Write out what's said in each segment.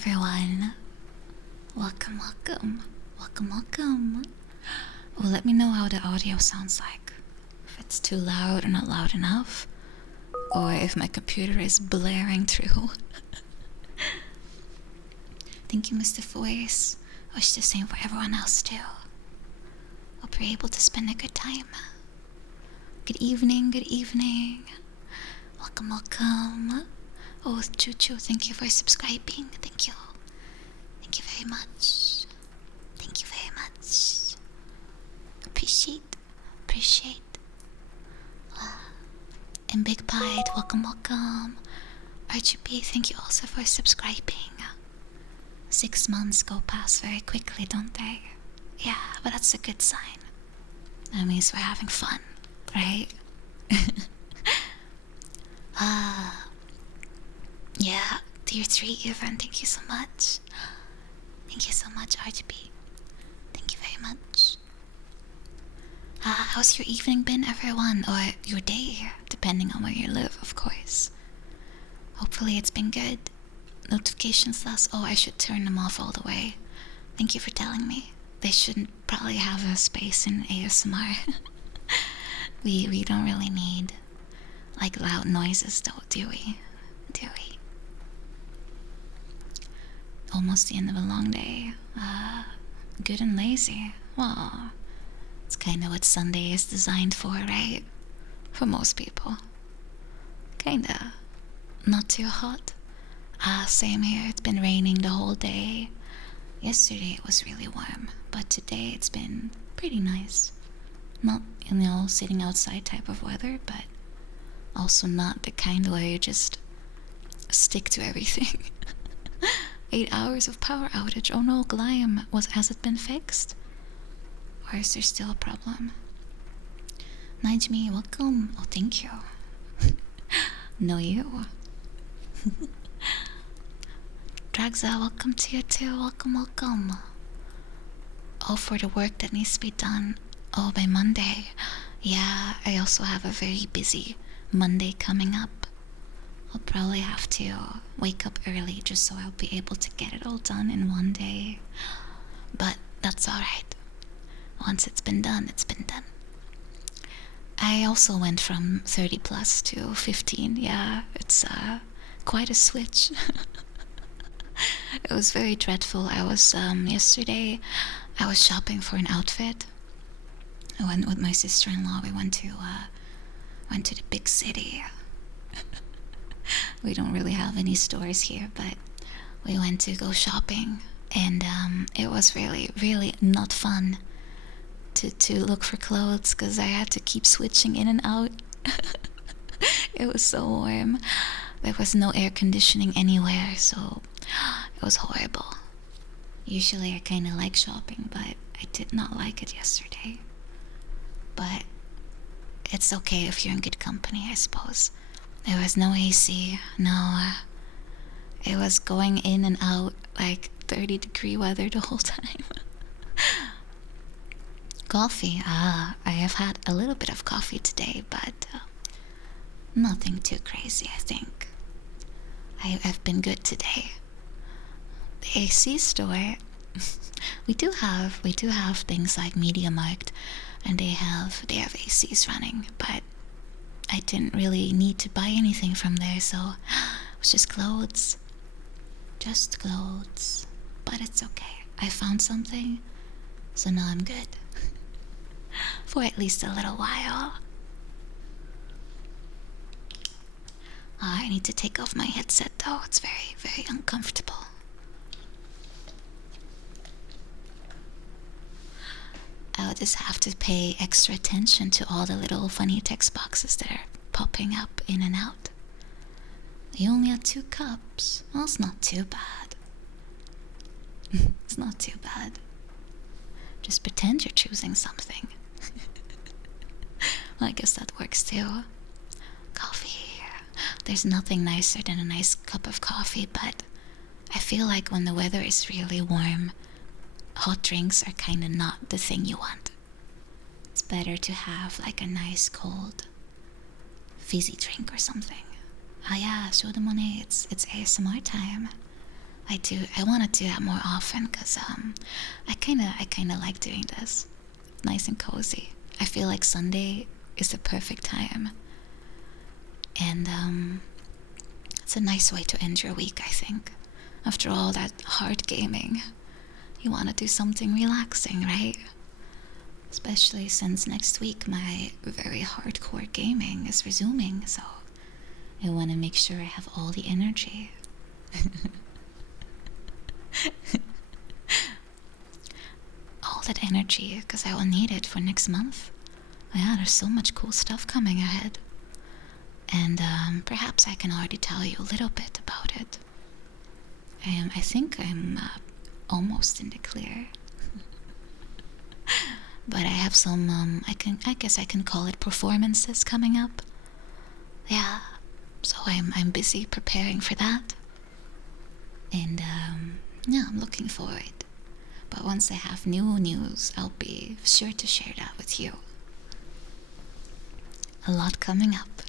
everyone. Welcome. Well, let me know how the audio sounds like. If it's too loud or not loud enough, or if my computer is blaring through. Thank you, Mr. Voice. Wish the same for everyone else too. Hope you're able to spend a good time. Good evening. Welcome. Oh, Choo, thank you for subscribing. Thank you very much. Appreciate. And Big Bite, welcome. RGB, thank you also for subscribing. 6 months go past very quickly, don't they? Yeah, but that's a good sign. That means we're having fun, right? Yeah, tier 3 even, thank you so much. RGB. Thank you very much. How's your evening been, everyone? Or your day, depending on where you live, of course. Hopefully it's been good. Notifications last. Oh, I should turn them off all the way. Thank you for telling me. They shouldn't probably have a space in ASMR. we don't really need like loud noises though, do we? Almost the end of a long day. Good and lazy. Well, it's kind of what Sunday is designed for, right? For most people. Kinda. Not too hot. Same here. It's been raining the whole day. Yesterday it was really warm, but today it's been pretty nice. Not, sitting outside type of weather, but also not the kind where you just stick to everything. 8 hours of power outage. Oh no, Glyam. Has it been fixed? Or is there still a problem? Najmi, welcome. Oh, thank you. No, you. Dragza, welcome to you too. Welcome. Oh, for the work that needs to be done. Oh, by Monday. Yeah, I also have a very busy Monday coming up. I'll probably have to wake up early just so I'll be able to get it all done in one day. But that's alright. Once it's been done, it's been done. I also went from 30 plus to 15. Yeah, it's quite a switch. It was very dreadful. I was yesterday I was shopping for an outfit. I went with my sister-in-law. We went to the big city. We don't really have any stores here, but we went to go shopping, and it was really not fun to look for clothes because I had to keep switching in and out. It was so warm. There was no air conditioning anywhere, so it was horrible. Usually I kind of like shopping, but I did not like it yesterday. But it's okay if you're in good company, I suppose. There was no AC, it was going in and out like 30-degree weather the whole time. Coffee, I have had a little bit of coffee today, but nothing too crazy, I think. I've been good today. The AC store, we do have things like MediaMarkt, and they have ACs running, but I didn't really need to buy anything from there, so it was just clothes. But it's okay. I found something, so now I'm good. For at least a little while. I need to take off my headset though. It's very uncomfortable. I'll just have to pay extra attention to all the little funny text boxes that are popping up in and out. You only had 2 cups. Well, it's not too bad. It's not too bad. Just pretend you're choosing something. Well, I guess that works too. Coffee. There's nothing nicer than a nice cup of coffee, but I feel like when the weather is really warm, hot drinks are kind of not the thing you want. It's better to have like a nice cold fizzy drink or something. Ah yeah, show the money. It's ASMR time. I want to do that more often because I kind of like doing this. Nice and cozy. I feel like Sunday is the perfect time. And it's a nice way to end your week, I think. After all that hard gaming, you want to do something relaxing, right? Especially since next week my very hardcore gaming is resuming, so I want to make sure I have all the energy. All that energy, because I will need it for next month. Yeah, there's so much cool stuff coming ahead. And perhaps I can already tell you a little bit about it. I think I'm almost in the clear. But I have some, I guess I can call it performances coming up. Yeah, so I'm busy preparing for that. And yeah, I'm looking forward. But once I have new news, I'll be sure to share that with you. A lot coming up.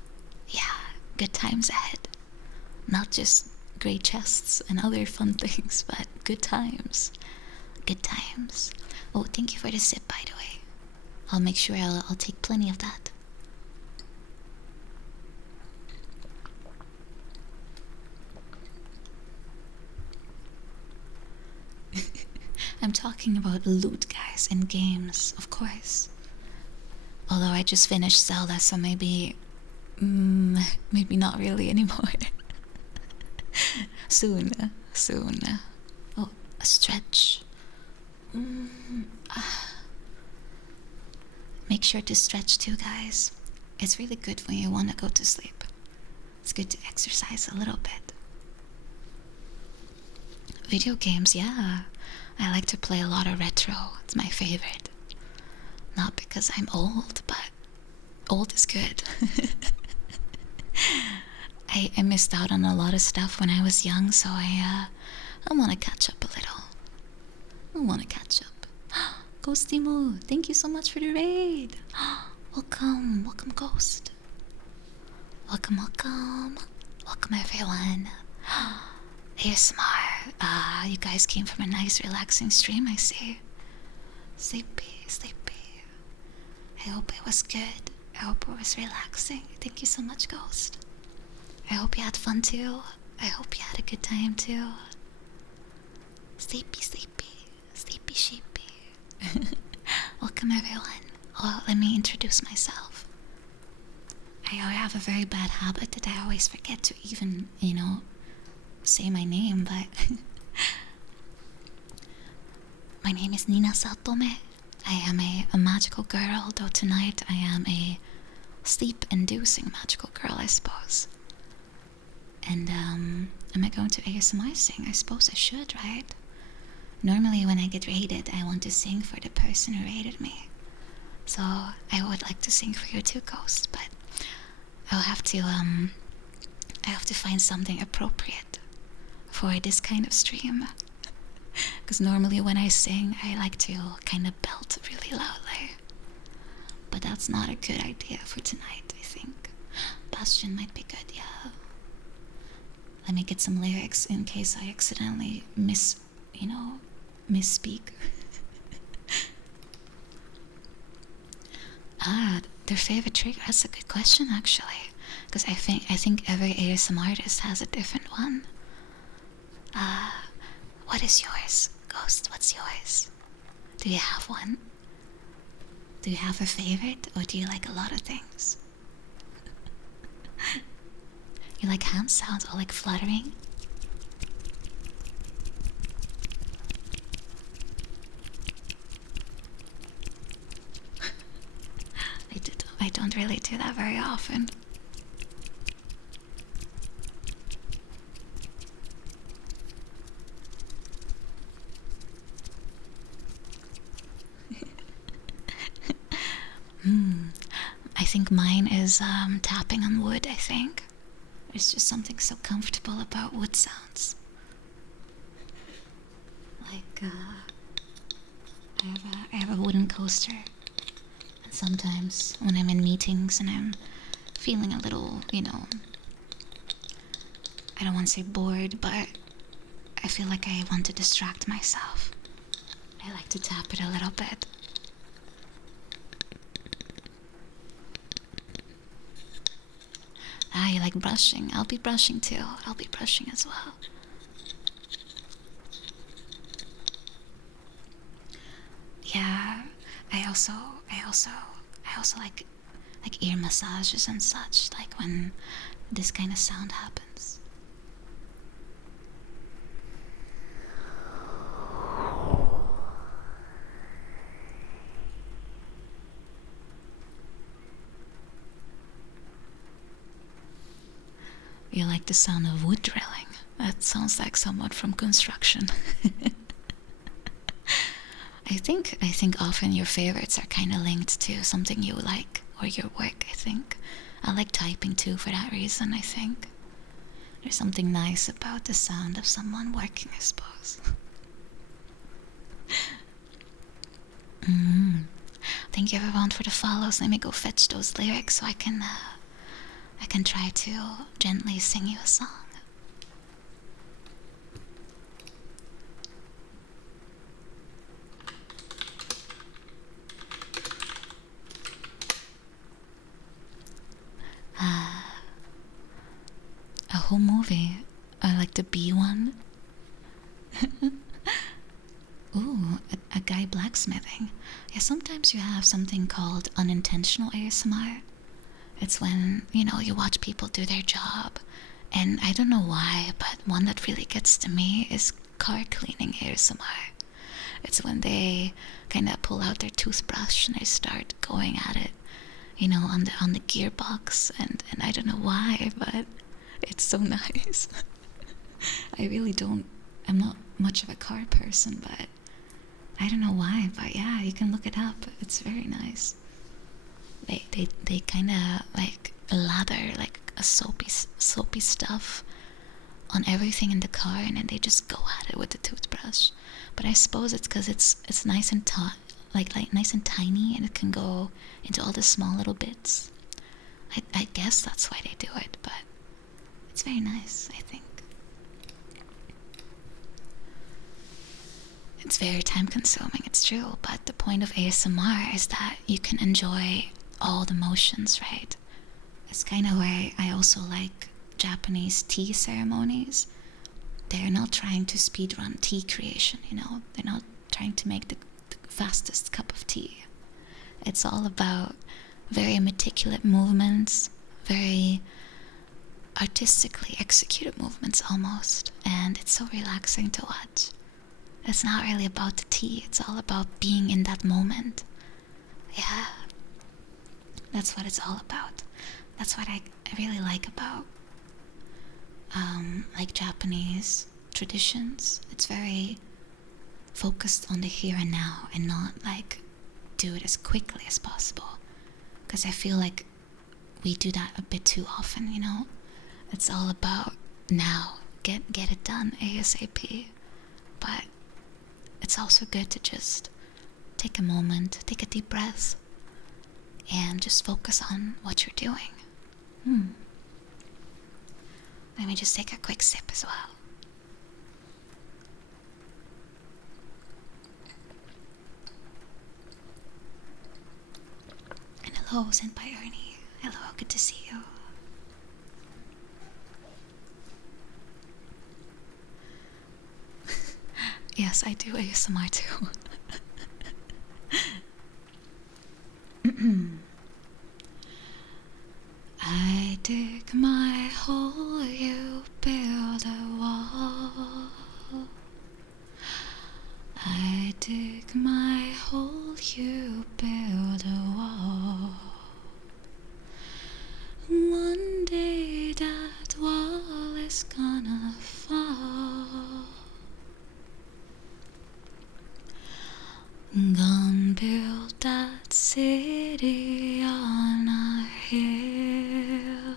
Yeah, good times ahead. Not just great chests and other fun things, but good times. Good times. Oh, thank you for the sip, by the way. I'll make sure I'll take plenty of that. I'm talking about loot, guys, in games, of course. Although I just finished Zelda, so maybe not really anymore. Soon. Oh, a stretch. Make sure to stretch too, guys. It's really good when you want to go to sleep. It's good to exercise a little bit. Video games, yeah. I like to play a lot of retro. It's my favorite. Not because I'm old, but old is good. I missed out on a lot of stuff when I was young, so I want to catch up a little. I want to catch up. Ghostimu, thank you so much for the raid. Welcome, Ghost. Welcome everyone. ASMR. You guys came from a nice relaxing stream, I see. Sleepy. I hope it was good. I hope it was relaxing. Thank you so much, Ghost. I hope you had fun too. I hope you had a good time too. Sleepy sheepy. Welcome everyone. Oh, let me introduce myself. I have a very bad habit that I always forget to even, say my name, but my name is Nina Saotome. I am a magical girl, though tonight I am a sleep-inducing magical girl, I suppose. And am I going to ASMR sing? I suppose I should, right? Normally when I get raided, I want to sing for the person who raided me. So I would like to sing for you too, Ghost, but I have to find something appropriate for this kind of stream. Because normally when I sing, I like to kind of belt really loudly. But that's not a good idea for tonight, I think. Bastion might be good, yeah. Let me get some lyrics in case I accidentally misspeak. Their favorite trigger? That's a good question, actually. Because I think every ASMR artist has a different one. What is yours? Ghost, what's yours? Do you have one? Do you have a favorite, or do you like a lot of things? You like hand sounds or like fluttering? I don't really do that very often. I think mine is tapping on wood, I think. There's just something so comfortable about wood sounds. Like, I have a wooden coaster. And sometimes when I'm in meetings and I'm feeling a little, I don't want to say bored, but I feel like I want to distract myself. I like to tap it a little bit. Ah, you like brushing? I'll be brushing too. I'll be brushing as well. Yeah, I also like ear massages and such. Like when this kind of sound happens. You like the sound of wood drilling? That sounds like someone from construction. I think often your favorites are kind of linked to something you like or your work. I like typing too for that reason. I think there's something nice about the sound of someone working, I suppose. mm. Thank you everyone for the follows. Let me go fetch those lyrics so I can try to gently sing you a song. A whole movie. I like the B one. Ooh, a guy blacksmithing. Yeah, sometimes you have something called unintentional ASMR. It's when, you watch people do their job. And I don't know why, but one that really gets to me is car cleaning ASMR. It's when they kind of pull out their toothbrush and they start going at it, on the gearbox. And I don't know why, but it's so nice. I'm not much of a car person, but I don't know why. But yeah, you can look it up. It's very nice. They kind of like lather like a soapy stuff on everything in the car, and then they just go at it with the toothbrush. But I suppose it's because it's nice and like nice and tiny, and it can go into all the small little bits. I guess that's why they do it, but it's very nice, I think. It's very time consuming, it's true, but the point of ASMR is that you can enjoy all the motions, right? It's kind of why I also like Japanese tea ceremonies. They're not trying to speedrun tea creation, They're not trying to make the fastest cup of tea. It's all about very meticulous movements, very artistically executed movements almost, and it's so relaxing to watch. It's not really about the tea, it's all about being in that moment. Yeah, that's what it's all about. That's what I really like about like Japanese traditions. It's very focused on the here and now and not like do it as quickly as possible, because I feel like we do that a bit too often. It's all about now, get it done ASAP. But it's also good to just take a moment, take a deep breath, and just focus on what you're doing. Let me just take a quick sip as well. And hello, Senpai Ernie. Hello, good to see you. Yes, I do ASMR too. I dig my hole, you build a wall. I dig my hole, you build a wall. One day that wall is gonna fall. Gonna build that city on a hill.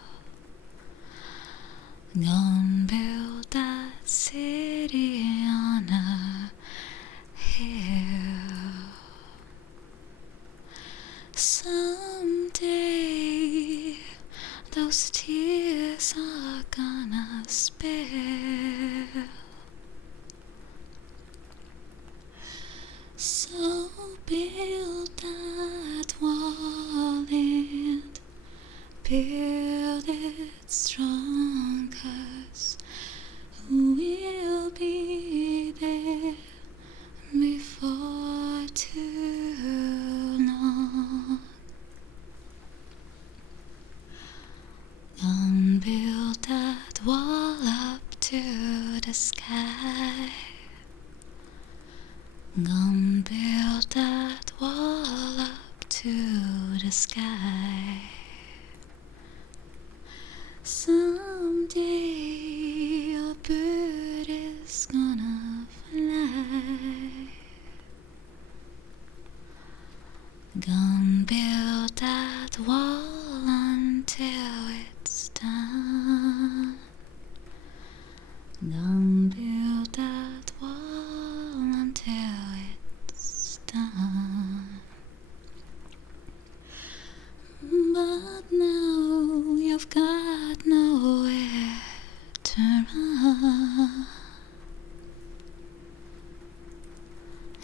Gonna build that city on a hill. Someday those tears are gonna spill. strong, 'cause we'll be there before too long. Gonna build that wall up to the sky. Gonna build that wall up to the sky. Someday a bird is gonna fly. Gonna build that wall until it's done. Gonna build that wall until it's done. But now you've got nowhere to run.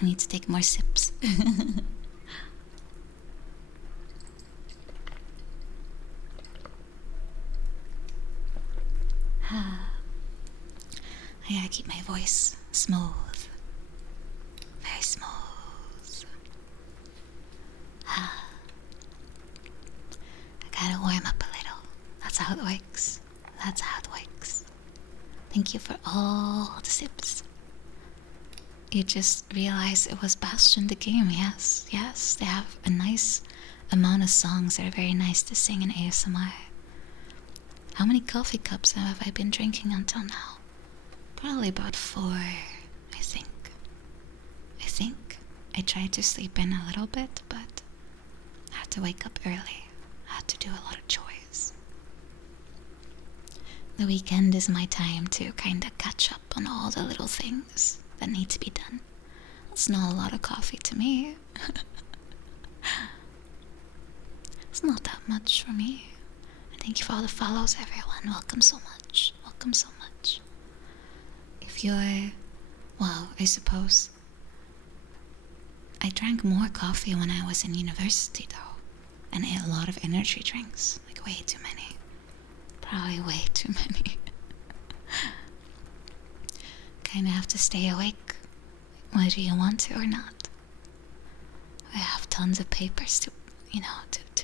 I need to take more sips. I gotta keep my voice smooth. Very smooth. I gotta warm up a little. That's how it works. That's how it works. Thank you for all the sips. You just realized it was Bastion the game. Yes, yes. They have a nice amount of songs that are very nice to sing in ASMR. How many coffee cups have I been drinking until now? Probably about 4, I think. I tried to sleep in a little bit, but I had to wake up early. I had to do a lot of chores. The weekend is my time to kind of catch up on all the little things that need to be done. It's not a lot of coffee to me. It's not that much for me. Thank you for all the follows, everyone. Welcome so much. Welcome so much. If you're... well, I suppose... I drank more coffee when I was in university, though. And ate a lot of energy drinks. Like, way too many. Probably way too many. Kinda have to stay awake, whether you want to or not. I have tons of papers to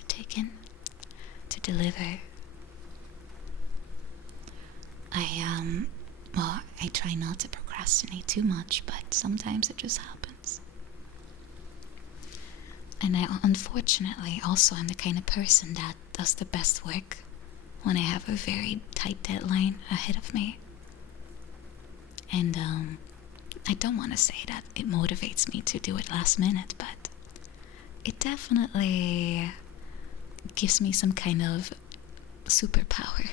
take in, to deliver. I try not to procrastinate too much, but sometimes it just happens. And I, unfortunately, also am the kind of person that does the best work when I have a very tight deadline ahead of me. And, I don't want to say that it motivates me to do it last minute, but it definitely gives me some kind of superpower.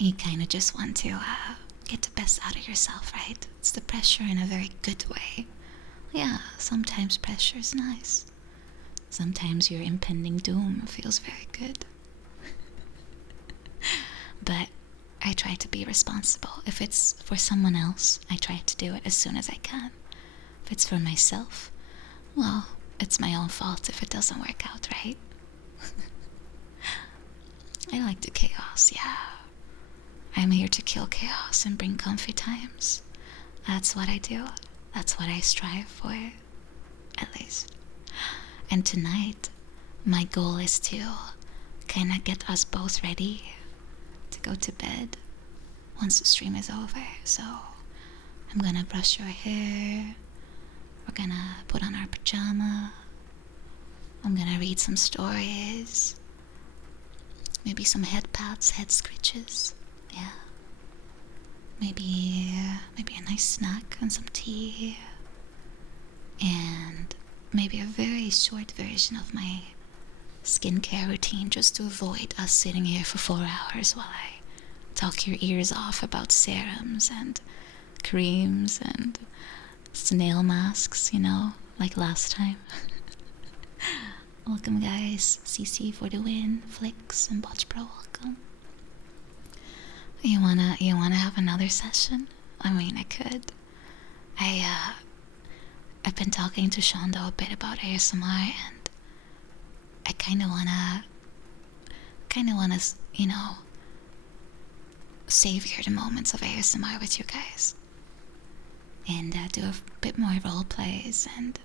You kind of just want to get the best out of yourself, right? It's the pressure in a very good way. Yeah, sometimes pressure is nice. Sometimes your impending doom feels very good. But I try to be responsible. If it's for someone else, I try to do it as soon as I can. If it's for myself, well, it's my own fault if it doesn't work out, right? I like the chaos, yeah. I'm here to kill chaos and bring comfy times. That's what I do. That's what I strive for, at least. And tonight, my goal is to kind of get us both ready to go to bed once the stream is over. So I'm gonna brush your hair. We're gonna put on our pajama. I'm gonna read some stories. Maybe some head pats, head scritches. Yeah. Maybe a nice snack and some tea. And maybe a very short version of my skincare routine, just to avoid us sitting here for 4 hours while I talk your ears off about serums and creams and snail masks, like last time. Welcome, guys. CC for the win. Flix and Botch Pro, welcome. You wanna have another session? I mean, I could. I've been talking to Shondo a bit about ASMR, and I kind of wanna kind of want to, savor the moments of ASMR with you guys. And do a bit more role plays and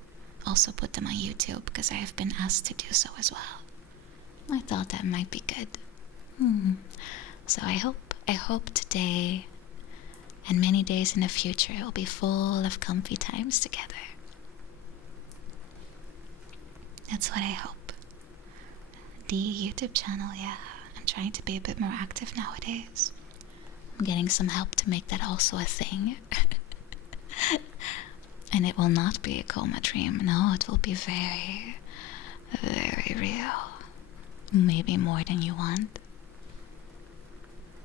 also put them on YouTube because I have been asked to do so as well. I thought that might be good. So I hope today and many days in the future will be full of comfy times together. That's what I hope. The YouTube channel, yeah, I'm trying to be a bit more active nowadays. I'm getting some help to make that also a thing. And it will not be a coma dream. No, it will be very, very real. Maybe more than you want.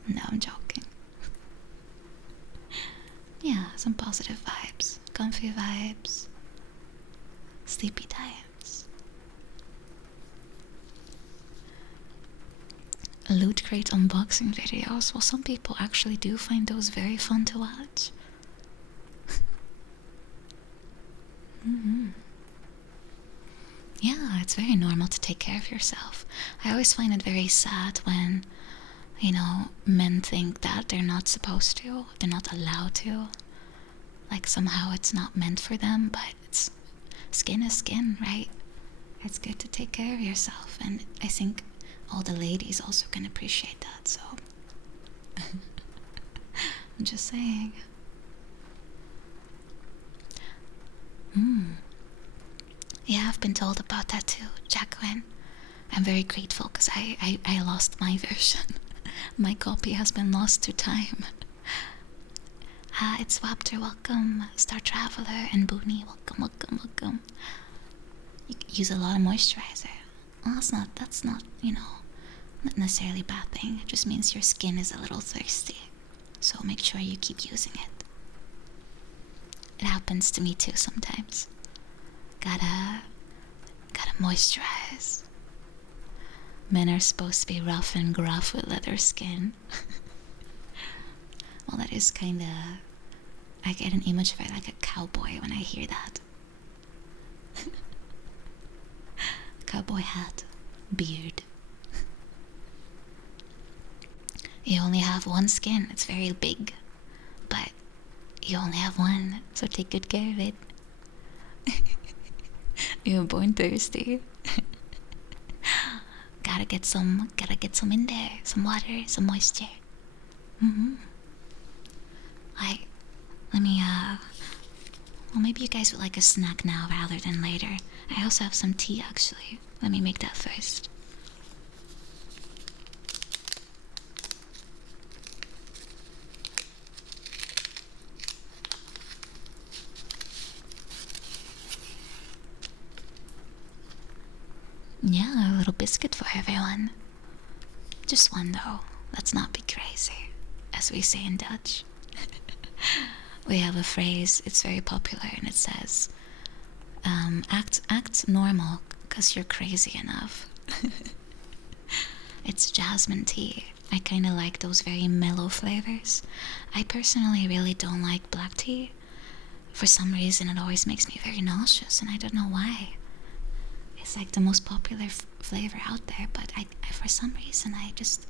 No, I'm joking. Yeah, some positive vibes, comfy vibes, sleepy times. Loot crate unboxing videos. Well, some people actually do find those very fun to watch. Yeah, it's very normal to take care of yourself. I always find it very sad when, men think that they're not supposed to, they're not allowed to. Like somehow it's not meant for them, but it's skin is skin, right? It's good to take care of yourself, and I think all the ladies also can appreciate that, so I'm just saying. Yeah, I've been told about that too, Jacqueline. I'm very grateful because I lost my version. My copy has been lost to time. It's Wapter, welcome. Star Traveler and Booney, welcome. You use a lot of moisturizer. Well, that's not, not necessarily a bad thing. It just means your skin is a little thirsty. So make sure you keep using it. It happens to me too sometimes. Gotta moisturize. Men are supposed to be rough and gruff with leather skin. Well, that is kinda... I get an image of it like a cowboy when I hear that. Cowboy hat, beard. You only have one skin, it's very big. But you only have one, so take good care of it. You were born thirsty. Gotta get some in there. Some water, some moisture. Well, maybe you guys would like a snack now rather than later. I also have some tea, actually. Let me make that first. Yeah, a little biscuit for everyone. Just one, though. Let's not be crazy, as we say in Dutch. We have a phrase, it's very popular, and it says, act normal, because you're crazy enough. It's jasmine tea. I kind of like those very mellow flavors. I personally really don't like black tea. For some reason, it always makes me very nauseous, and I don't know why. It's like the most popular flavor out there, but I for some reason I just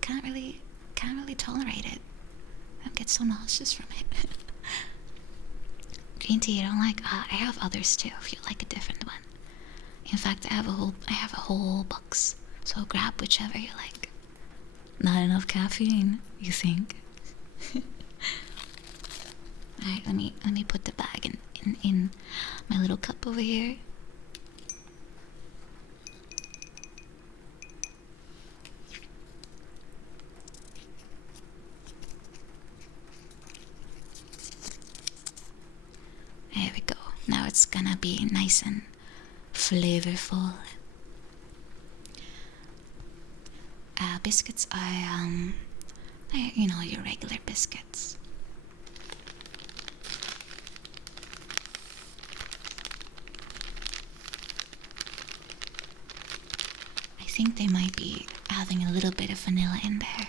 can't really tolerate it. I get so nauseous from it. Green tea, I don't like. I have others too. If you like a different one, in fact, I have a whole box. So grab whichever you like. Not enough caffeine, you think? Alright, let me put the bag in my little cup over here. There we go. Now it's gonna be nice and flavorful. Biscuits are, your regular biscuits. I think they might be adding a little bit of vanilla in there.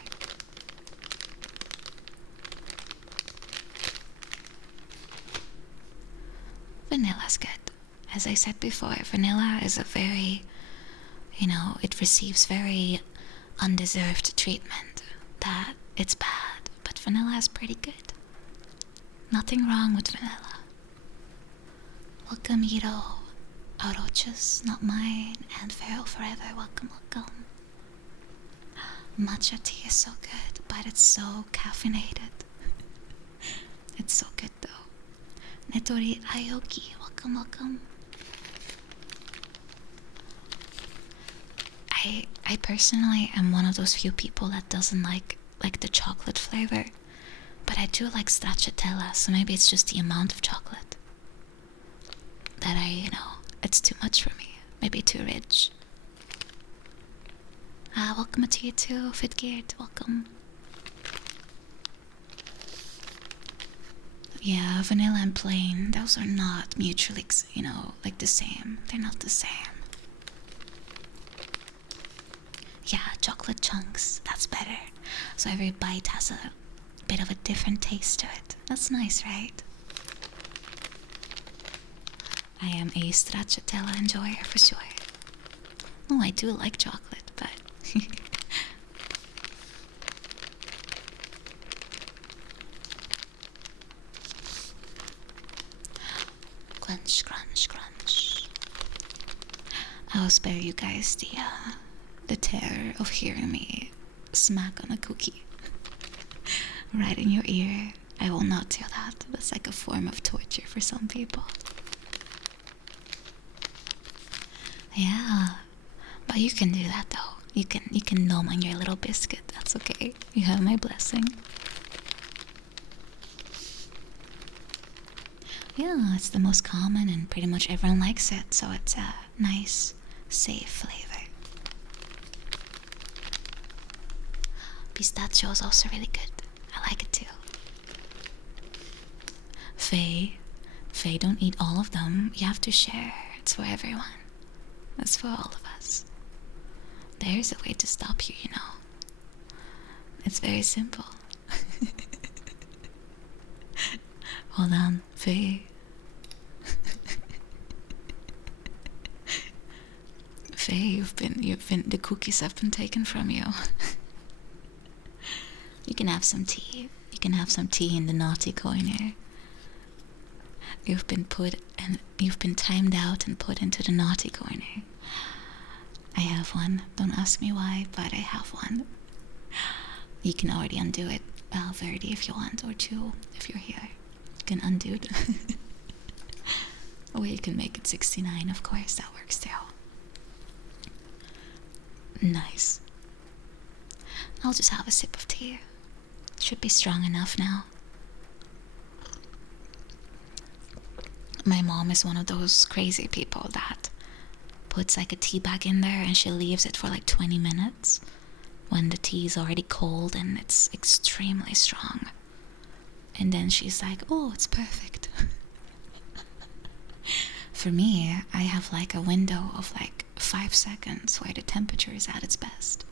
Vanilla's good. As I said before, vanilla is a very, it receives very undeserved treatment, that it's bad, but vanilla is pretty good. Nothing wrong with vanilla. Welcome, Hiro. Orochus, not mine, and Pharaoh forever. Welcome, welcome. Matcha tea is so good, but it's so caffeinated. It's so good though. Netori Aoki, welcome, welcome. I personally am one of those few people that doesn't like the chocolate flavor, but I do like stracciatella, so maybe it's just the amount of chocolate that it's too much for me. Maybe too rich. Welcome to you too, Fit Geared, welcome. Yeah, vanilla and plain, those are not mutually, like the same. They're not the same. Yeah, chocolate chunks, that's better. So every bite has a bit of a different taste to it. That's nice, right? I am a stracciatella enjoyer for sure. Oh, I do like chocolate, but... Crunch, crunch, crunch. I'll spare you guys the terror of hearing me smack on a cookie right in your ear. I will not do that. That's like a form of torture for some people. Yeah, but you can do that though. You can gnome on your little biscuit. That's okay. You have my blessing. Yeah, it's the most common and pretty much everyone likes it, so it's a nice, safe flavor. Pistachio is also really good. I like it too. Faye, don't eat all of them. You have to share. It's for everyone. It's for all of us. There's a way to stop you, It's very simple. Hold on, Faye. Faye, the cookies have been taken from you. You can have some tea. You can have some tea in the naughty corner. You've been timed out and put into the naughty corner. I have one. Don't ask me why, but I have one. You can already undo it, 30 if you want, or 2 if you're here. You can undo it. Or you can make it 69, of course, that works too. Nice. I'll just have a sip of tea. Should be strong enough now. My mom is one of those crazy people that puts like a tea bag in there and she leaves it for like 20 minutes when the tea is already cold and it's extremely strong. And then she's like, oh, it's perfect. For me, I have like a window of like 5 seconds where the temperature is at its best,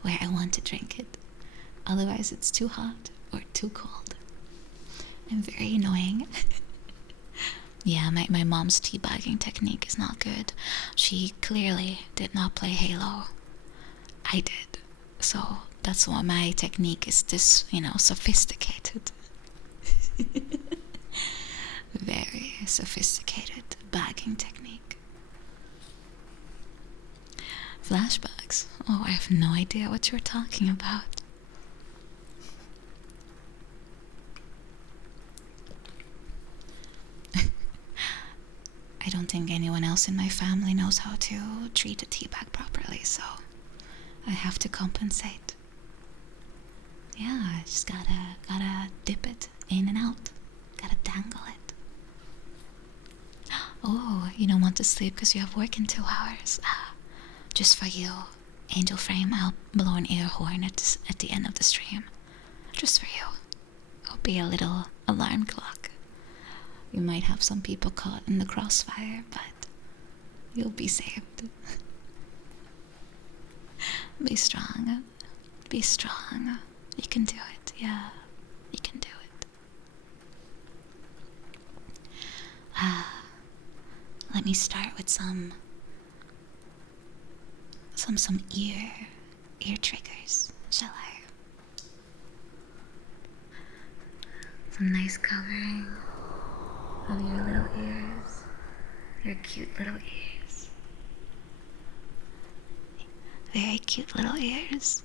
where I want to drink it. Otherwise it's too hot or too cold. And very annoying. Yeah, my mom's teabagging technique is not good. She clearly did not play Halo. I did. So that's why my technique is this, sophisticated. Very sophisticated bagging technique. Flashbacks. Oh, I have no idea what you're talking about. I don't think anyone else in my family knows how to treat a tea bag properly, so I have to compensate. Yeah, I just gotta dip it in and out. Gotta dangle it. Oh, you don't want to sleep because you have work in 2 hours. Just for you, Angel Frame, I'll blow an air horn at the end of the stream. Just for you. It'll be a little alarm clock. You might have some people caught in the crossfire, but you'll be saved. Be strong. Be strong. You can do it. Yeah, you can do it. Let me start with some ear triggers, shall I? Some nice coloring of your little ears, your cute little ears. Very cute little ears.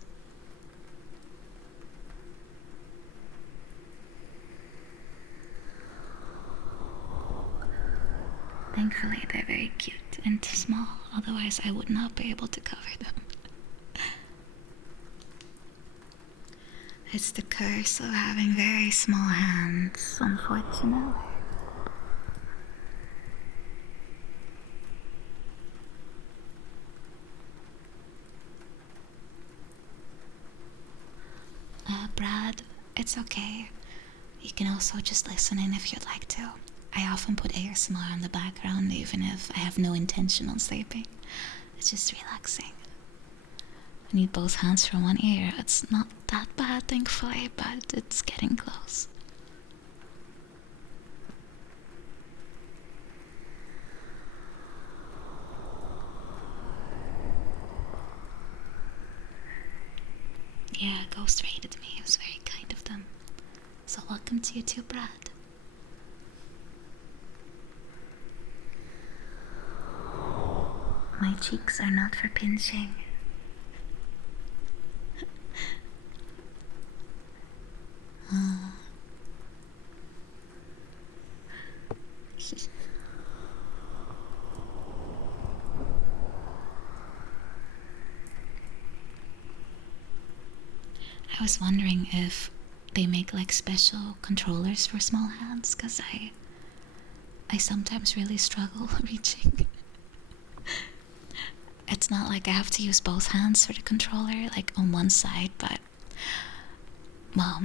Thankfully, they're very cute and small, otherwise I would not be able to cover them. It's the curse of having very small hands, unfortunately. Brad, it's okay. You can also just listen in if you'd like to. I often put ASMR on the background even if I have no intention on sleeping. It's just relaxing. I need both hands for one ear. It's not that bad, thankfully, but it's getting close. Yeah, Ghost rated me. It was very kind of them. So welcome to you too, Brad. My cheeks are not for pinching. I was wondering if they make like special controllers for small hands, because I sometimes really struggle reaching. It's not like I have to use both hands for the controller, like on one side, but well,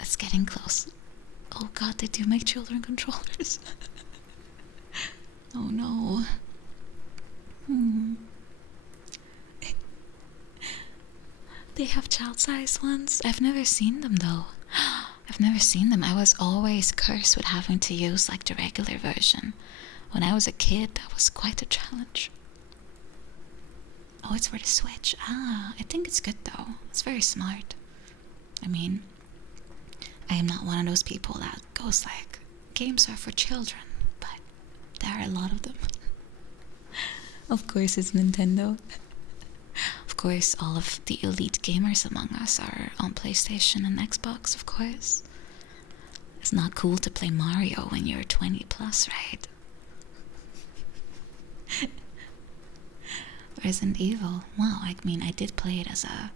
it's getting close. Oh god, they do make children controllers. Oh no. They have child-sized ones? I've never seen them though. I've never seen them. I was always cursed with having to use like the regular version. When I was a kid, that was quite a challenge. Oh, it's for the Switch. Ah, I think it's good though. It's very smart. I mean, I am not one of those people that goes like, games are for children, but there are a lot of them. Of course it's Nintendo. Of course, all of the elite gamers among us are on PlayStation and Xbox, of course. It's not cool to play Mario when you're 20 plus, right? Resident Evil, wow, I mean, I did play it as a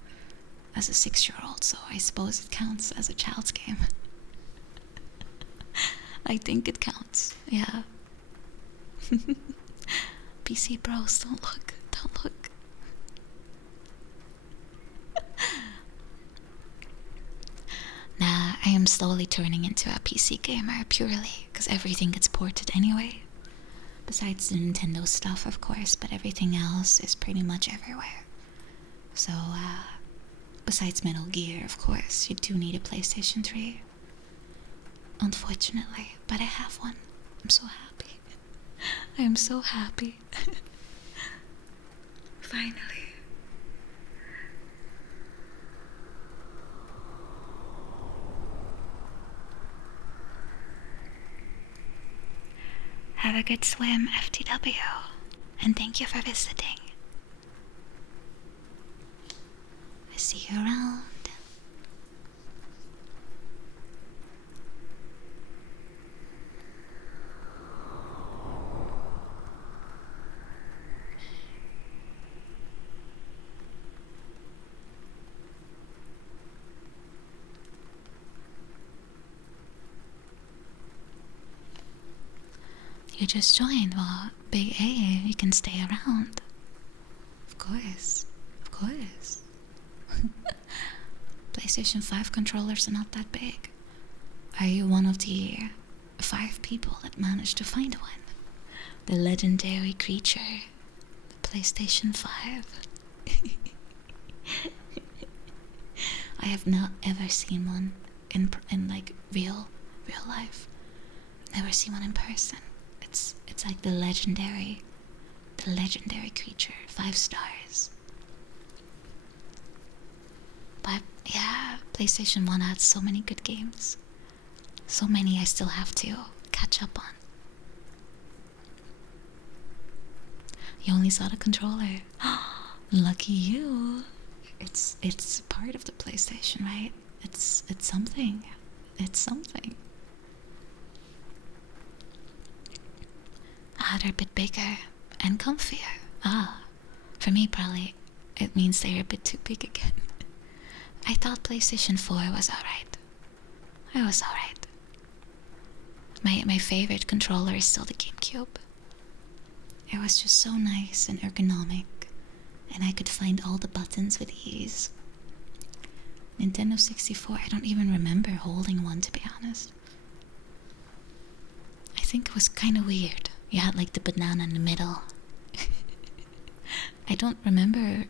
6-year-old, so I suppose it counts as a child's game. I think it counts, yeah. PC bros, don't look. Nah, I am slowly turning into a PC gamer purely because everything gets ported anyway. Besides the Nintendo stuff, of course, but everything else is pretty much everywhere. So, besides Metal Gear, of course, you do need a PlayStation 3. Unfortunately, but I have one. I'm so happy. I am so happy. Finally. Have a good swim, FTW, and thank you for visiting. I see you around. You just joined. Well, Big A, you can stay around. Of course. PlayStation 5 controllers are not that big. Are you one of the 5 people that managed to find one? The legendary creature, the PlayStation 5. I have not ever seen one in like real life. Never seen one in person. It's like the legendary creature, 5 stars. Yeah, PlayStation 1 had so many good games. So many I still have to catch up on. You only saw the controller. Lucky you. It's part of the PlayStation, right? It's something. It's something. Ah, they're a bit bigger and comfier. Ah, for me probably it means they're a bit too big again. I thought PlayStation 4 was alright. It was alright. My favorite controller is still the GameCube. It was just so nice and ergonomic, and I could find all the buttons with ease. Nintendo 64, I don't even remember holding one, to be honest. I think it was kind of weird. You had like the banana in the middle. I don't remember.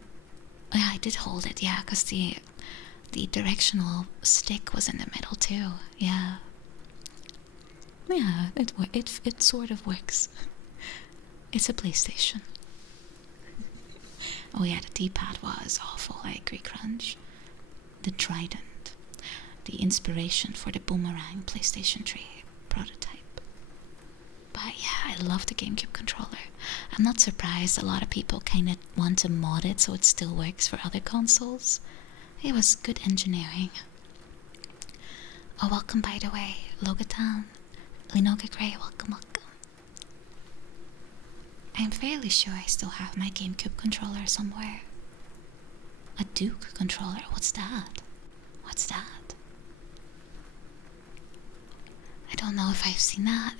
Yeah, I did hold it, yeah, because the directional stick was in the middle too. Yeah. Yeah, it sort of works. It's a PlayStation. Oh yeah, the D-pad was awful. I agree, Crunch. The Trident, the inspiration for the Boomerang PlayStation 3 prototype. But yeah, I love the GameCube controller. I'm not surprised a lot of people kind of want to mod it so it still works for other consoles. It was good engineering. Oh, welcome by the way, Logatown. Linoga Gray, welcome. I'm fairly sure I still have my GameCube controller somewhere. A Duke controller, what's that? What's that? I don't know if I've seen that.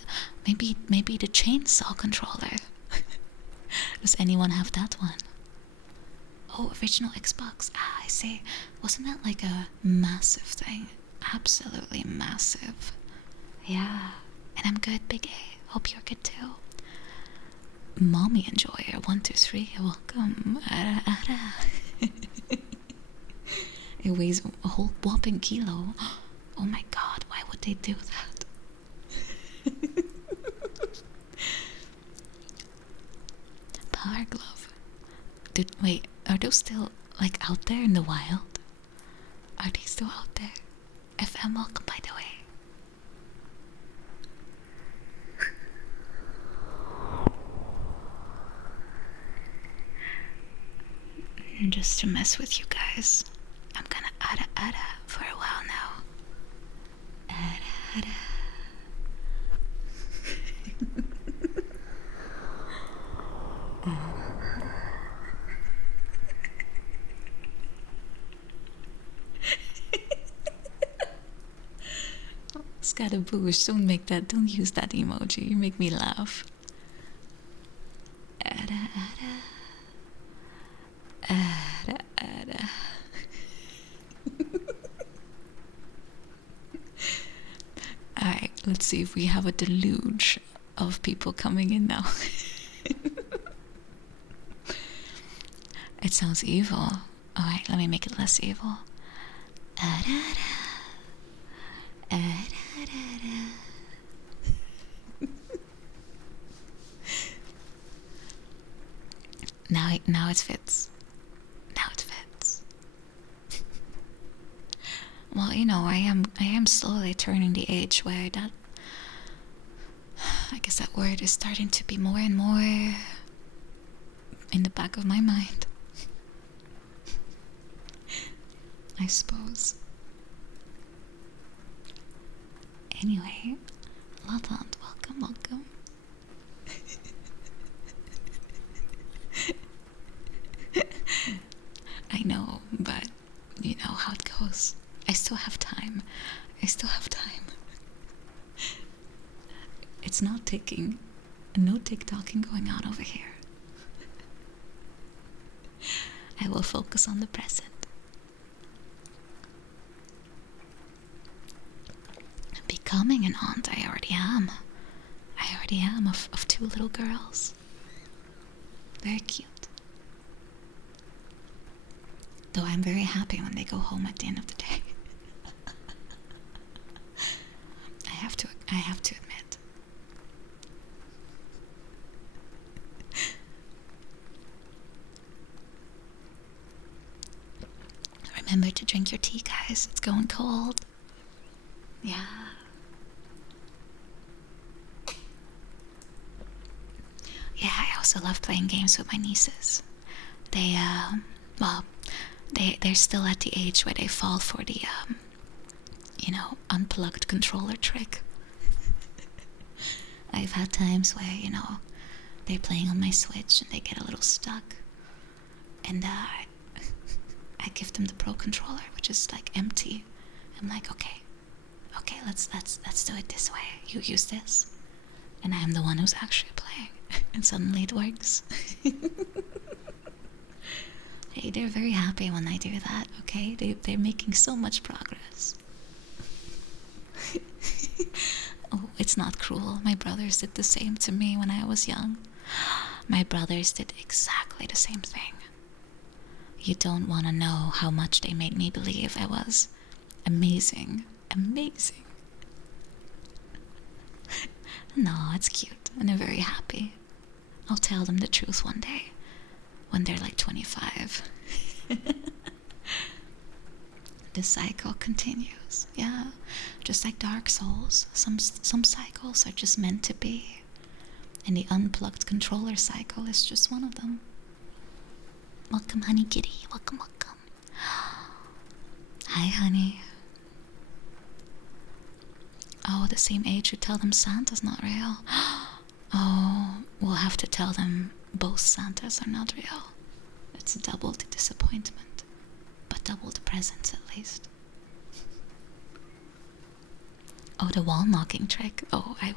Maybe the chainsaw controller. Does anyone have that one? Oh, original Xbox. Ah, I see. Wasn't that like a massive thing? Absolutely massive. Yeah. And I'm good, Big A. Hope you're good too. Mommy Enjoyer 123, welcome. It weighs a whole whopping kilo. Oh my god, why would they do that? Power glove. Wait, are those still like out there in the wild? Are they still out there? FM, welcome by the way. Just to mess with you guys, I'm gonna ada for a while now. Ada. Scatterboosh, don't use that emoji, you make me laugh. Ada. Alright, let's see if we have a deluge of people coming in now. It sounds evil. Alright, let me make it less evil. Now it fits. Now it fits. Well, you know, I am slowly turning the age where that, I guess that word is starting to be more and more in the back of my mind. I suppose. Anyway, Latant, welcome. I know, but you know how it goes. I still have time. It's not ticking. No tick-tocking going on over here. I will focus on the present. Becoming an aunt, I already am. Of two little girls. Very cute. Though I'm very happy when they go home at the end of the day. I have to admit. Remember to drink your tea, guys. It's going cold. Yeah. Yeah, I also love playing games with my nieces. They, well, they're still at the age where they fall for the, unplugged controller trick. I've had times where, they're playing on my Switch and they get a little stuck. And I give them the Pro controller, which is like empty. I'm like, okay, let's do it this way. You use this, and I'm the one who's actually playing, and suddenly it works. Hey, they're very happy when I do that. Okay, they're making so much progress. Oh, it's not cruel. My brothers did the same to me when I was young. My brothers did exactly the same thing. You don't want to know how much they made me believe I was amazing. Amazing. No, it's cute, and they're very happy. I'll tell them the truth one day, when they're like 25. The cycle continues, yeah. Just like Dark Souls, some cycles are just meant to be. And the unplugged controller cycle is just one of them. Welcome, honey kitty. Welcome, welcome. Hi, honey. Oh, the same age you tell them Santa's not real. Oh, we'll have to tell them both Santas are not real. It's double the disappointment, but double the presents at least. Oh, the wall knocking trick. Oh, I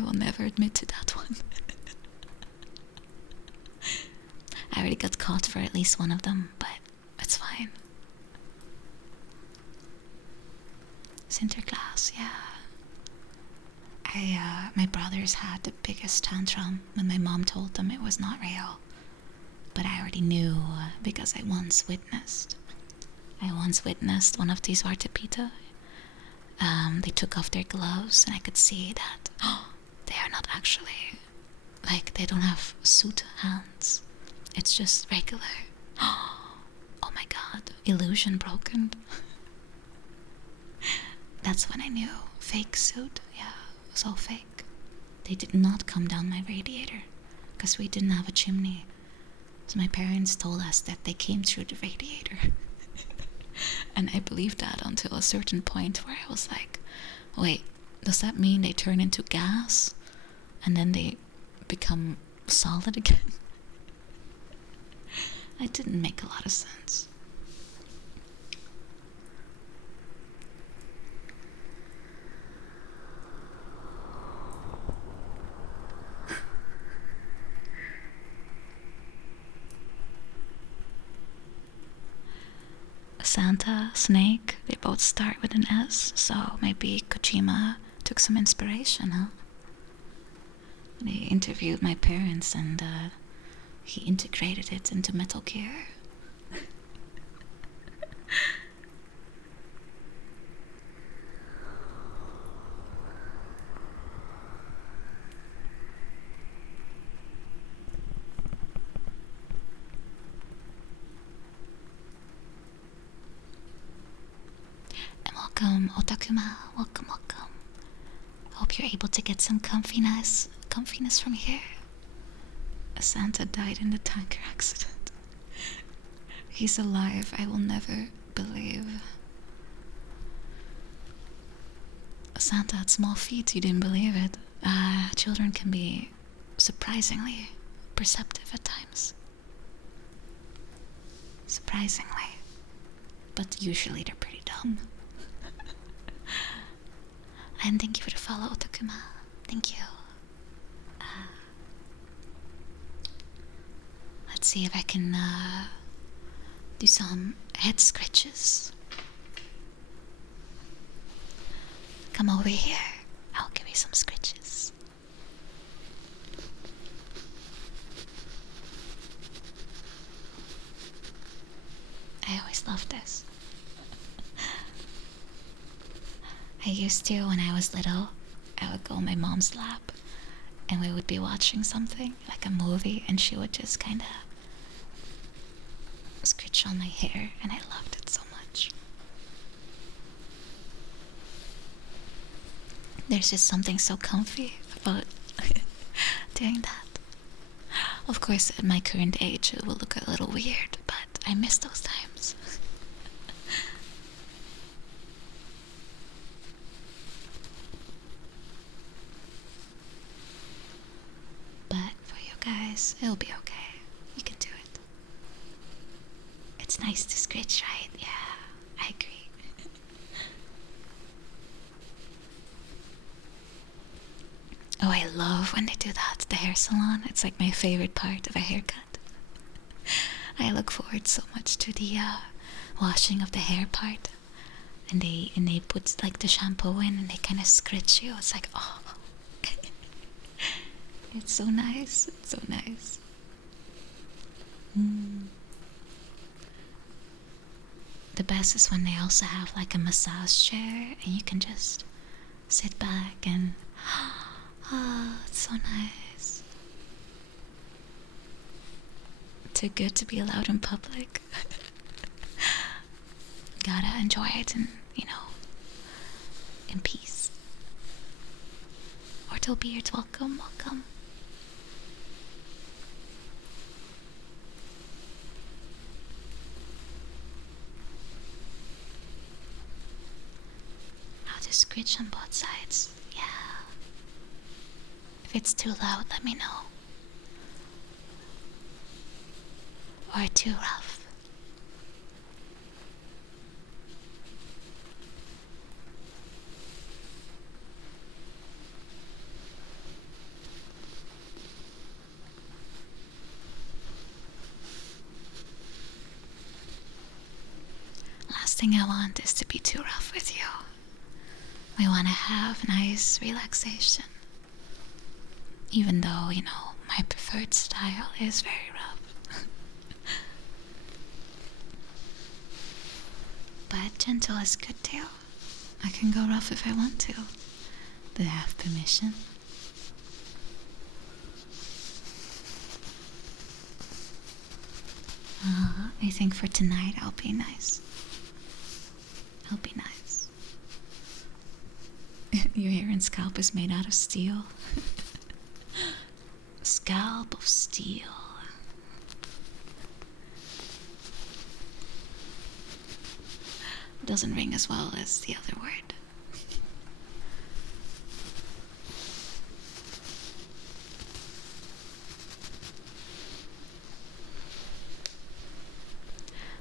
will never admit to that one. I already got caught for at least one of them, but it's fine. Sinterklaas, yeah. My brothers had the biggest tantrum when my mom told them it was not real. But I already knew because I once witnessed one of these Wartepita. They took off their gloves and I could see that they are not actually, like, they don't have suit hands. It's just regular. Oh my god, illusion broken. That's when I knew. Fake suit, yeah, it was all fake. They did not come down my radiator, because we didn't have a chimney. So my parents told us that they came through the radiator. And I believed that until a certain point where I was like, wait, does that mean they turn into gas? And then they become solid again? It didn't make a lot of sense. Santa, Snake, they both start with an S, so maybe Kojima took some inspiration, huh? They interviewed my parents and he integrated it into Metal Gear. And welcome, Otakuma. Welcome, welcome. Hope you're able to get some comfiness from here. Santa died in the tanker accident. He's alive, I will never believe. Santa had small feet, you didn't believe it. Children can be surprisingly perceptive at times. Surprisingly. But usually they're pretty dumb. And thank you for the follow, Otakuma. Thank you. Let's see if I can do some head scratches. Come over here. I'll give you some scratches. I always loved this. I used to, when I was little, I would go on my mom's lap and we would be watching something, like a movie, and she would just kind of scratch scritch on my hair, and I loved it so much. There's just something so comfy about doing that. Of course, at my current age, it will look a little weird, but I miss those times. But for you guys, it'll be okay. You can do it. It's nice to scratch, right? Yeah, I agree. Oh, I love when they do that at the hair salon. It's like my favorite part of a haircut. I look forward so much to the washing of the hair part. And they put like the shampoo in and they kind of scratch you. It's like, oh. It's so nice. It's so nice. The best is when they also have like a massage chair and you can just sit back and oh, it's so nice. Too good to be allowed in public. Gotta enjoy it and, in peace. Ortal Beards, welcome, welcome. I'll just scratch on both sides. Yeah. If it's too loud, let me know. Or too rough. Last thing I want is to be too rough with you. We want to have nice relaxation. Even though, my preferred style is very rough. But gentle is good too. I can go rough if I want to. Do I have permission? I think for tonight I'll be nice. I'll be nice. Your hair and scalp is made out of steel. Scalp of steel. Doesn't ring as well as the other word.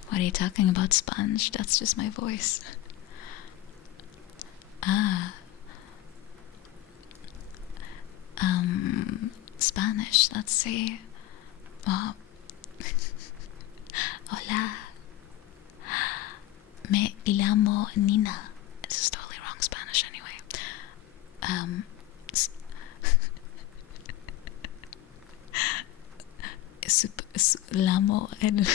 What are you talking about, sponge? That's just my voice. Spanish, let's see. Oh. Hola. Me llamo Nina. This is totally wrong Spanish anyway. Lamo el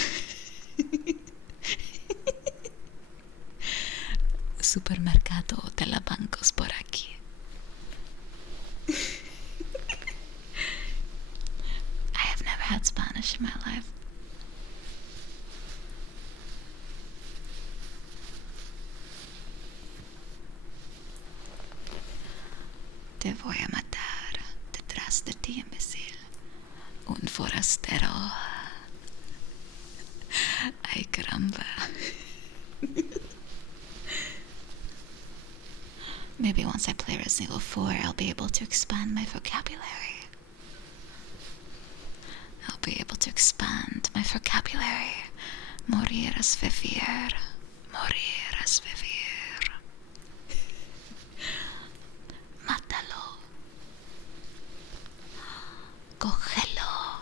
supermercado de la bancos por aquí. I have never had Spanish in my life. Te voy a matar detrás de ti, imbécil. Un forastero. Ay, caramba. Maybe once I play Resident Evil 4, I'll be able to expand my vocabulary. I'll be able to expand my vocabulary. Morir es vivir. Morir es vivir. Mátalo. Cógelo.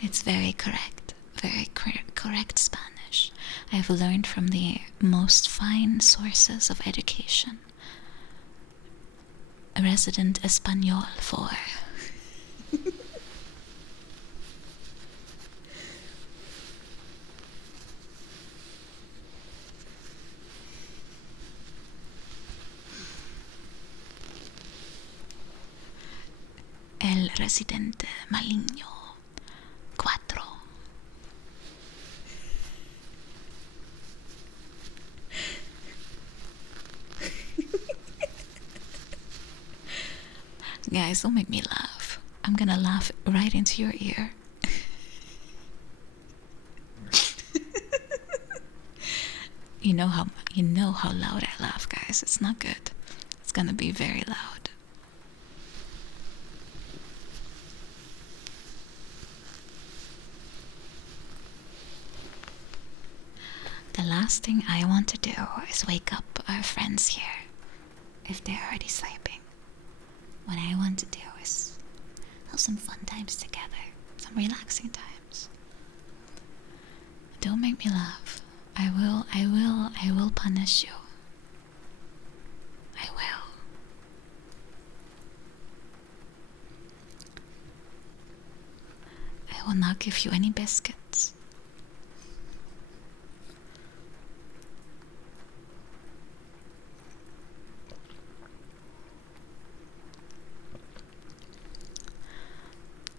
It's very correct. Very correct Spanish. I have learned from the most fine sources of education. A resident Espanol 4. Resident Maligno 4. Guys, don't make me laugh. I'm gonna laugh right into your ear. You know how loud I laugh, guys. It's not good. It's gonna be very loud. The last thing I want to do is wake up our friends here if they're already sleeping. What I want to do is have some fun times together, some relaxing times. Don't make me laugh. I will punish you. I will. I will not give you any biscuits.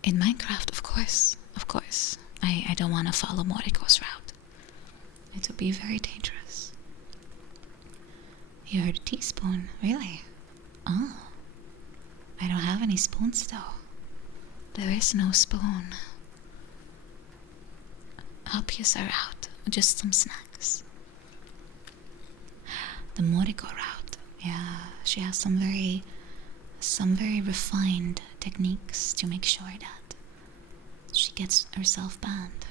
In Minecraft, of course, I don't want to follow Moriko's route. It would be very dangerous. You heard a teaspoon, really? Oh, I don't have any spoons though. There is no spoon. Hoppies are out, just some snacks. The Moriko route, yeah, she has some very refined techniques to make sure that she gets herself banned.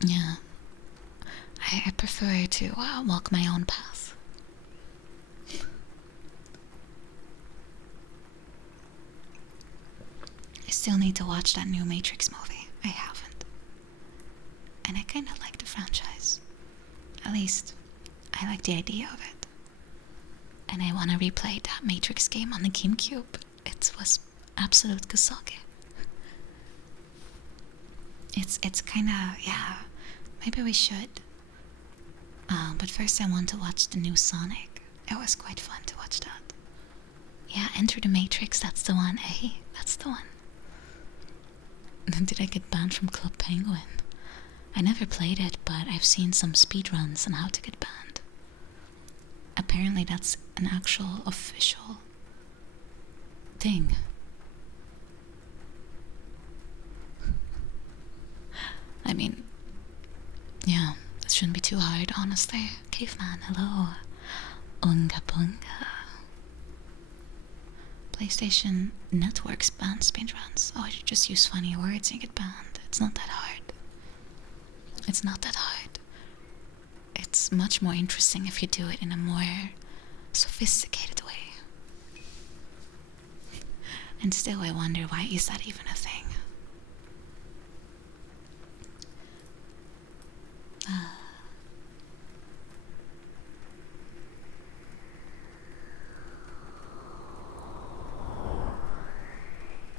Yeah, I prefer to walk my own path. I still need to watch that new Matrix movie. I haven't. And I kind of like the franchise. At least, I like the idea of it. And I want to replay that Matrix game on the GameCube. It was absolute kasage. It's kind of, yeah, maybe we should. But first I want to watch the new Sonic. It was quite fun to watch that. Yeah, Enter the Matrix, that's the one, eh? That's the one. Did I get banned from Club Penguin? I never played it, but I've seen some speedruns on how to get banned. Apparently that's an actual official thing. I mean, yeah, it shouldn't be too hard, honestly. Caveman, hello. Unga bunga. PlayStation Networks ban speedruns. Oh, you just use funny words and get banned. It's not that hard. It's not that hard. It's much more interesting if you do it in a more sophisticated way. And still I wonder, why is that even a thing?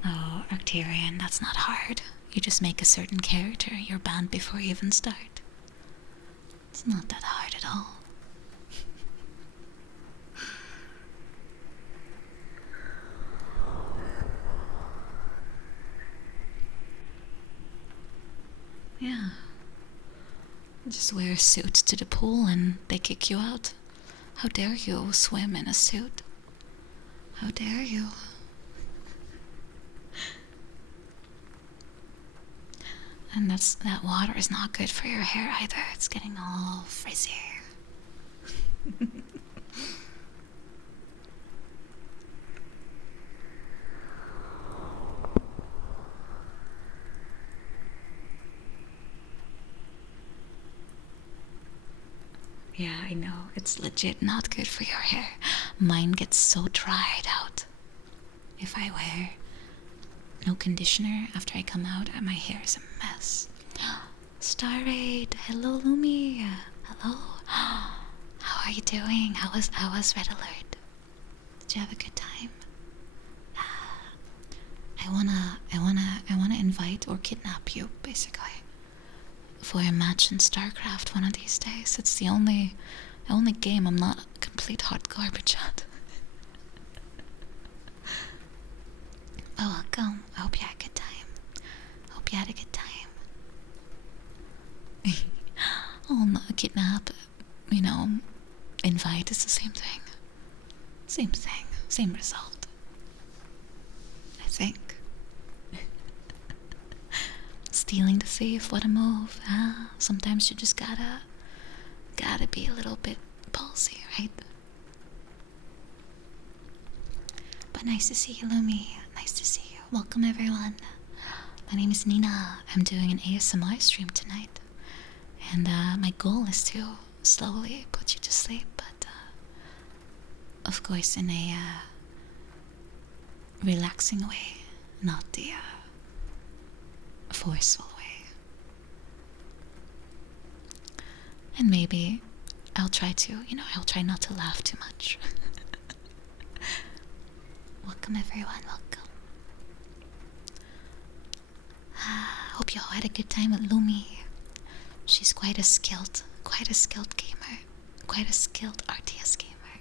Oh, Arcturian, that's not hard. You just make a certain character, you're banned before you even start. It's not that hard at all. Yeah. Just wear a suit to the pool and they kick you out. How dare you swim in a suit? How dare you? And that water is not good for your hair either. It's getting all frizzy. Yeah, I know. It's legit not good for your hair. Mine gets so dried out. If I wear no conditioner after I come out, and my hair is a mess. Starraid, hello Lumi. Hello. How are you doing? How was Red Alert? Did you have a good time? I wanna invite or kidnap you, basically, for a match in StarCraft one of these days. It's the only game I'm not complete hot garbage chat. Oh, welcome. I hope you had a good time. Hope you had a good time. Oh, no, kidnap, invite is the same thing. Same thing. Same result. I think. Stealing the thief, what a move. Sometimes you just gotta be a little bit ballsy, right? But nice to see you, Lumi. Nice to see you. Welcome, everyone. My name is Nina. I'm doing an ASMR stream tonight. And my goal is to slowly put you to sleep, but of course in a relaxing way, not the forceful way. And maybe I'll try not to laugh too much. Welcome, everyone, welcome. Hope you all had a good time with Lumi. She's quite a skilled gamer, quite a skilled RTS gamer.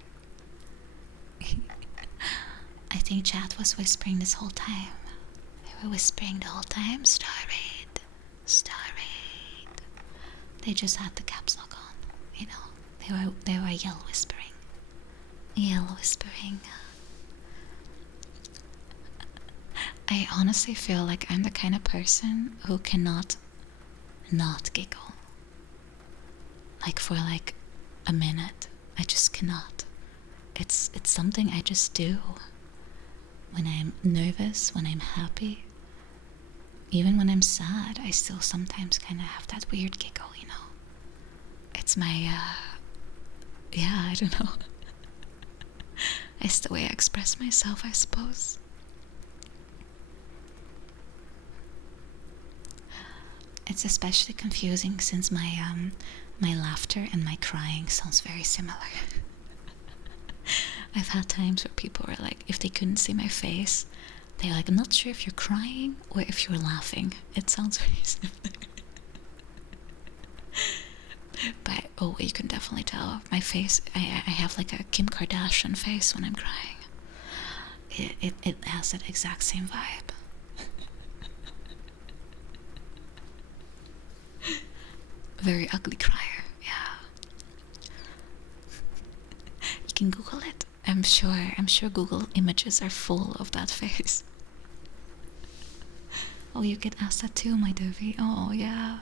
I think chat was whispering this whole time. They were whispering the whole time, Star Raid, Star Raid. They just had the caps lock on, They were yell whispering. I honestly feel like I'm the kind of person who cannot not giggle. Like for like a minute. I just cannot. It's something I just do. When I'm nervous, when I'm happy, even when I'm sad, I still sometimes kind of have that weird giggle, It's my, I don't know. It's the way I express myself, I suppose. It's especially confusing since my laughter and my crying sounds very similar. I've had times where people were like, if they couldn't see my face, they're like, I'm not sure if you're crying or if you're laughing. It sounds very similar. But, you can definitely tell. My face, I have like a Kim Kardashian face when I'm crying. It has that exact same vibe. Very ugly crier, yeah. You can Google it. I'm sure Google images are full of that face. Oh, you get asked that too, my Devi. Oh, yeah.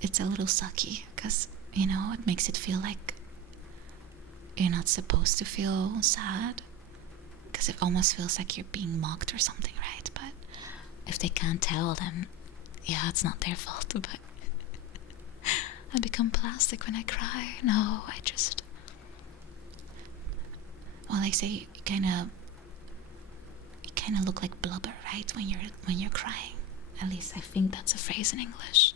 It's a little sucky, because, it makes it feel like you're not supposed to feel sad, because it almost feels like you're being mocked or something, right? But if they can't tell, then, yeah, it's not their fault, but I become plastic when I cry. No, they say you kind of look like blubber, right? When you're crying. At least I think that's a phrase in English.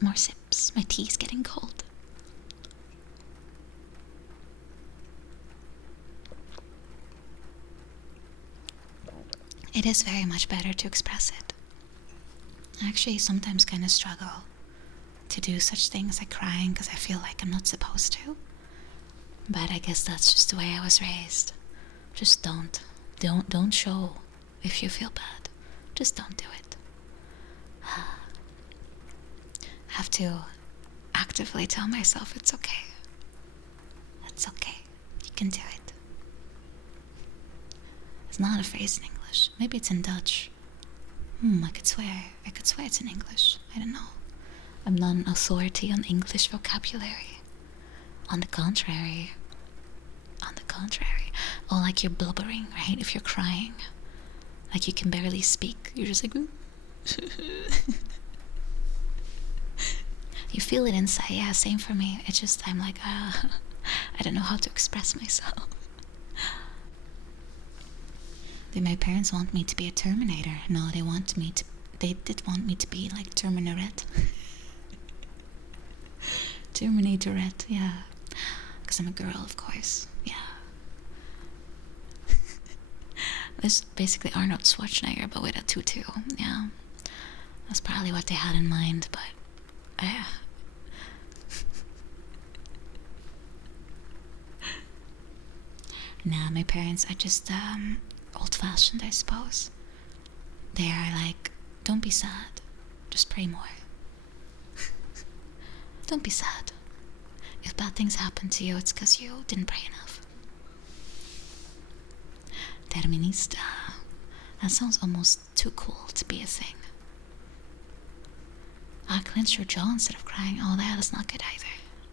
More sips. My tea's getting cold. It is very much better to express it. I actually sometimes kind of struggle to do such things like crying because I feel like I'm not supposed to. But I guess that's just the way I was raised. Just don't show if you feel bad. Just don't do it. I have to actively tell myself it's okay. It's okay. You can do it. It's not a phrase in English. Maybe it's in Dutch. I could swear it's in English. I don't know. I'm not an authority on English vocabulary. On the contrary. Oh, like you're blubbering, right? If you're crying. Like you can barely speak. You're just like... You feel it inside. Yeah, same for me. It's just I'm like, I don't know how to express myself. Did my parents want me to be a Terminator? No, they did want me to be like Terminatorette. Terminatorette, yeah. Because I'm a girl, of course. Yeah. This is basically Arnold Schwarzenegger, but with a tutu. Yeah. That's probably what they had in mind, but Nah, my parents are just old-fashioned, I suppose. They are like, don't be sad, just pray more. Don't be sad. If bad things happen to you, it's because you didn't pray enough. Terminista. That sounds almost too cool to be a thing. Clench your jaw instead of crying. Oh, that's not good either.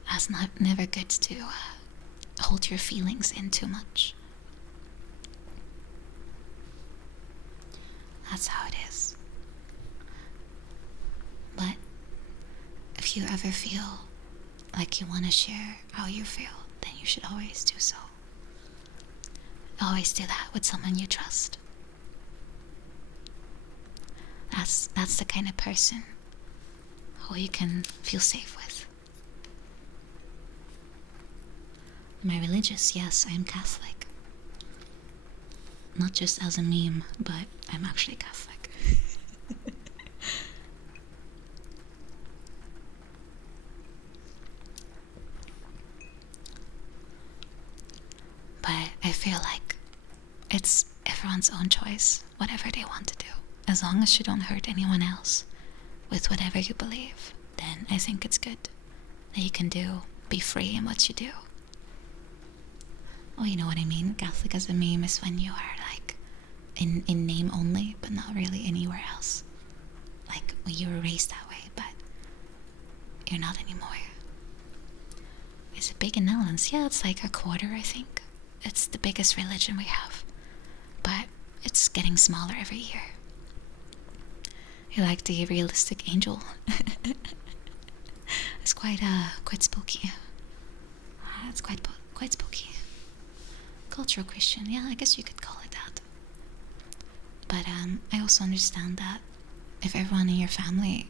That's never good to hold your feelings in too much. That's how it is. But if you ever feel like you want to share how you feel, then you should always do so. Always do that with someone you trust. That's the kind of person who you can feel safe with. Am I religious? Yes, I am Catholic. Not just as a meme, but I'm actually Catholic. But I feel like it's everyone's own choice, whatever they want to do. As long as you don't hurt anyone else with whatever you believe, then I think it's good that you can be free in what you do. Oh, you know what I mean? Catholic as a meme is when you are like in name only, but not really anywhere else. Like, well, you were raised that way, but you're not anymore. Is it big in Netherlands? Yeah, it's like a quarter, I think. It's the biggest religion we have, but it's getting smaller every year. You like the realistic angel? It's quite spooky. It's quite spooky. Cultural Christian, yeah, I guess you could call it that. But I also understand that if everyone in your family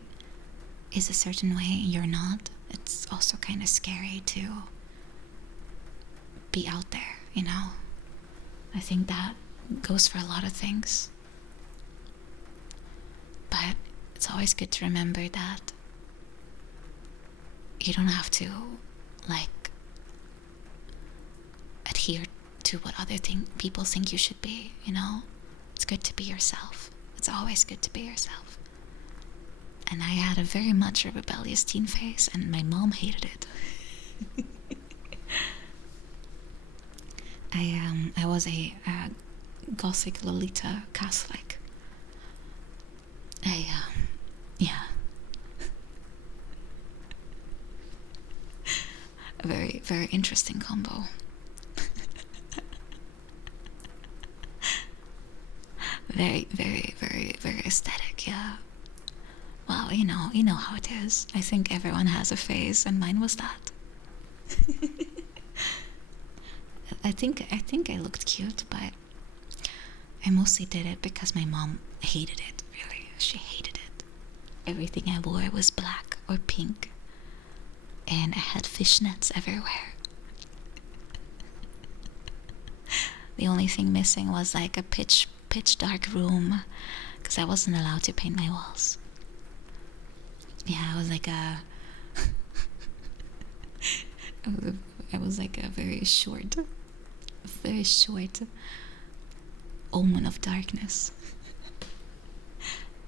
is a certain way and you're not, it's also kind of scary to be out there, you know? I think that goes for a lot of things. But it's always good to remember that you don't have to, like, adhere to what other people think you should be, you know? It's good to be yourself. It's always good to be yourself. And I had a very much a rebellious teen phase, and my mom hated it. I was a Gothic Lolita Catholic. Yeah. A very, very interesting combo. Very, very, very, very aesthetic, yeah. Well, you know how it is. I think everyone has a phase, and mine was that. I think I looked cute, but I mostly did it because my mom hated it, really. She hated it. Everything I wore was black or pink, and I had fishnets everywhere. The only thing missing was like a pitch dark room, because I wasn't allowed to paint my walls. Yeah, I was like I was like a very short omen of darkness.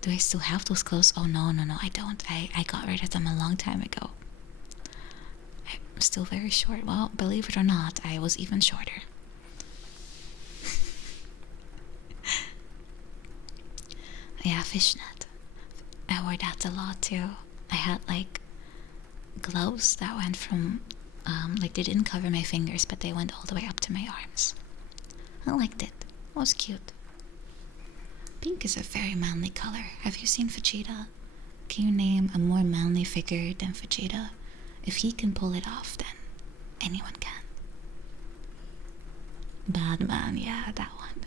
Do I still have those clothes? Oh, no, I don't. I got rid of them a long time ago. I'm still very short. Well, believe it or not, I was even shorter. Yeah, fishnet. I wore that a lot too. I had like gloves that went from, like, they didn't cover my fingers, but they went all the way up to my arms. I liked it. It was cute. Pink is a very manly color. Have you seen Vegeta? Can you name a more manly figure than Vegeta? If he can pull it off, then anyone can. Batman, yeah, that one.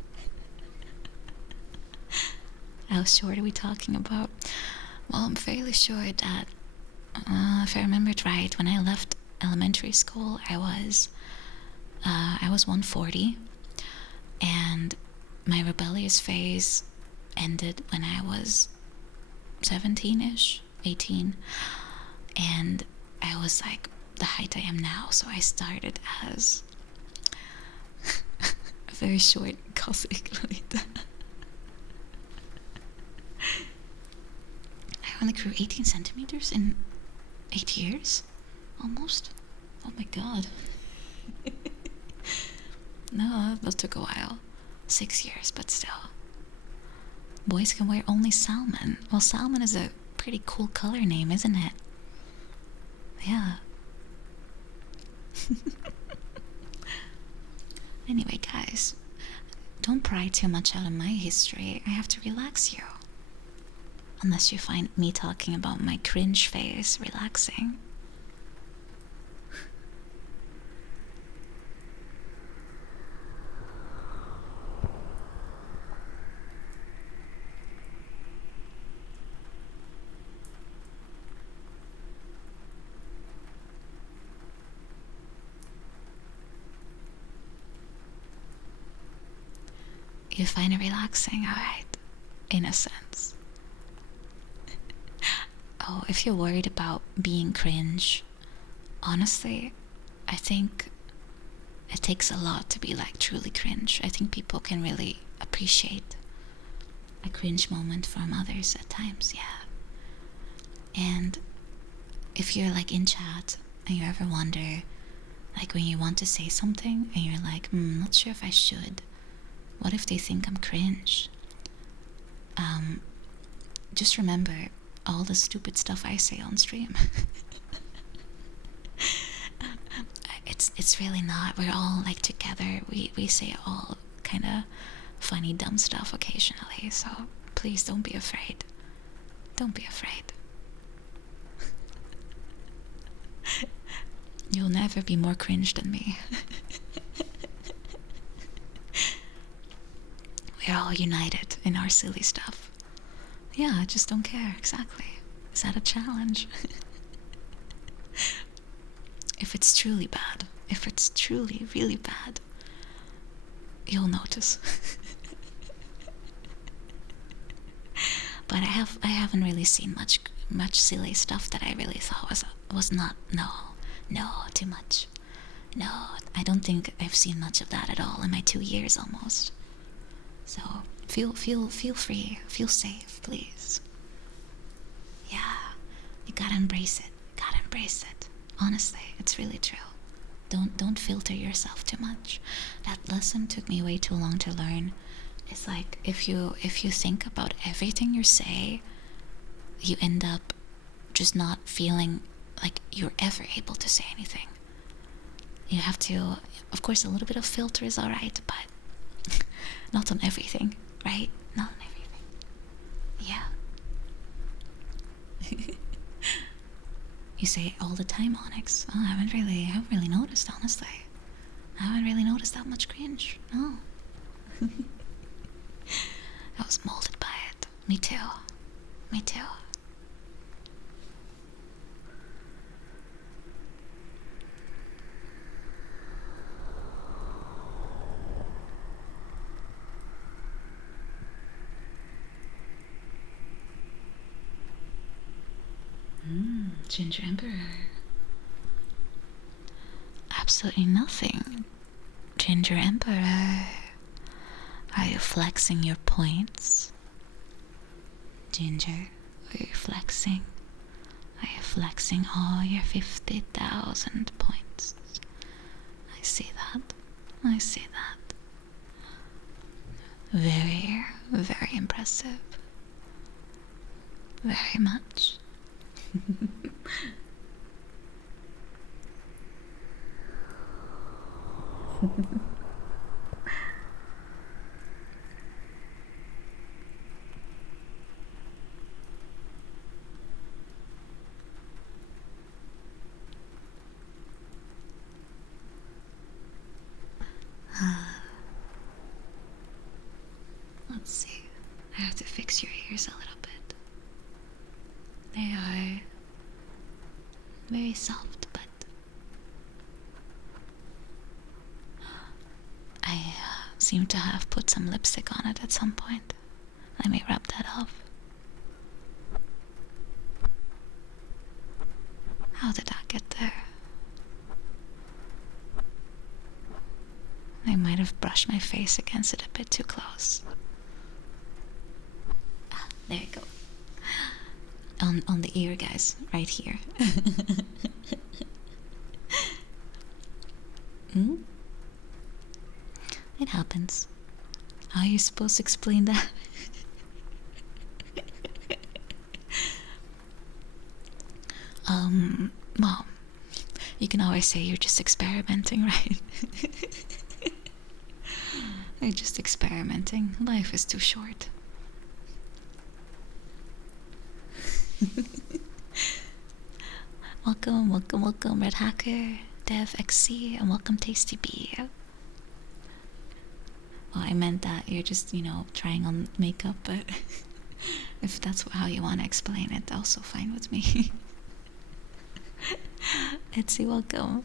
How short are we talking about? Well, I'm fairly sure that, if I remembered right, when I left elementary school, I was 140, and my rebellious phase ended when I was 17-ish, 18, and I was like the height I am now, so I started as Very short, gothic Lolita. I only grew 18 centimeters in 8 years? Almost? Oh my god. No, that took a while. 6 years, but still. Boys can wear only salmon. Well, salmon is a pretty cool color name, isn't it? Yeah. Anyway, guys, don't pry too much out of my history. I have to relax you. Unless you find me talking about my cringe face relaxing. You find it relaxing, alright? In a sense. Oh, if you're worried about being cringe, honestly, I think it takes a lot to be like truly cringe. I think people can really appreciate a cringe moment from others at times, yeah. And if you're like in chat and you ever wonder, like when you want to say something and you're like, not sure if I should. What if they think I'm cringe? Just remember all the stupid stuff I say on stream. It's really not. We're all like together. We say all kind of funny, dumb stuff occasionally. So please don't be afraid. Don't be afraid. You'll never be more cringe than me. We're all united in our silly stuff. Yeah, I just don't care, exactly. Is that a challenge? If it's truly bad, if it's truly, really bad, you'll notice. But I haven't really seen much silly stuff that I really thought was not, no, too much. No, I don't think I've seen much of that at all in my 2 years almost. So feel free, feel safe, please. Yeah, you gotta embrace it. Honestly, it's really true. Don't filter yourself too much. That lesson took me way too long to learn. It's like if you think about everything you say, you end up just not feeling like you're ever able to say anything. You have to, of course, a little bit of filter is alright, but not on everything, right? Not on everything. Yeah. You say it all the time, Onyx. Oh, I haven't really noticed, honestly. I haven't really noticed that much cringe. No. I was molded by it. Me too. Me too. Ginger Emperor. Absolutely nothing. Ginger Emperor. Are you flexing your points? Ginger, are you flexing? Are you flexing all your 50,000 points? I see that. I see that. Very, very impressive. Very much. Let's see. I have to fix your ears a little bit. They are very soft, but I seem to have put some lipstick on it at some point. Let me rub that off. How did that get there? I might have brushed my face against it a bit too close. Ah, there you go. On the ear, guys, right here. Hmm? It happens. How are you supposed to explain that? Well, you can always say you're just experimenting, right? You're just experimenting. Life is too short. Welcome, welcome, welcome, Red Hacker, Dev XC, and welcome, Tasty B. Well, I meant that you're just, trying on makeup, but if that's how you want to explain it, also fine with me. Etsy, welcome.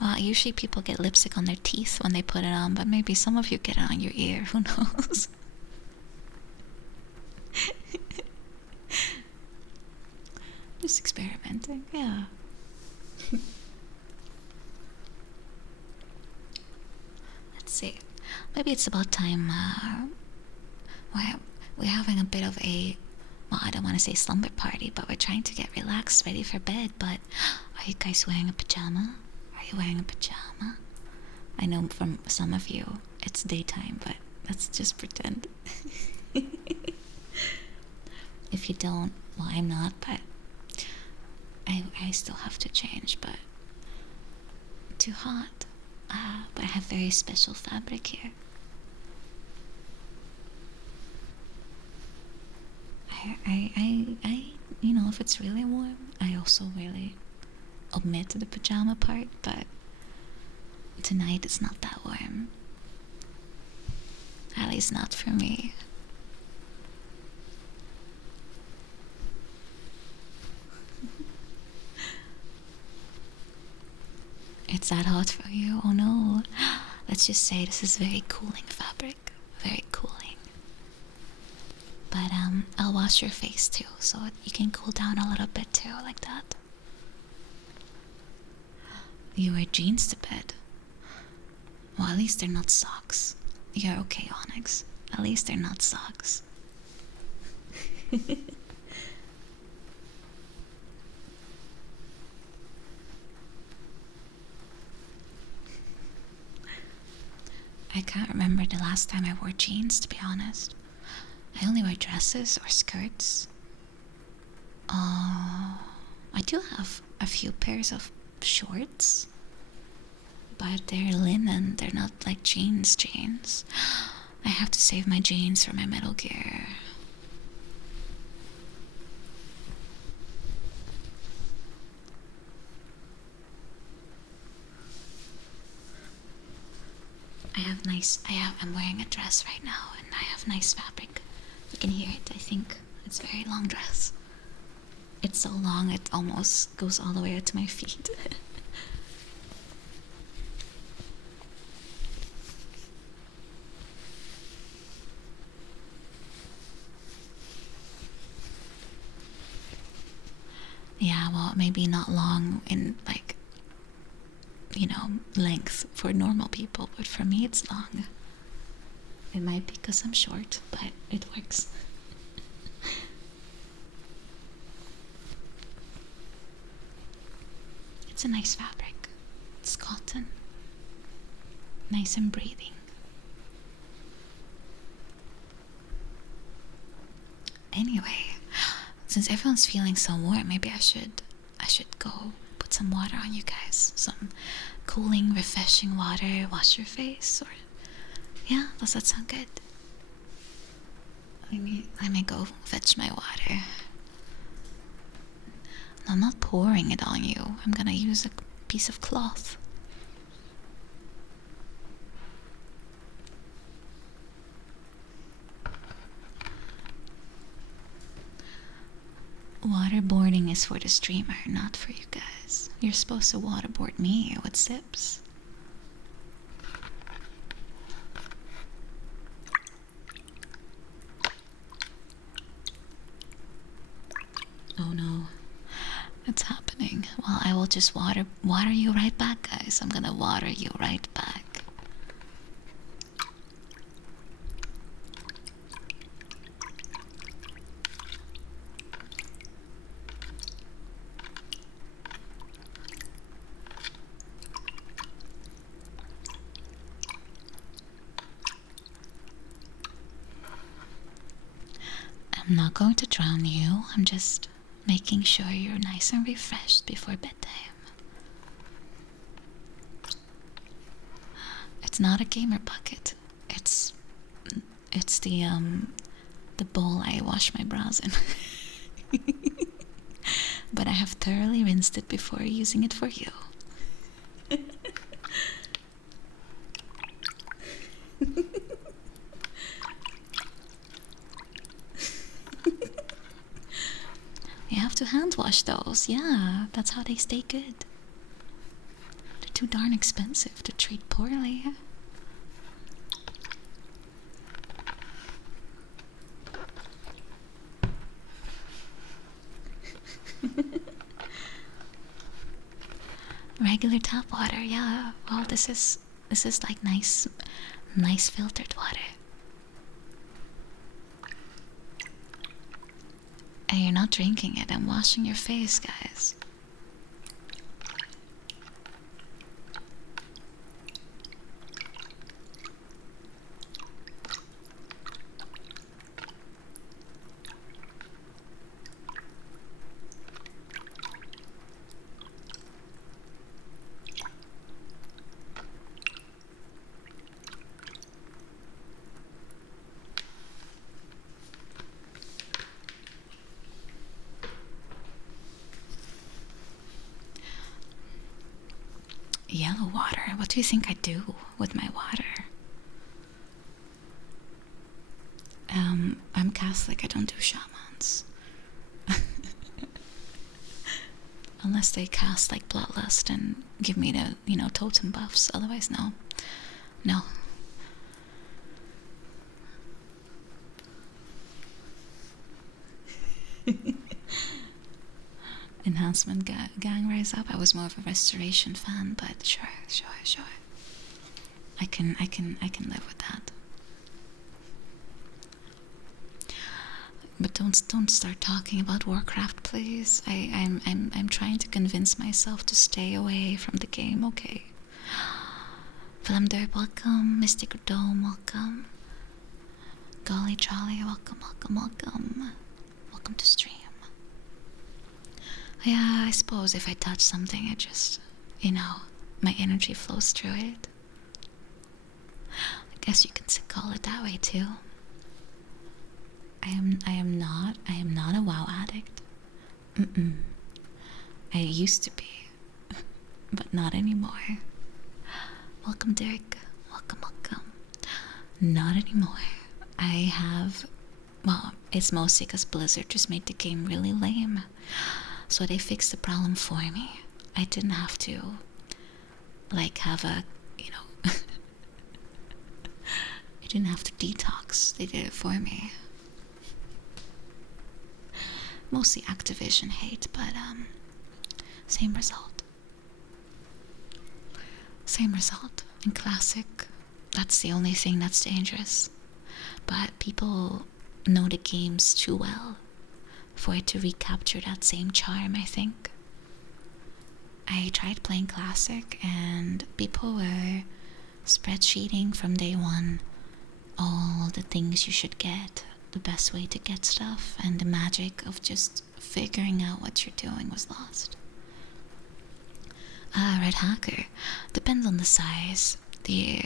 Well, usually people get lipstick on their teeth when they put it on, but maybe some of you get it on your ear, who knows? Just experimenting, yeah. Let's see. Maybe it's about time. We're having a bit of a, well, I don't want to say slumber party, but we're trying to get relaxed, ready for bed. But are you guys wearing a pajama? Are you wearing a pajama? I know from some of you it's daytime, but let's just pretend. If you don't, well, I'm not, but I still have to change, but too hot. But I have very special fabric here. I if it's really warm, I also really omit the pajama part, but tonight it's not that warm. At least not for me. It's that hot for you? Oh no. Let's just say this is very cooling fabric. Very cooling. But I'll wash your face too, so you can cool down a little bit too, like that. You wear jeans to bed. Well, at least they're not socks. You're okay, Onyx. At least they're not socks. I can't remember the last time I wore jeans, to be honest. I only wear dresses or skirts. I do have a few pairs of shorts, but they're linen. They're not like jeans. I have to save my jeans for my Metal Gear. I'm wearing a dress right now, and I have nice fabric. You can hear it, I think. It's a very long dress. It's so long it almost goes all the way up to my feet. Yeah, well, maybe not long in, like, length for normal people, but for me it's long. It might be because I'm short, but it works. It's a nice fabric. It's cotton. Nice and breathing. Anyway, since everyone's feeling so warm, maybe I should go put some water on you guys. Some cooling, refreshing water. Wash your face, or yeah, does that sound good? Let me go fetch my water. I'm not pouring it on you. I'm gonna use a piece of cloth. Waterboarding is for the streamer, not for you guys. You're supposed to waterboard me with sips. Oh no. It's happening. Well, I will just water you right back, guys. I'm gonna water you right back. I'm not going to drown you. I'm just making sure you're nice and refreshed before bedtime. It's not a gamer bucket. It's the bowl I wash my brows in. But I have thoroughly rinsed it before using it for you. You have to hand wash those, yeah, that's how they stay good. They're too darn expensive to treat poorly. Regular tap water, yeah. Well, this is like nice filtered water. And you're not drinking it. I'm washing your face, guys. Yellow water? What do you think I do with my water? I'm Catholic, I don't do shamans. Unless they cast like bloodlust and give me the, totem buffs. Otherwise, no. No. Enhancement gang rise up. I was more of a restoration fan, but sure. I can live with that. But don't start talking about Warcraft, please. I'm trying to convince myself to stay away from the game. Okay. Flamder, welcome. Mystic Dome, welcome. Golly Jolly, welcome. Welcome to stream. Yeah, I suppose if I touch something, it just, my energy flows through it. I guess you can call it that way too. I am not a WoW addict. I used to be, but not anymore. Welcome, Derek. Welcome. Not anymore. I have, well, it's mostly because Blizzard just made the game really lame. So they fixed the problem for me. I didn't have to, have a, I didn't have to detox. They did it for me. Mostly Activision hate, but, same result. In Classic, that's the only thing that's dangerous. But people know the games too well for it to recapture that same charm, I think. I tried playing Classic and people were spreadsheeting from day one all the things you should get, the best way to get stuff, and the magic of just figuring out what you're doing was lost. Red Hacker. Depends on the size. The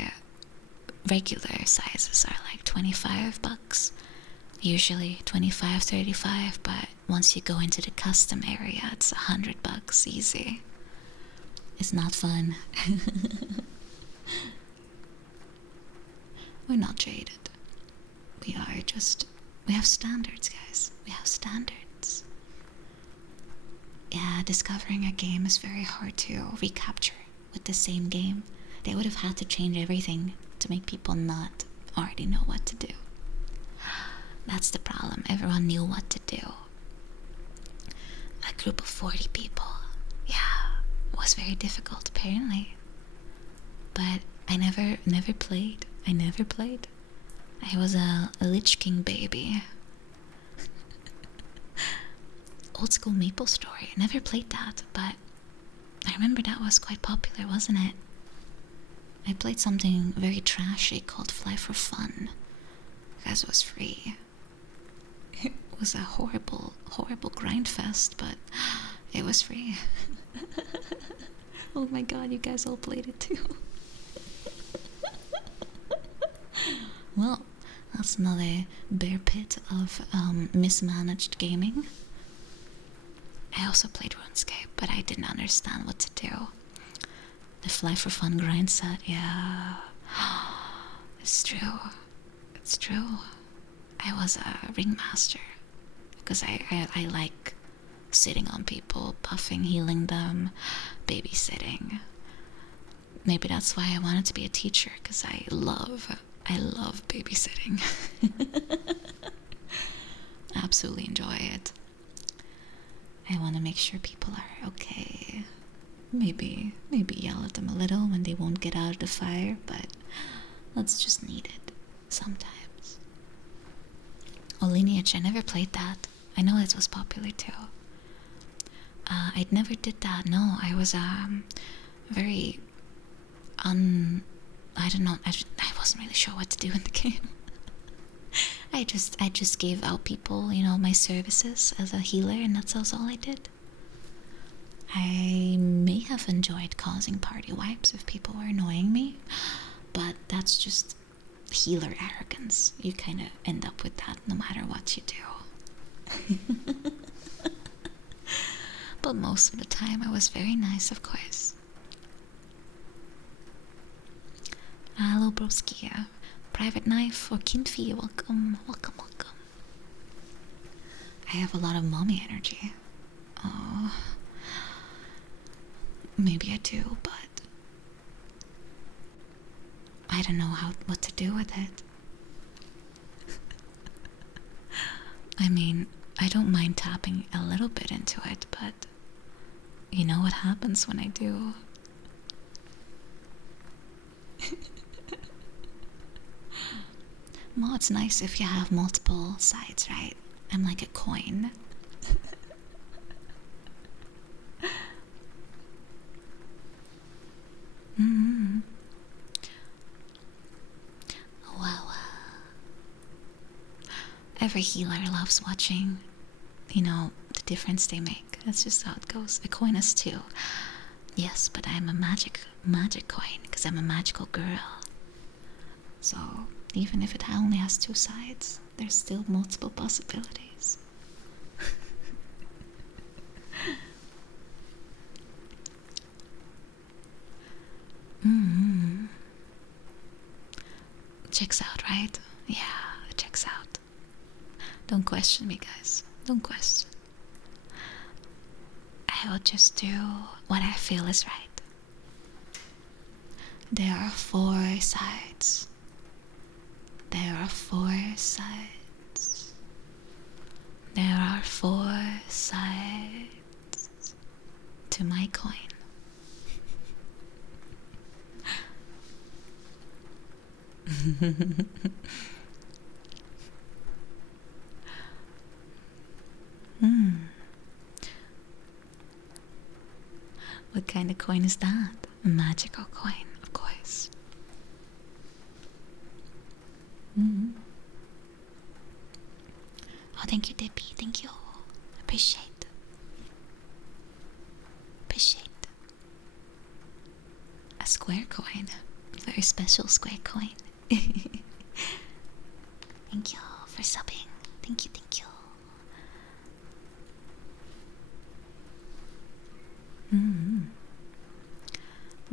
regular sizes are like $25. Usually 25, 35, but once you go into the custom area, it's $100 easy. It's not fun. We're not jaded. We have standards, guys. We have standards. Yeah, discovering a game is very hard to recapture with the same game. They would have had to change everything to make people not already know what to do. That's the problem. Everyone knew what to do. a group of 40 people. Yeah, it was very difficult apparently. But I never played. I never played. I was a Lich King baby. Old school Maple Story. I never played that, but I remember that was quite popular, wasn't it? I played something very trashy called Fly for Fun, because it was free. It was a horrible, horrible grind fest, but it was free. Oh my god, you guys all played it too. Well, that's another bear pit of mismanaged gaming. I also played RuneScape, but I didn't understand what to do. The Fly for Fun grind set, yeah. It's true. It's true. I was a ringmaster because I like sitting on people, buffing, healing them, babysitting. Maybe that's why I wanted to be a teacher, because I love babysitting. Absolutely enjoy it. I want to make sure people are okay. Maybe yell at them a little when they won't get out of the fire, but that's just needed sometimes. Oh, Lineage, I never played that. I know it was popular too. I never did that. No, I was very I don't know. I wasn't really sure what to do in the game. I just gave out people, my services as a healer, and that's all I did. I may have enjoyed causing party wipes if people were annoying me, but that's just healer arrogance. You kind of end up with that no matter what you do. But most of the time I was very nice, of course. Hello, Broskia. Private Knife or Kinfi, welcome, welcome, welcome. I have a lot of mommy energy. Oh, maybe I do, but I don't know what to do with it. I mean, I don't mind tapping a little bit into it, but you know what happens when I do. Well, it's nice if you have multiple sides, right? I'm like a coin. Mm-hmm. Well, every healer loves watching, the difference they make. That's just how it goes. A coin has two. Yes, but I'm a magic coin because I'm a magical girl. So even if it only has two sides, there's still multiple possibilities. Mm-hmm. Checks out, right? Yeah, it checks out. Don't question me, guys. Don't question. I will just do what I feel is right. There are 4 sides. There are 4 sides. There are 4 sides to my coin. What kind of coin is that? A magical coin, of course. Oh, thank you, Dippy. Thank you. Appreciate. A square coin. Very special square coin. Thank you for subbing. Thank you.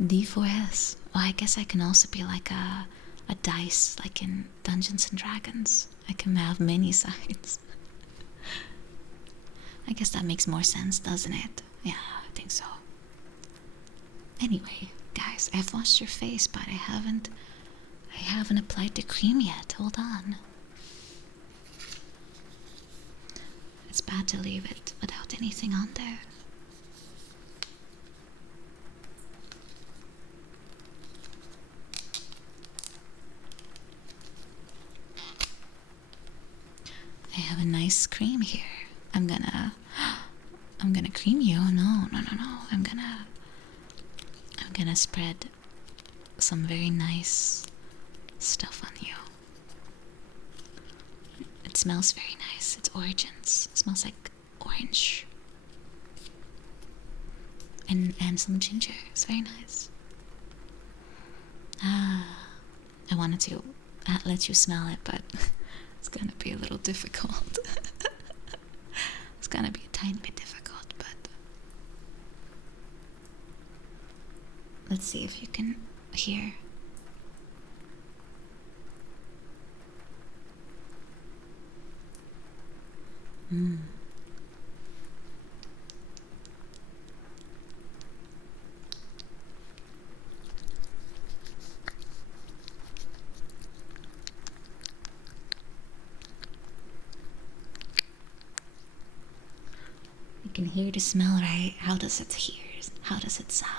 D4S. Well, I guess I can also be like a dice, like in Dungeons and Dragons. I can have many sides. I guess that makes more sense, doesn't it? Yeah, I think so. Anyway, guys, I've washed your face, but I haven't applied the cream yet. Hold on. It's bad to leave it without anything on there. I have a nice cream here. I'm gonna cream you. No. I'm gonna spread some very nice stuff on you. It smells very nice. It's origins. It smells like orange. And some ginger. It's very nice. I wanted to let you smell it, but it's gonna be a little difficult. It's gonna be a tiny bit difficult, but let's see if you can hear. You can hear the smell, right? How does it hear? How does it sound?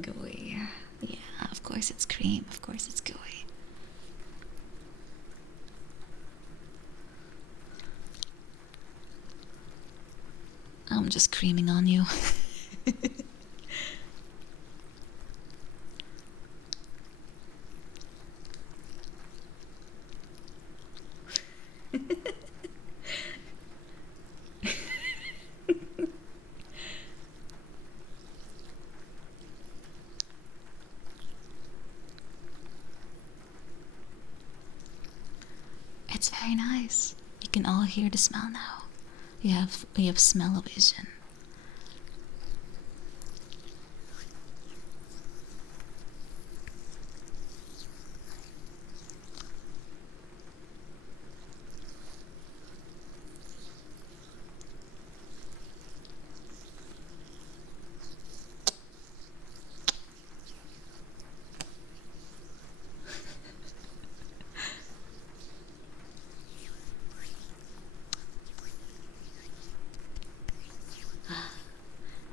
Gooey. Yeah, of course it's cream. Of course it's gooey. I'm just creaming on you. It's very nice. You can all hear the smell now. You have smell-o-vision.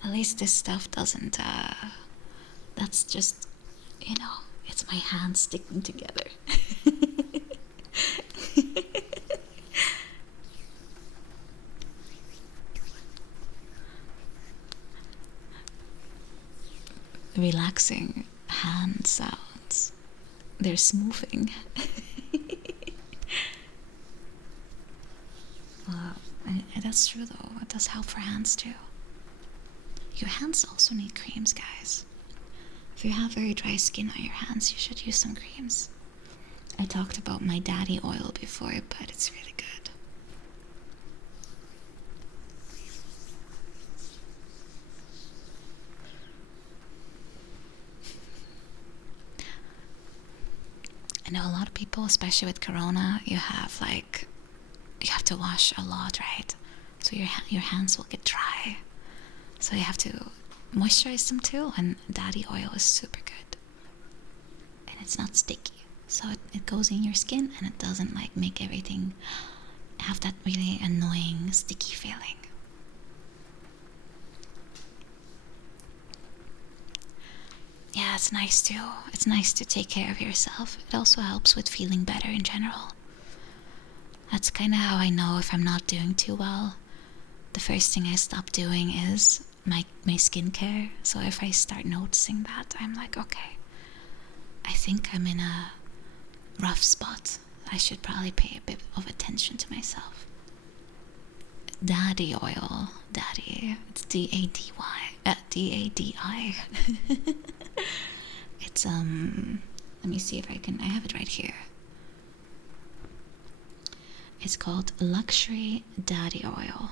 At least this stuff doesn't, that's just, it's my hands sticking together. Relaxing hand sounds. They're smoothing. Wow, that's true though. It does help for hands too. Your hands also need creams, guys. If you have very dry skin on your hands, you should use some creams. I talked about my daddy oil before, but it's really good. I know a lot of people, especially with Corona, you have to wash a lot, right? So your hands will get dry. So you have to moisturize them too, and daddy oil is super good. And it's not sticky. So it goes in your skin and it doesn't make everything have that really annoying sticky feeling. Yeah, it's nice too. It's nice to take care of yourself. It also helps with feeling better in general. That's kind of how I know if I'm not doing too well. The first thing I stop doing is my skincare. So if I start noticing that, I'm like, okay, I think I'm in a rough spot. I should probably pay a bit of attention to myself. Daddy oil. Daddy. It's D-A-D-Y. D-A-D-I. It's, let me see if I have it right here. It's called Luxury Daddy Oil.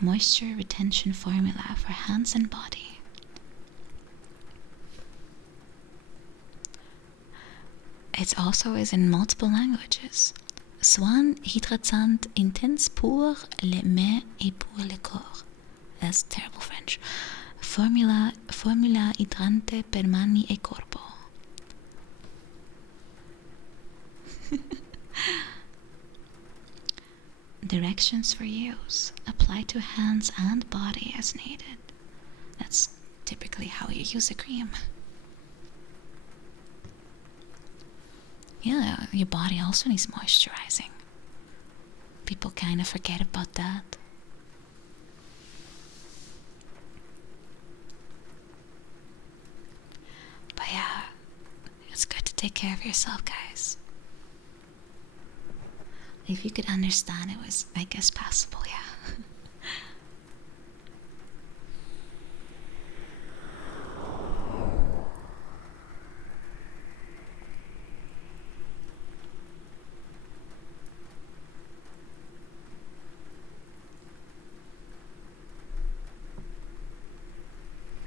Moisture retention formula for hands and body. It also is in multiple languages. Soin hydratant intense pour les mains et pour le corps. That's terrible French. Formula hidrante per mani e corpo. Directions for use. Apply to hands and body as needed. That's typically how you use a cream. Yeah, your body also needs moisturizing. People kind of forget about that. But yeah, it's good to take care of yourself, guys. If you could understand, it was, I guess, passable, yeah.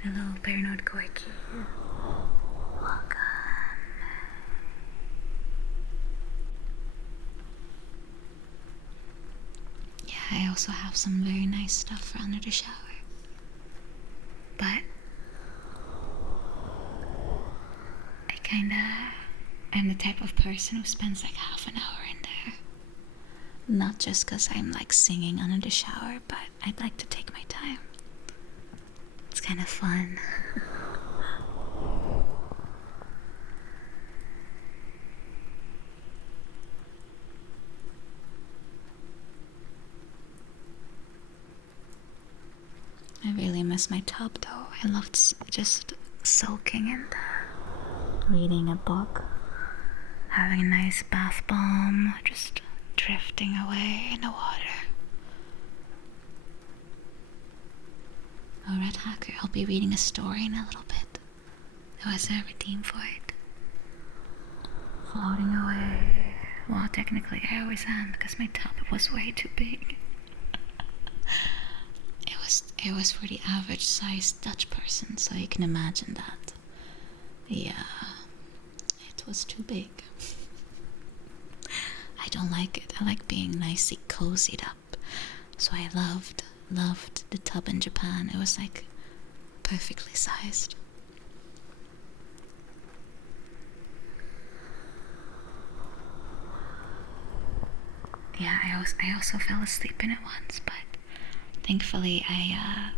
Hello, Paranoid Koiki. Welcome. Yeah, I also have some very nice stuff for under the shower. But I kinda am the type of person who spends like half an hour in there. Not just because I'm like singing under the shower, but I'd like to take my time. It's kind of fun. I really miss my tub though. I loved just soaking in there, reading a book, having a nice bath bomb, just drifting away in the water. Alright, Hacker, I'll be reading a story in a little bit. There was a redeem for it. Floating away. Well, technically I always am because my tub was way too big. It was for the average sized Dutch person, so you can imagine that. Yeah, it was too big. I don't like it. I like being nicely cozied up. So I loved the tub in Japan. It was like perfectly sized. Yeah, I also fell asleep in it once, but thankfully I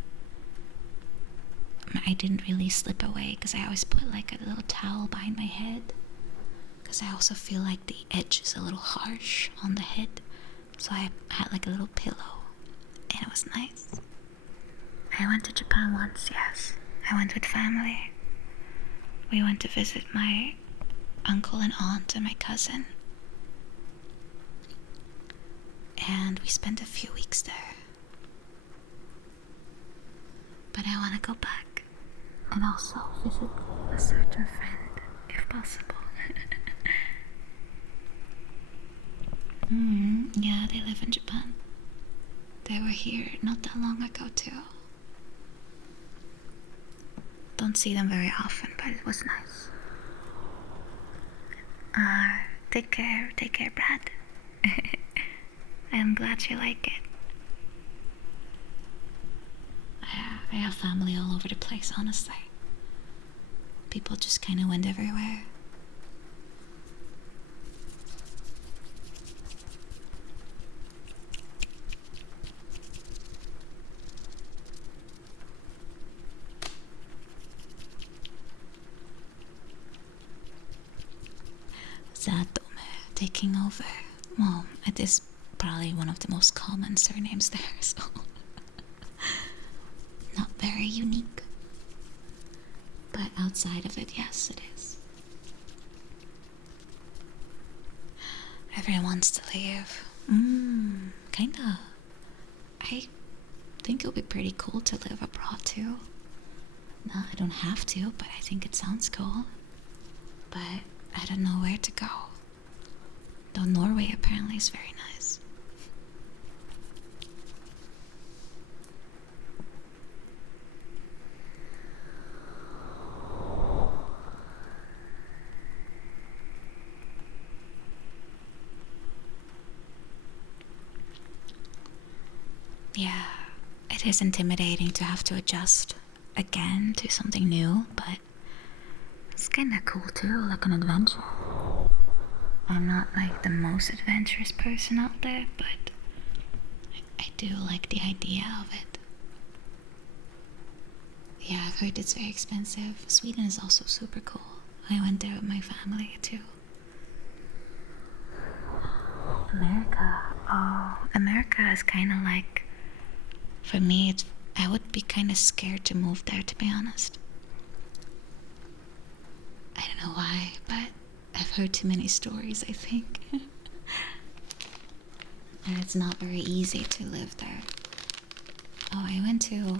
didn't really slip away because I always put like a little towel behind my head, because I also feel like the edge is a little harsh on the head, so I had like a little pillow and it was nice. I went to Japan once, yes. I went with family. We went to visit my uncle and aunt and my cousin, and we spent a few weeks there. But I want to go back and also visit a certain friend, if possible. Yeah, they live in Japan. They were here not that long ago too. Don't see them very often, but it was nice. Take care, Brad. I'm glad you like it. I have family all over the place, honestly. People just kind of went everywhere. Saotome taking over. Well, it is probably one of the most common surnames there, so not very unique. But outside of it, yes, it is. Everyone wants to leave. Kinda. I think it would be pretty cool to live abroad too. No, I don't have to, but I think it sounds cool. But I don't know where to go. Though Norway apparently is very nice. Yeah, it is intimidating to have to adjust again to something new, but it's kinda cool too, like an adventure. I'm not like the most adventurous person out there, but I do like the idea of it. Yeah, I've heard it's very expensive. Sweden is also super cool. I went there with my family too. America. Oh, America is kind of like, for me, I would be kind of scared to move there, to be honest. I don't know why, but I've heard too many stories, I think. And it's not very easy to live there. Oh, I went to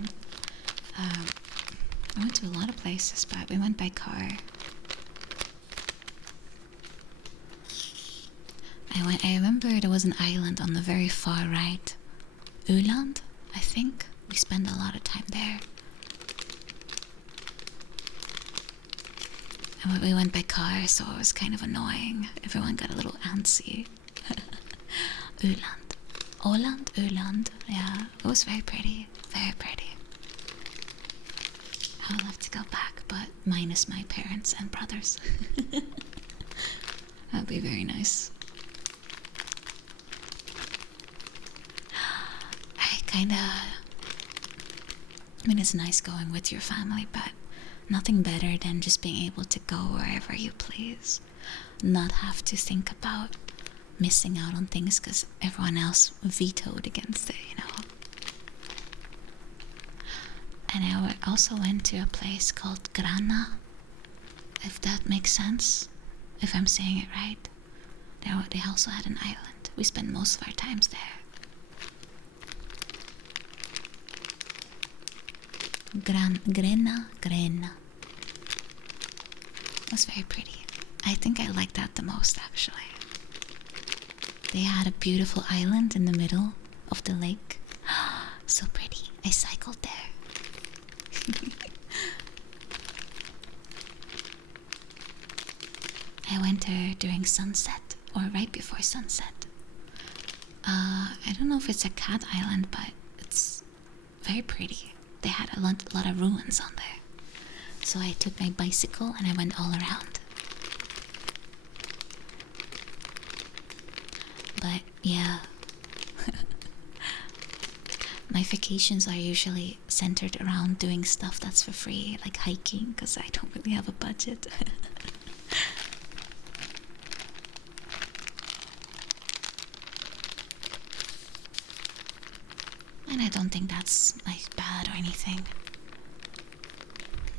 a lot of places, but we went by car. I remember there was an island on the very far right. Öland, I think. We spent a lot of time there. And we went by car, so it was kind of annoying. Everyone got a little antsy. Öland. Åland, Öland. Yeah, it was very pretty. Very pretty. I would love to go back, but minus my parents and brothers. That'd be very nice. I mean, it's nice going with your family, but nothing better than just being able to go wherever you please. Not have to think about missing out on things because everyone else vetoed against it, you know. And I also went to a place called Grana, if that makes sense, if I'm saying it right. They also had an island. We spent most of our times there. Grena. It was very pretty. I think I liked that the most, actually. They had a beautiful island in the middle of the lake. So pretty. I cycled there. I went there during sunset, or right before sunset. I don't know if it's a cat island, but it's very pretty. They had a lot of ruins on there. So I took my bicycle and I went all around. But yeah, my vacations are usually centered around doing stuff that's for free, like hiking, because I don't really have a budget. And I don't think that's like bad or anything.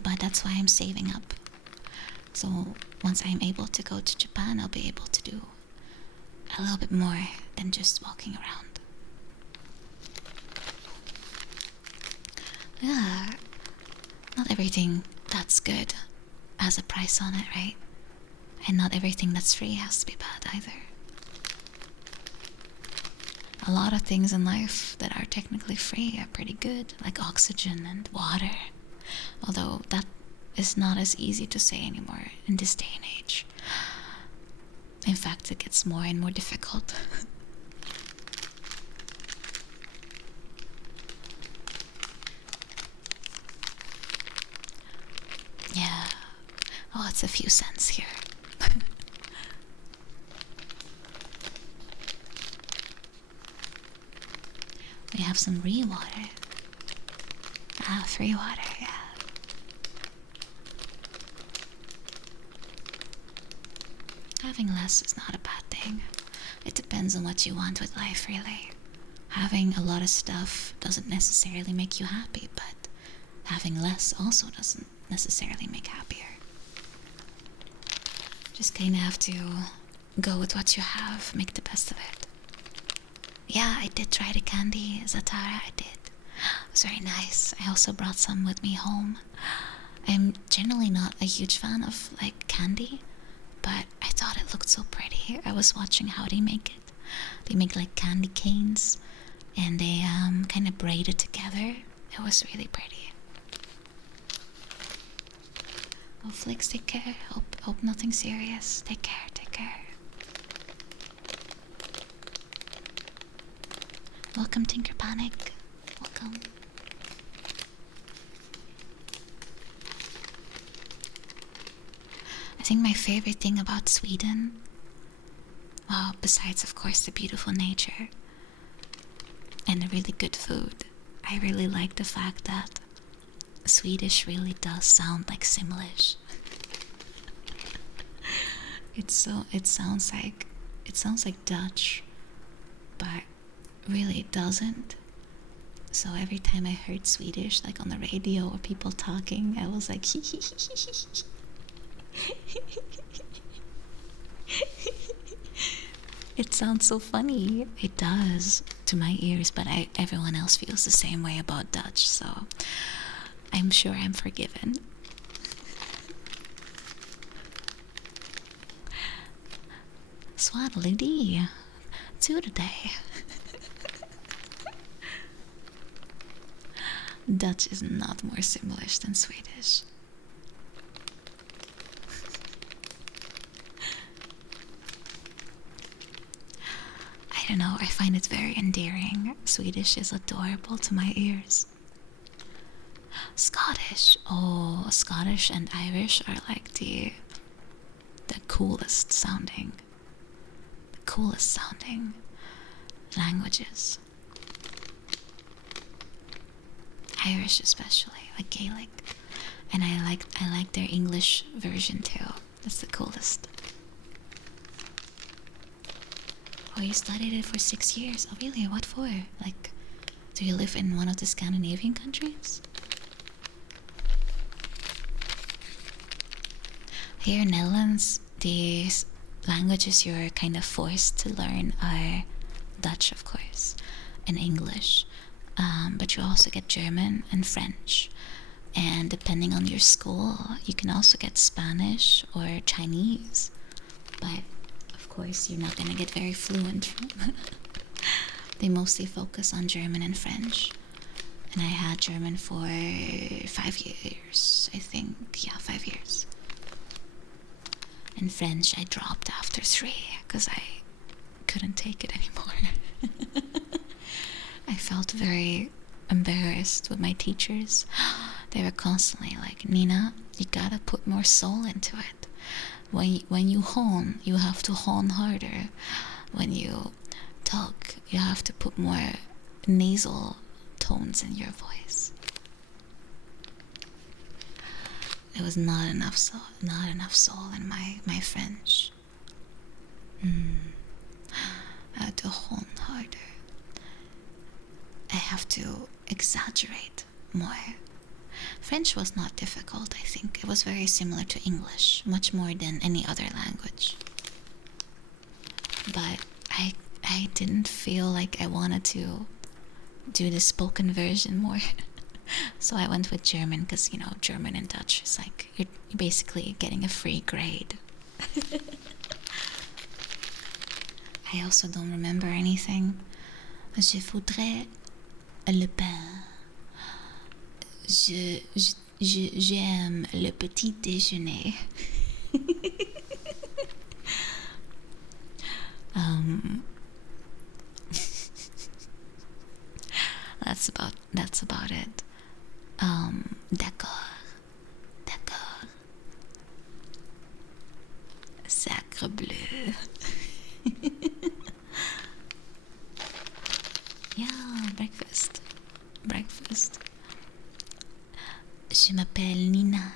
But that's why I'm saving up. So once I'm able to go to Japan, I'll be able to do a little bit more than just walking around. Yeah, not everything that's good has a price on it, right? And not everything that's free has to be bad either. A lot of things in life that are technically free are pretty good, like oxygen and water. Although that is not as easy to say anymore in this day and age. In fact, it gets more and more difficult. Yeah. Oh, it's a few cents here. We have some water. Ah, free water, yeah. Having less is not a bad thing. It depends on what you want with life, really. Having a lot of stuff doesn't necessarily make you happy, but having less also doesn't necessarily make happier. Just kind of have to go with what you have, make the best of it. Yeah, I did try the candy, Zatara, I did. It was very nice. I also brought some with me home. I'm generally not a huge fan of, like, candy, but I thought it looked so pretty. I was watching how they make it. They make, like, candy canes, and they kind of braid it together. It was really pretty. Oh, Flix, take care. Hope nothing serious. Take care, take care. Welcome, Tinker Panic. Welcome. I think my favorite thing about Sweden, well, besides of course the beautiful nature, and really good food. I really like the fact that Swedish really does sound like Simlish. It sounds like Dutch, but really it doesn't. So every time I heard Swedish, like on the radio or people talking, I was like, it sounds so funny. It does to my ears, but everyone else feels the same way about Dutch, so I'm sure I'm forgiven. Swaddly-dee. To today. Dutch is not more Simlish than Swedish. I don't know, I find it very endearing. Swedish is adorable to my ears. Scottish. Oh, Scottish and Irish are like the coolest sounding. The coolest sounding languages. Irish especially, like Gaelic. And I like their English version too. That's the coolest. Oh, you studied it for 6 years? Oh, really? What for? Like, do you live in one of the Scandinavian countries? Here in Netherlands, the languages you're kind of forced to learn are Dutch, of course, and English. But you also get German and French. And depending on your school, you can also get Spanish or Chinese. But of course, you're not gonna get very fluent. They mostly focus on German and French. And I had German for 5 years, I think. Yeah, 5 years. And French I dropped after 3 because I couldn't take it anymore. I felt very embarrassed with my teachers. They were constantly like, Nina, you gotta put more soul into it. When you hone, you have to hone harder. When you talk, you have to put more nasal tones in your voice. There was not enough soul in my French. I had to hone harder. I have to exaggerate more. French was not difficult, I think. It was very similar to English, much more than any other language. But I didn't feel like I wanted to do the spoken version more. So I went with German because, you know, German and Dutch is like, you're basically getting a free grade. I also don't remember anything. Je voudrais le pain. J'aime le petit déjeuner. That's about it. D'accord. Sacre bleu. Yeah, breakfast. Je m'appelle Nina.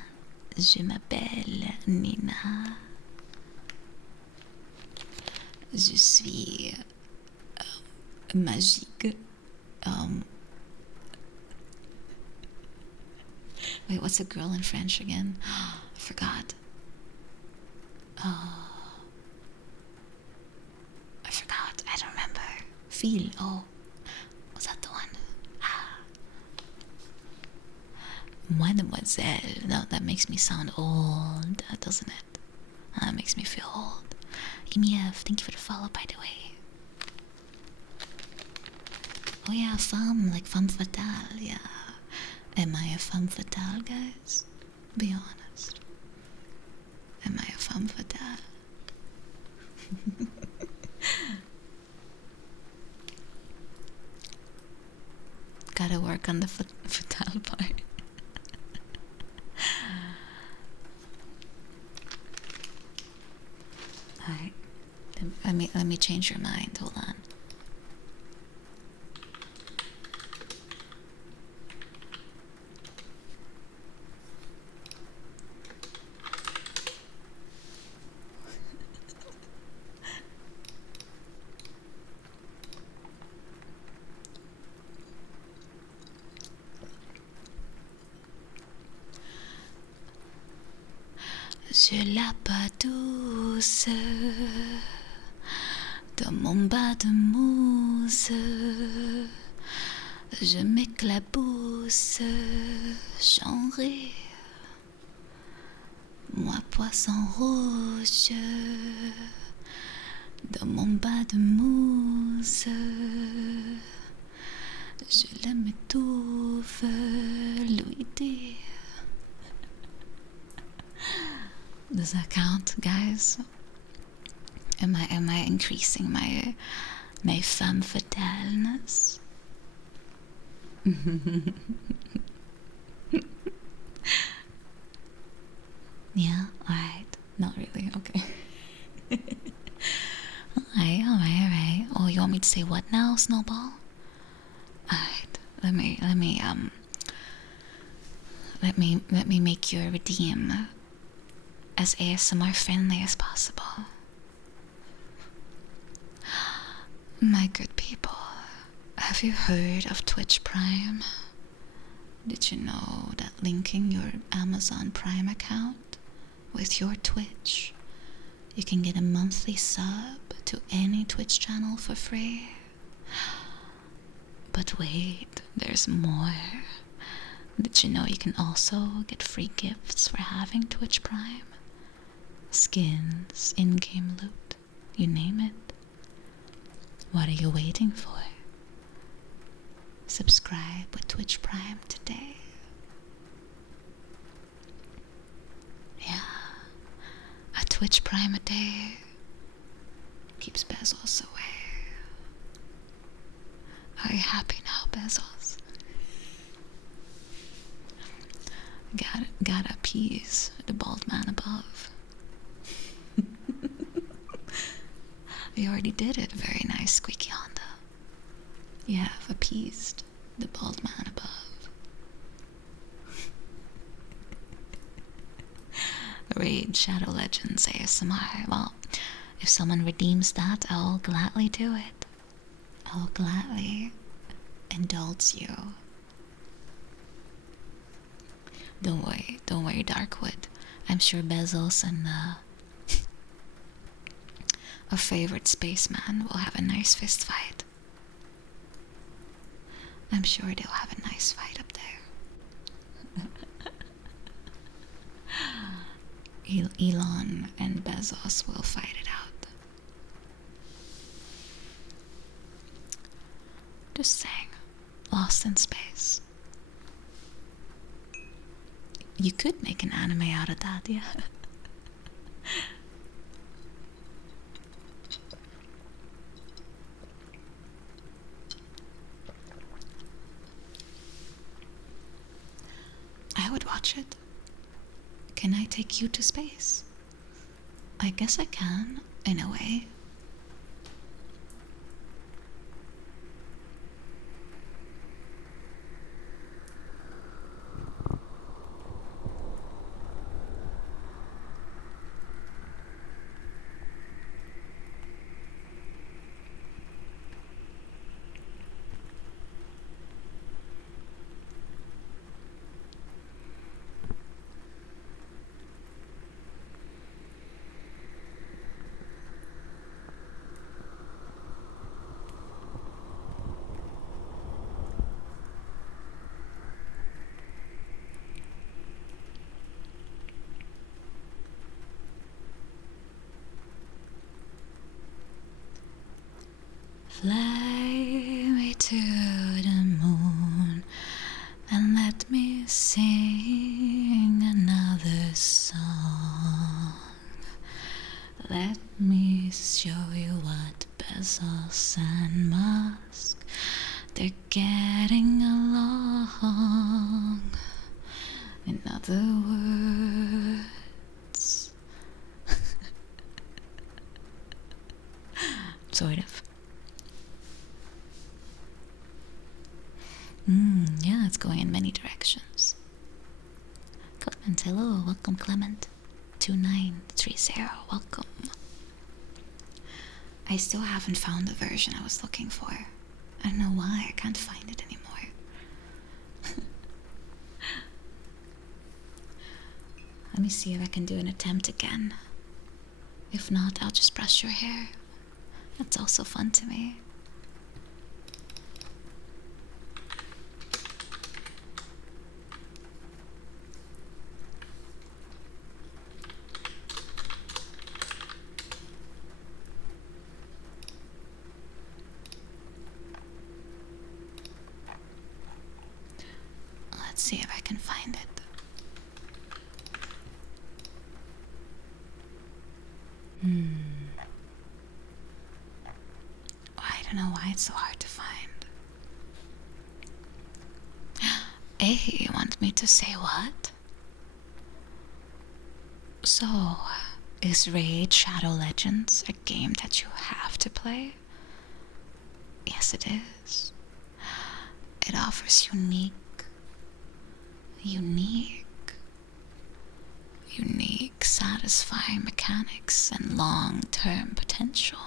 Je suis magique. Wait, what's a girl in French again? I forgot. I forgot. I don't remember. Fille. Oh, was that the one? Mademoiselle. No, that makes me sound old, doesn't it? That makes me feel old. Emiev, thank you for the follow, by the way. Oh yeah, femme, like femme fatale, yeah. Am I a femme fatale, guys? Be honest. Am I a femme fatale? Gotta work on the fatale part. Alright. Let me change your mind. Hold on. Je la pas douce dans mon bas de mousse. Je m'éclabousse, j'en ris. Moi, poisson rouge, dans mon bas de mousse. Je l'aime étouffe, lui dire. Does that count, guys? Am I increasing my femme fatale-ness? Yeah, alright. Not really, okay. Alright. Oh, you want me to say what now, Snowball? Alright, let me make your redeem as ASMR friendly as possible. My good people, have you heard of Twitch Prime? Did you know that linking your Amazon Prime account with your Twitch, you can get a monthly sub to any Twitch channel for free? But wait, there's more. Did you know you can also get free gifts for having Twitch Prime? Skins, in-game loot, you name it. What are you waiting for? Subscribe with Twitch Prime today. Yeah, a Twitch Prime a day keeps Bezos away. Are you happy now, Bezos? Gotta appease the bald man above. You already did it. Very nice, Squeaky Honda. You have appeased the bald man above. Raid Shadow Legends ASMR. Well, if someone redeems that, I'll gladly do it. I'll gladly indulge you. Don't worry, Darkwood. I'm sure Bezos and our favorite spaceman will have a nice fist fight. I'm sure they'll have a nice fight up there. Elon and Bezos will fight it out. Just saying. Lost in space. You could make an anime out of that, yeah. I would watch it. Can I take you to space? I guess I can, in a way. Fly me to the moon and let me sing another song. Let me show you what Bezos and Musk, they're getting along. In other words, sort of. Yeah, it's going in many directions. Clement, hello, welcome Clement. 2930, welcome. I still haven't found the version I was looking for. I don't know why, I can't find it anymore. Let me see if I can do an attempt again. If not, I'll just brush your hair. That's also fun to me. Let's see if I can find it. I don't know why it's so hard to find. Hey, you want me to say what? So, is Raid Shadow Legends a game that you have to play? Yes, it is. It offers unique, satisfying mechanics and long-term potential.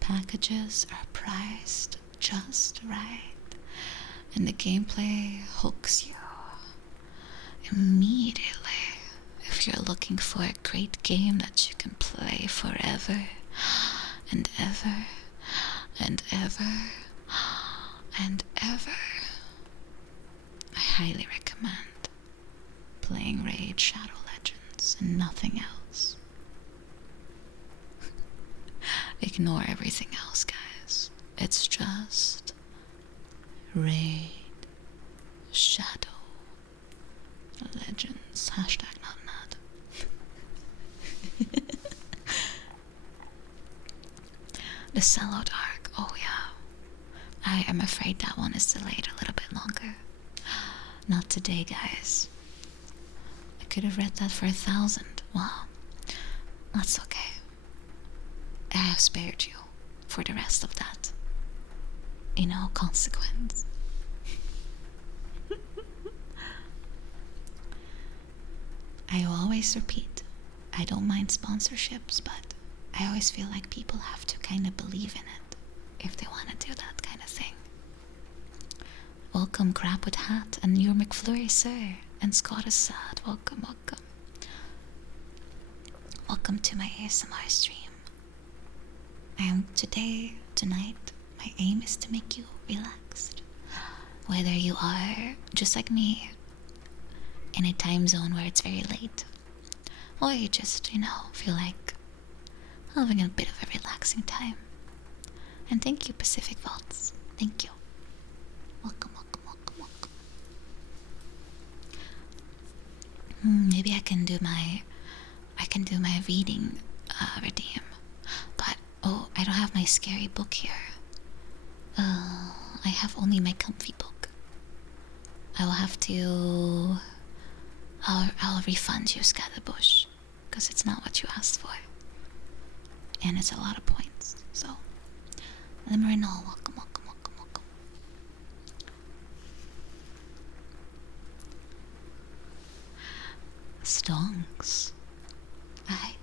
Packages are priced just right, and the gameplay hooks you immediately if you're looking for a great game that you can play forever and ever and ever and ever. I highly recommend playing Raid Shadow Legends and nothing else. Ignore everything else, guys. It's just Raid Shadow Legends. Hashtag not mad. The sellout arc. Oh yeah. I am afraid that one is delayed a little bit longer. Not today, guys. I could have read that for 1,000. Wow. That's okay. I have spared you for the rest of that, consequence. I will always repeat, I don't mind sponsorships, but I always feel like people have to kind of believe in it if they want to do that kind of thing. Welcome, Crab with Hat, and your McFlurry, sir, and Scott is sad. Welcome, welcome. Welcome to my ASMR stream. Tonight, my aim is to make you relaxed. Whether you are, just like me, in a time zone where it's very late, or you just, feel like having a bit of a relaxing time. And thank you, Pacific Vaults. Thank you. Welcome, welcome, welcome, welcome. Maybe I can do my reading redeem. But I don't have my scary book here. I have only my comfy book. I will have to. I'll refund you, Scatterbush, because it's not what you asked for, and it's a lot of points. So, Limerino, welcome, welcome, welcome, welcome. Stonks. Alright.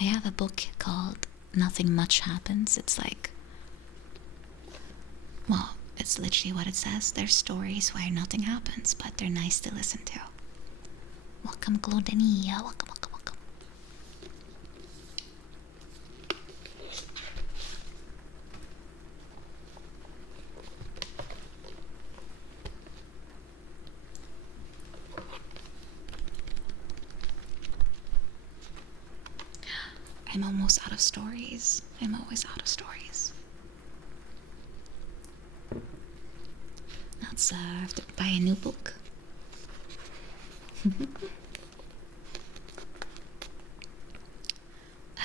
I have a book called Nothing Much Happens. It's like, well, it's literally what it says. They're stories where nothing happens, but they're nice to listen to. Welcome, Glodenia. Welcome, welcome, welcome. I'm almost out of stories. I'm always out of stories. Let's have to buy a new book.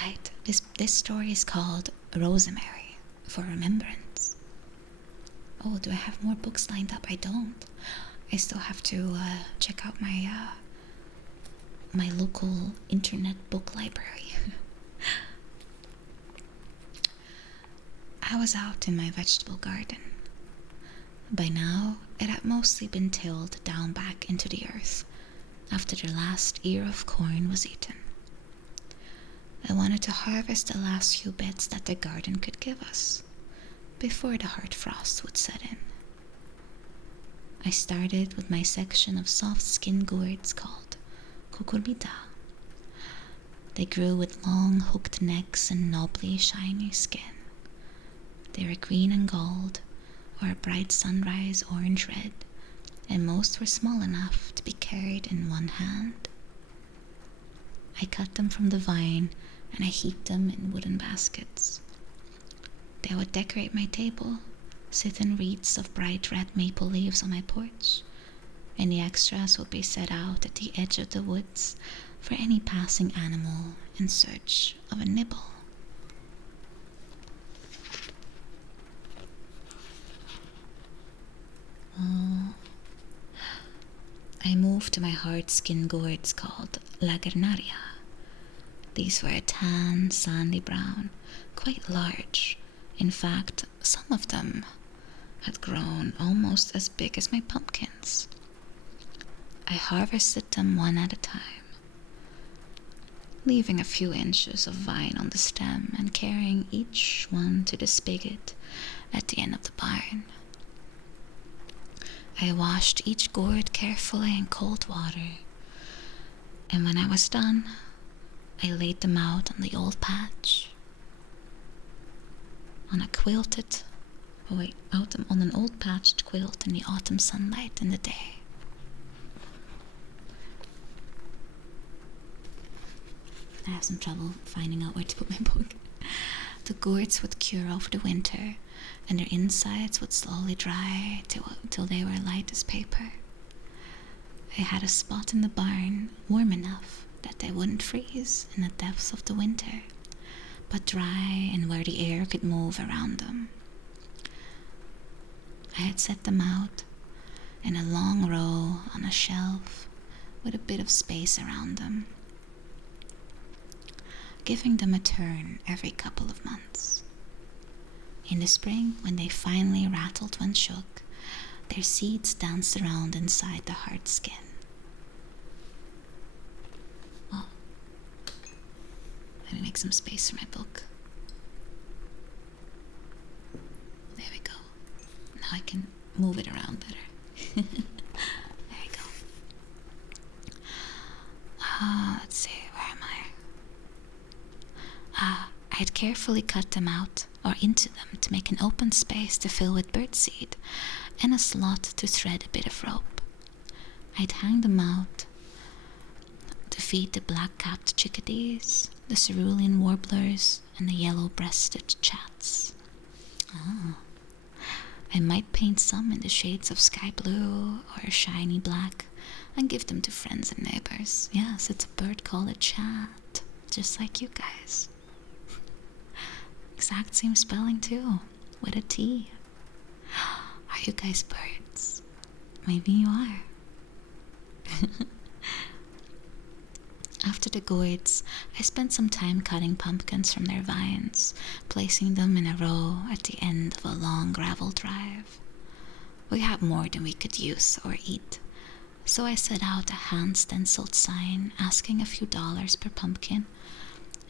Right, this story is called Rosemary for Remembrance. Oh, do I have more books lined up? I don't. I still have to check out my my local internet book library. I was out in my vegetable garden. By now, it had mostly been tilled down back into the earth after the last ear of corn was eaten. I wanted to harvest the last few bits that the garden could give us before the hard frost would set in. I started with my section of soft-skinned gourds called cucurbita. They grew with long hooked necks and knobbly shiny skin. They were green and gold, or a bright sunrise orange red, and most were small enough to be carried in one hand. I cut them from the vine and I heaped them in wooden baskets. They would decorate my table, sit in wreaths of bright red maple leaves on my porch, and the extras would be set out at the edge of the woods for any passing animal in search of a nibble. I moved to my hard skin gourds called lagernaria. These were a tan, sandy brown, quite large. In fact, some of them had grown almost as big as my pumpkins. I harvested them one at a time, leaving a few inches of vine on the stem and carrying each one to the spigot at the end of the barn. I washed each gourd carefully in cold water, and when I was done, I laid them out on the old patch, on an old patched quilt in the autumn sunlight in the day. I have some trouble finding out where to put my book. The gourds would cure over the winter, and their insides would slowly dry till they were light as paper. I had a spot in the barn warm enough that they wouldn't freeze in the depths of the winter, but dry and where the air could move around them. I had set them out in a long row on a shelf with a bit of space around them, giving them a turn every couple of months. In the spring, when they finally rattled when shook, their seeds danced around inside the hard skin. Oh, let me make some space for my book. There we go. Now I can move it around better. There we go. Let's see, where am I? I had carefully cut them out, or into them, to make an open space to fill with birdseed, and a slot to thread a bit of rope. I'd hang them out to feed the black-capped chickadees, the cerulean warblers, and the yellow-breasted chats. I might paint some in the shades of sky blue or shiny black and give them to friends and neighbors. Yes, it's a bird called a chat, just like you guys. Exact same spelling too, with a T. Are you guys birds? Maybe you are. After the gourds, I spent some time cutting pumpkins from their vines, placing them in a row at the end of a long gravel drive. We had more than we could use or eat, so I set out a hand-stenciled sign asking a few dollars per pumpkin,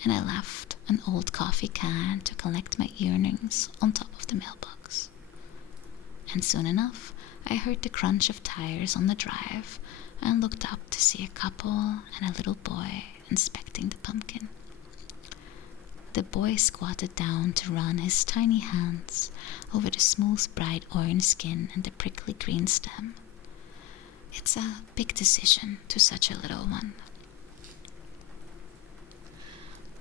and I left an old coffee can to collect my earnings on top of the mailbox. And soon enough, I heard the crunch of tires on the drive and looked up to see a couple and a little boy inspecting the pumpkin. The boy squatted down to run his tiny hands over the smooth, bright orange skin and the prickly green stem. It's a big decision to such a little one.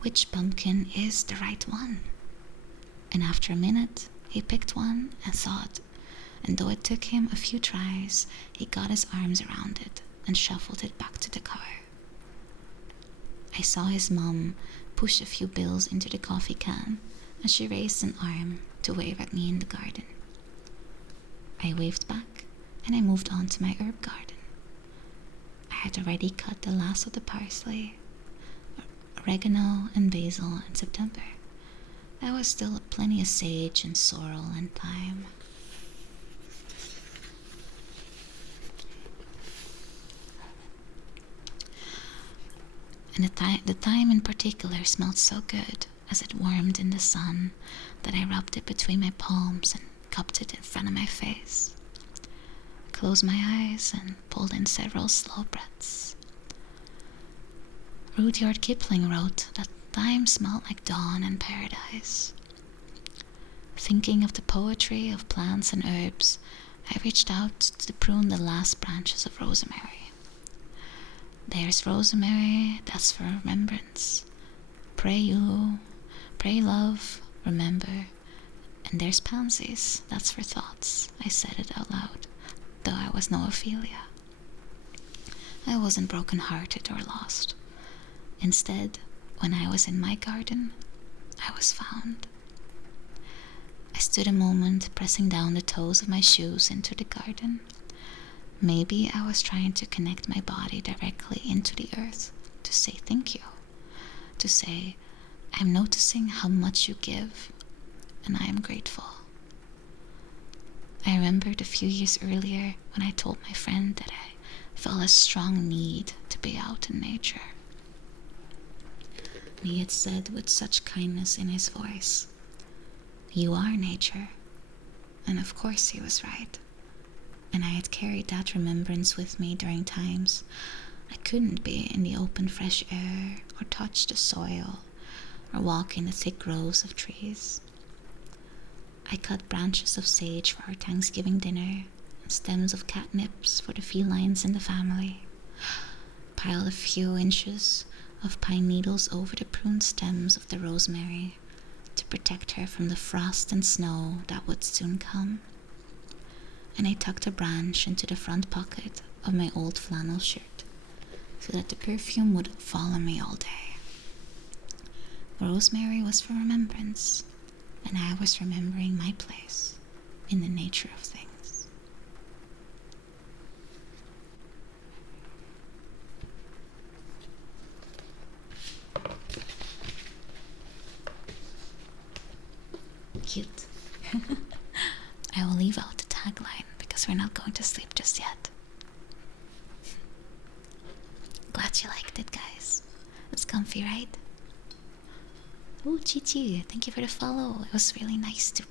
Which pumpkin is the right one? And after a minute, he picked one and saw it, and though it took him a few tries, he got his arms around it and shuffled it back to the car. I saw his mom push a few bills into the coffee can, and she raised an arm to wave at me in the garden. I waved back, and I moved on to my herb garden. I had already cut the last of the parsley, oregano and basil in September. There was still plenty of sage and sorrel and thyme. And the thyme in particular smelled so good as it warmed in the sun that I rubbed it between my palms and cupped it in front of my face. I closed my eyes and pulled in several slow breaths. Rudyard Kipling wrote that time smelled like dawn and paradise. Thinking of the poetry of plants and herbs, I reached out to prune the last branches of rosemary. There's rosemary, that's for remembrance. Pray love, remember. And there's pansies, that's for thoughts. I said it out loud, though I was no Ophelia. I wasn't broken-hearted or lost. Instead, when I was in my garden, I was found. I stood a moment, pressing down the toes of my shoes into the garden. Maybe I was trying to connect my body directly into the earth, to say thank you. To say, I'm noticing how much you give, and I am grateful. I remembered a few years earlier when I told my friend that I felt a strong need to be out in nature. And he had said with such kindness in his voice, "You are nature." And of course he was right. And I had carried that remembrance with me during times I couldn't be in the open fresh air, or touch the soil, or walk in the thick rows of trees. I cut branches of sage for our Thanksgiving dinner, and stems of catnips for the felines in the family. Piled a few inches of pine needles over the pruned stems of the rosemary to protect her from the frost and snow that would soon come. And I tucked a branch into the front pocket of my old flannel shirt so that the perfume would follow me all day. Rosemary was for remembrance, and I was remembering my place in the nature of things. Cute. I will leave out the tagline because we're not going to sleep just yet. Glad you liked it, guys. It's comfy, right? Oh, Chichi, thank you for the follow. It was really nice to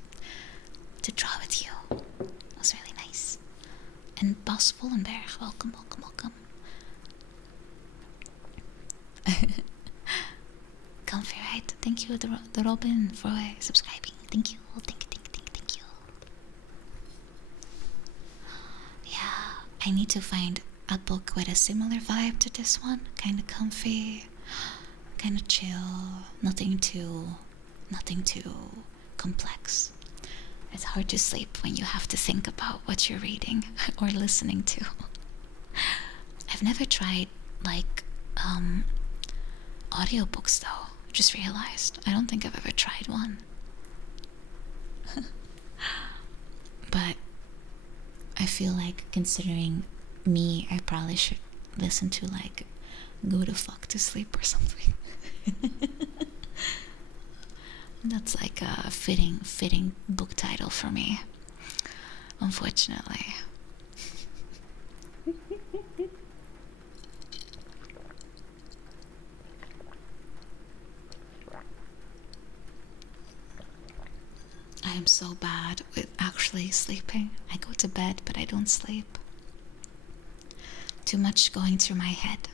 draw with you. It was really nice. And Bas Vollenberg, welcome. Comfy, right? Thank you, the Robin, for subscribing. Thank you. Yeah, I need to find a book with a similar vibe to this one. Kind of comfy, kind of chill, nothing too complex. It's hard to sleep when you have to think about what you're reading or listening to. I've never tried audiobooks though. Just realized I don't think I've ever tried one. But I feel like, considering me, I probably should listen to Go the Fuck to Sleep or something. That's like a fitting book title for me, unfortunately. I am so bad with actually sleeping. I go to bed, but I don't sleep. Too much going through my head.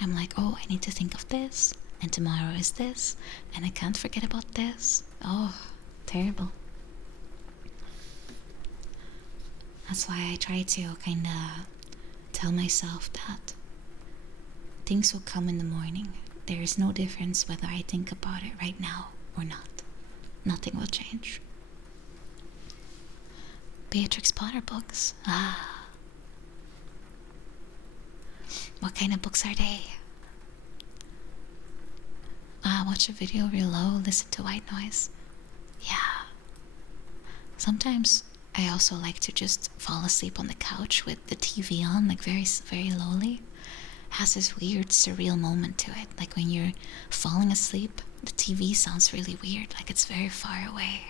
I'm like, oh, I need to think of this, and tomorrow is this, and I can't forget about this. Oh, terrible. That's why I try to kind of tell myself that things will come in the morning. There is no difference whether I think about it right now or not. Nothing will change. Beatrix Potter books. What kind of books are they? Watch a video real low, listen to white noise. Yeah. Sometimes I also like to just fall asleep on the couch with the TV on, very, very lowly. It has this weird, surreal moment to it. Like when you're falling asleep, the TV sounds really weird, like it's very far away.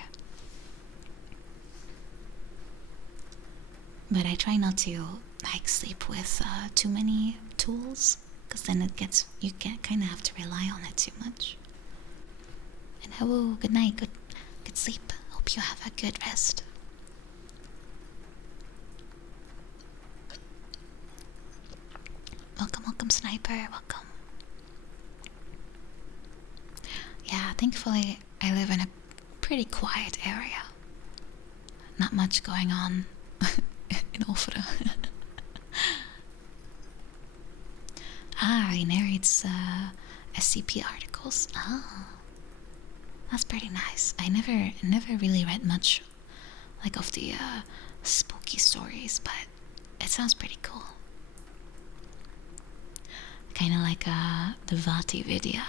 But I try not to sleep with too many tools, because then you kind of have to rely on it too much. And hello, good night, good sleep. Hope you have a good rest. Welcome, Sniper, welcome. thankfully I live in a pretty quiet area. Not much going on in Ofra. He narrates SCP articles. That's pretty nice. I never really read much like of the spooky stories, but it sounds pretty cool. Kind of like the Vati Vidya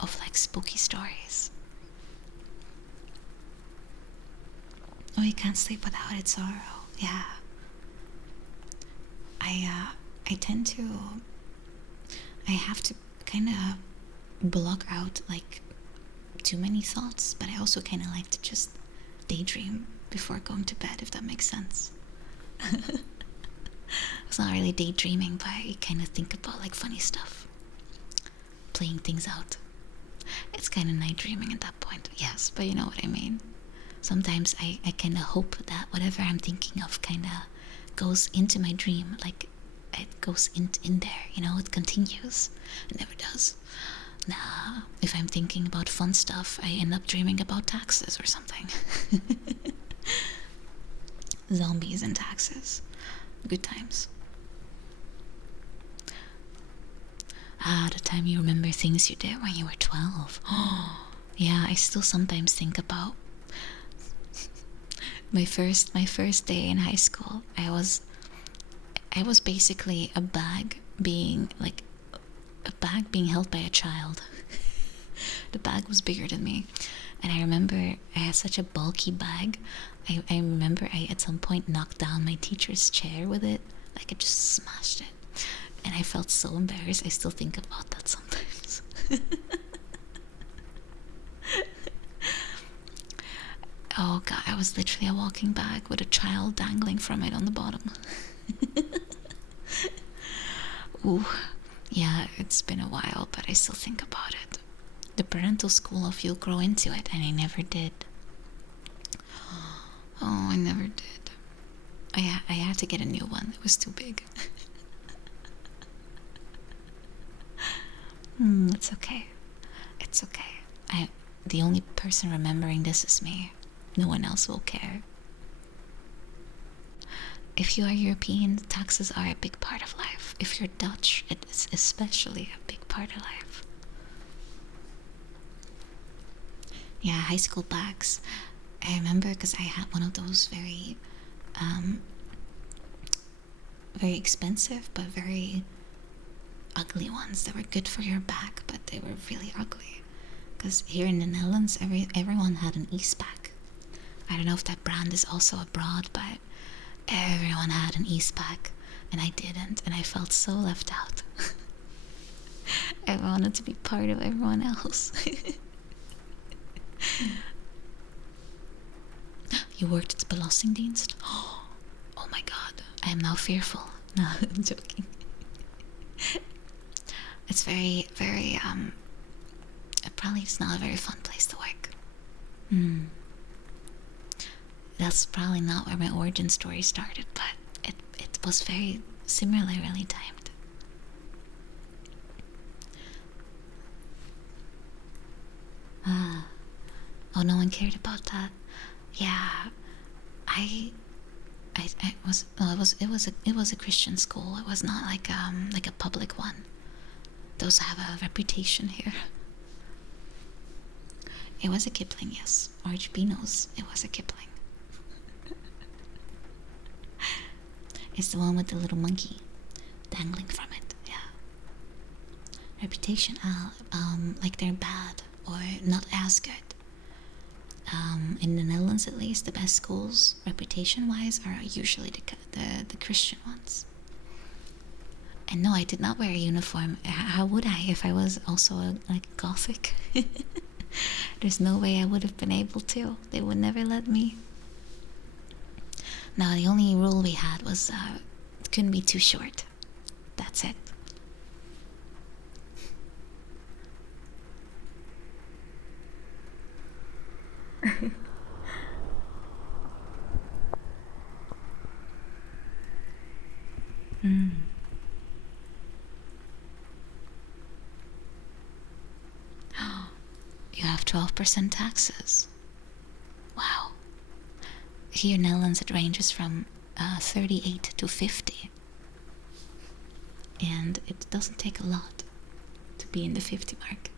of like spooky stories. Oh, you can't sleep without its sorrow. Yeah. I tend to. I have to kind of block out like too many thoughts, but I also kind of like to just daydream before going to bed, if that makes sense. It's not really daydreaming, but I kind of think about like funny stuff, playing things out. It's kind of night dreaming at that point, yes, but you know what I mean. Sometimes I kind of hope that whatever I'm thinking of kind of goes into my dream, like it goes in there, you know, it continues. It never does. Nah, if I'm thinking about fun stuff, I end up dreaming about taxes or something. Zombies and taxes. Good times. The time you remember things you did when you were 12. Oh, yeah, I still sometimes think about my first day in high school. I was basically a bag being held by a child. The bag was bigger than me, and I remember I had such a bulky bag. I remember I at some point knocked down my teacher's chair with it. Like I just smashed it, and I felt so embarrassed. I still think about that sometimes. Oh god, I was literally a walking bag with a child dangling from it on the bottom. Ooh, yeah, it's been a while, but I still think about it. The parental school of you'll grow into it, and I never did. Oh, I never did. I had to get a new one. It was too big. It's okay. It's okay. The only person remembering this is me. No one else will care. If you are European, taxes are a big part of life. If you're Dutch, it is especially a big part of life. Yeah, high school bags. I remember because I had one of those very expensive but very ugly ones that were good for your back, but they were really ugly. Because here in the Netherlands, everyone had an Eastpak. I don't know if that brand is also abroad, but everyone had an Eastpak, and I didn't, and I felt so left out. I wanted to be part of everyone else. You worked at the Belastingdienst? Oh my god, I am now fearful. No, I'm joking. It's very, probably it's not a very fun place to work. That's probably not where my origin story started, but it was very similarly timed. Oh, no one cared about that. Yeah, it was a Christian school. It was not like a public one. Those have a reputation here. It was a Kipling, yes. RGB knows it was a Kipling. It's the one with the little monkey dangling from it. Yeah. Reputation, like they're bad or not as good. In the Netherlands, at least, the best schools, reputation-wise, are usually the Christian ones. And no, I did not wear a uniform. How would I if I was also like Gothic? There's no way I would have been able to. They would never let me. Now, the only rule we had was it couldn't be too short. That's it. you have 12% taxes. Wow. Here in Netherlands it ranges from 38 to 50. And it doesn't take a lot to be in the 50 mark.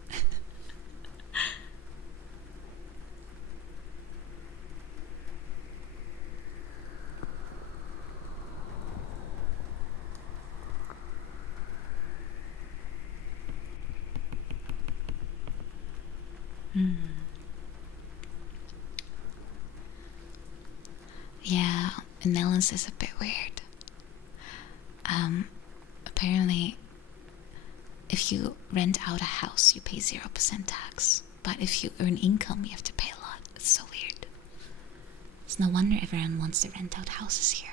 Yeah, in Netherlands is a bit weird. Apparently, if you rent out a house, you pay 0% tax. But if you earn income, you have to pay a lot. It's so weird. It's no wonder everyone wants to rent out houses here.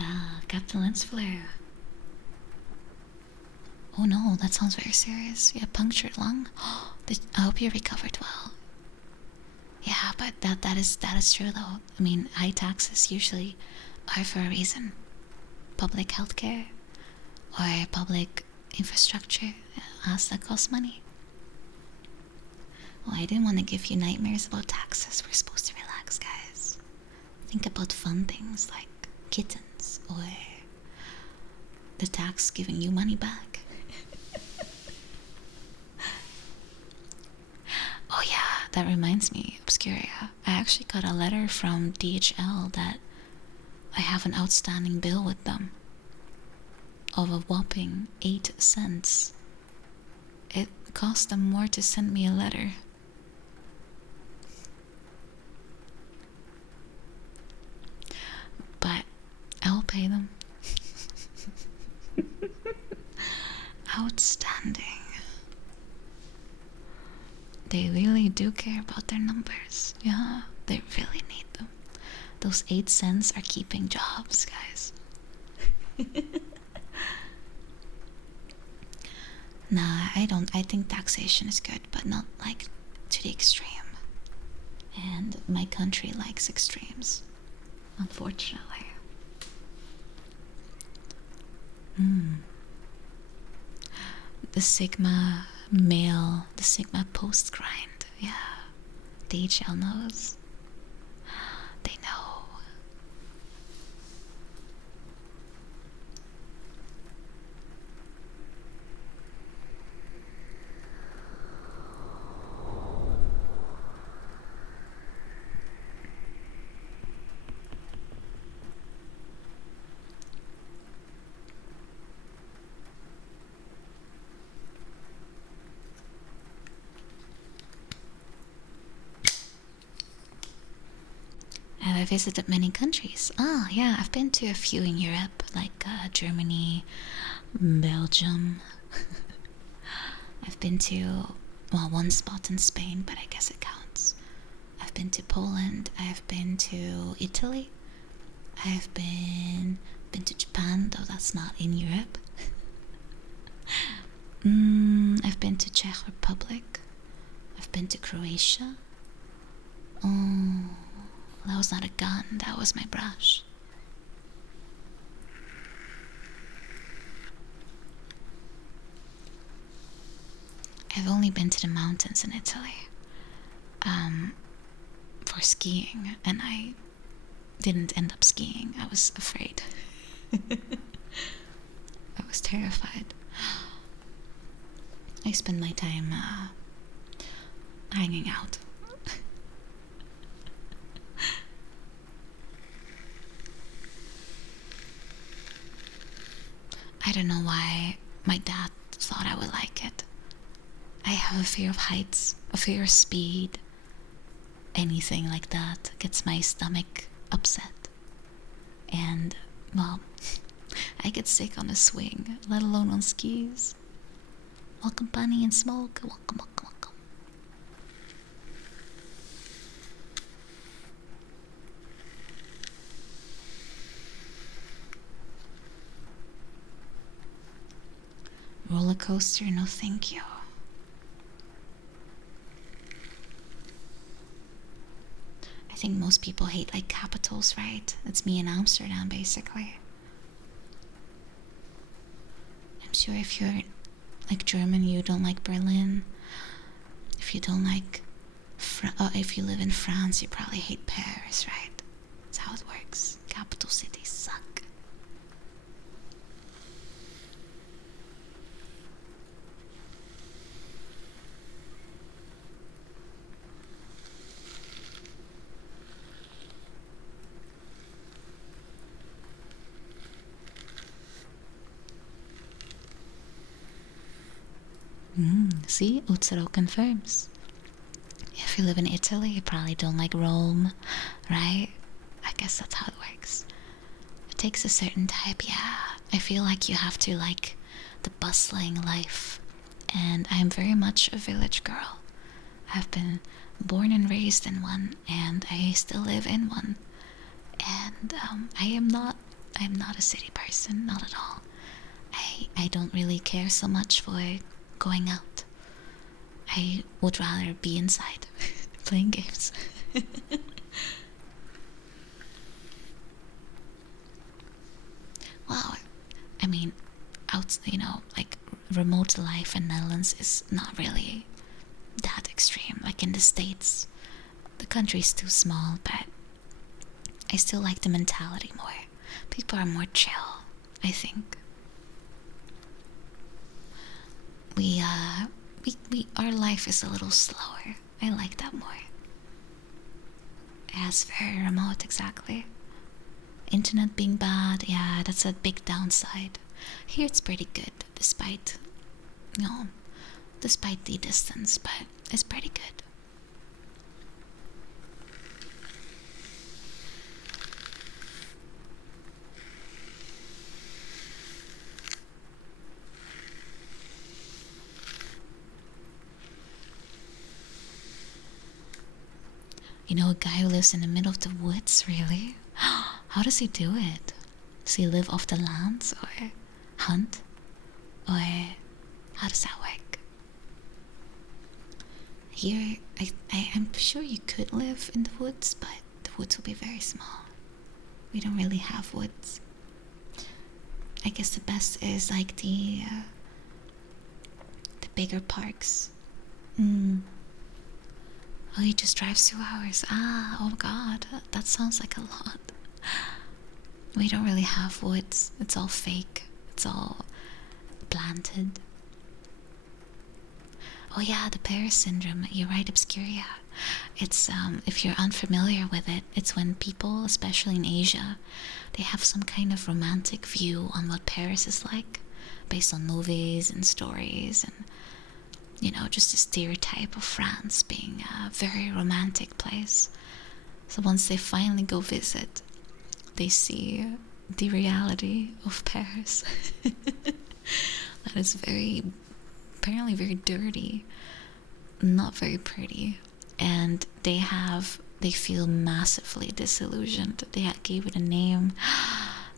Ah, Captain Lens Flare. Oh no, that sounds very serious. Yeah, punctured lung. I hope you recovered well. Yeah, but that is true though. I mean, high taxes usually are for a reason. Public healthcare or public infrastructure has that cost money. Well, I didn't want to give you nightmares about taxes. We're supposed to relax, guys. Think about fun things like kittens or the tax giving you money back. Oh yeah, that reminds me, Obscuria. I actually got a letter from DHL that I have an outstanding bill with them of a whopping 8 cents. It cost them more to send me a letter. But I'll pay them. Outstanding. They really do care about their numbers. Yeah, they really need them. Those 8 cents are keeping jobs, guys. Nah, I don't. I think taxation is good, but not like to the extreme. And my country likes extremes, unfortunately. The Sigma male, the Sigma post grind. Yeah, DHL knows. They know. Have I visited many countries? Ah, yeah, I've been to a few in Europe, like Germany, Belgium. I've been to, well, one spot in Spain, but I guess it counts. I've been to Poland. I've been to Italy. I've been to Japan, though that's not in Europe. I've been to Czech Republic. I've been to Croatia. Oh, that was not a gun, that was my brush. I've only been to the mountains in Italy for skiing, and I didn't end up skiing. I was afraid. I was terrified. I spend my time hanging out. I don't know why my dad thought I would like it. I have a fear of heights, a fear of speed. Anything like that gets my stomach upset. And, well, I get sick on a swing, let alone on skis. Welcome, Bunny and Smoke. Welcome, welcome, welcome. Roller coaster, no thank you. I think most people hate like capitals, right? It's me in Amsterdam, basically. I'm sure if you're like German, you don't like Berlin. If you don't like, if you live in France, you probably hate Paris, right? That's how it works. Capital cities suck. See, Utsuro confirms. If you live in Italy, you probably don't like Rome, right? I guess that's how it works. It takes a certain type, yeah. I feel like you have to like the bustling life. And I'm very much a village girl. I've been born and raised in one, and I still live in one. And I'm not a city person, not at all. I don't really care so much for going out. I would rather be inside playing games. Well, I mean, like remote life in Netherlands is not really that extreme. Like in the States, the country's too small, but I still like the mentality more. People are more chill, I think. Our life is a little slower. I like that more. Yeah, it's very remote, exactly. Internet being bad, yeah, that's a big downside. Here it's pretty good, despite, you know, despite the distance, but it's pretty good. You know, a guy who lives in the middle of the woods, really? How does he do it? Does he live off the lands or hunt? Or how does that work? Here, I'm sure you could live in the woods, but the woods will be very small. We don't really have woods. I guess the best is like the bigger parks. Oh, he just drives 2 hours. Ah, oh god, that sounds like a lot. We don't really have woods. It's all fake. It's all planted. Oh yeah, the Paris syndrome. You're right, Obscuria. It's if you're unfamiliar with it, it's when people, especially in Asia, they have some kind of romantic view on what Paris is like, based on movies and stories and just a stereotype of France being a very romantic place. So once they finally go visit, they see the reality of Paris. That is apparently very dirty, not very pretty, and they feel massively disillusioned. They gave it a name,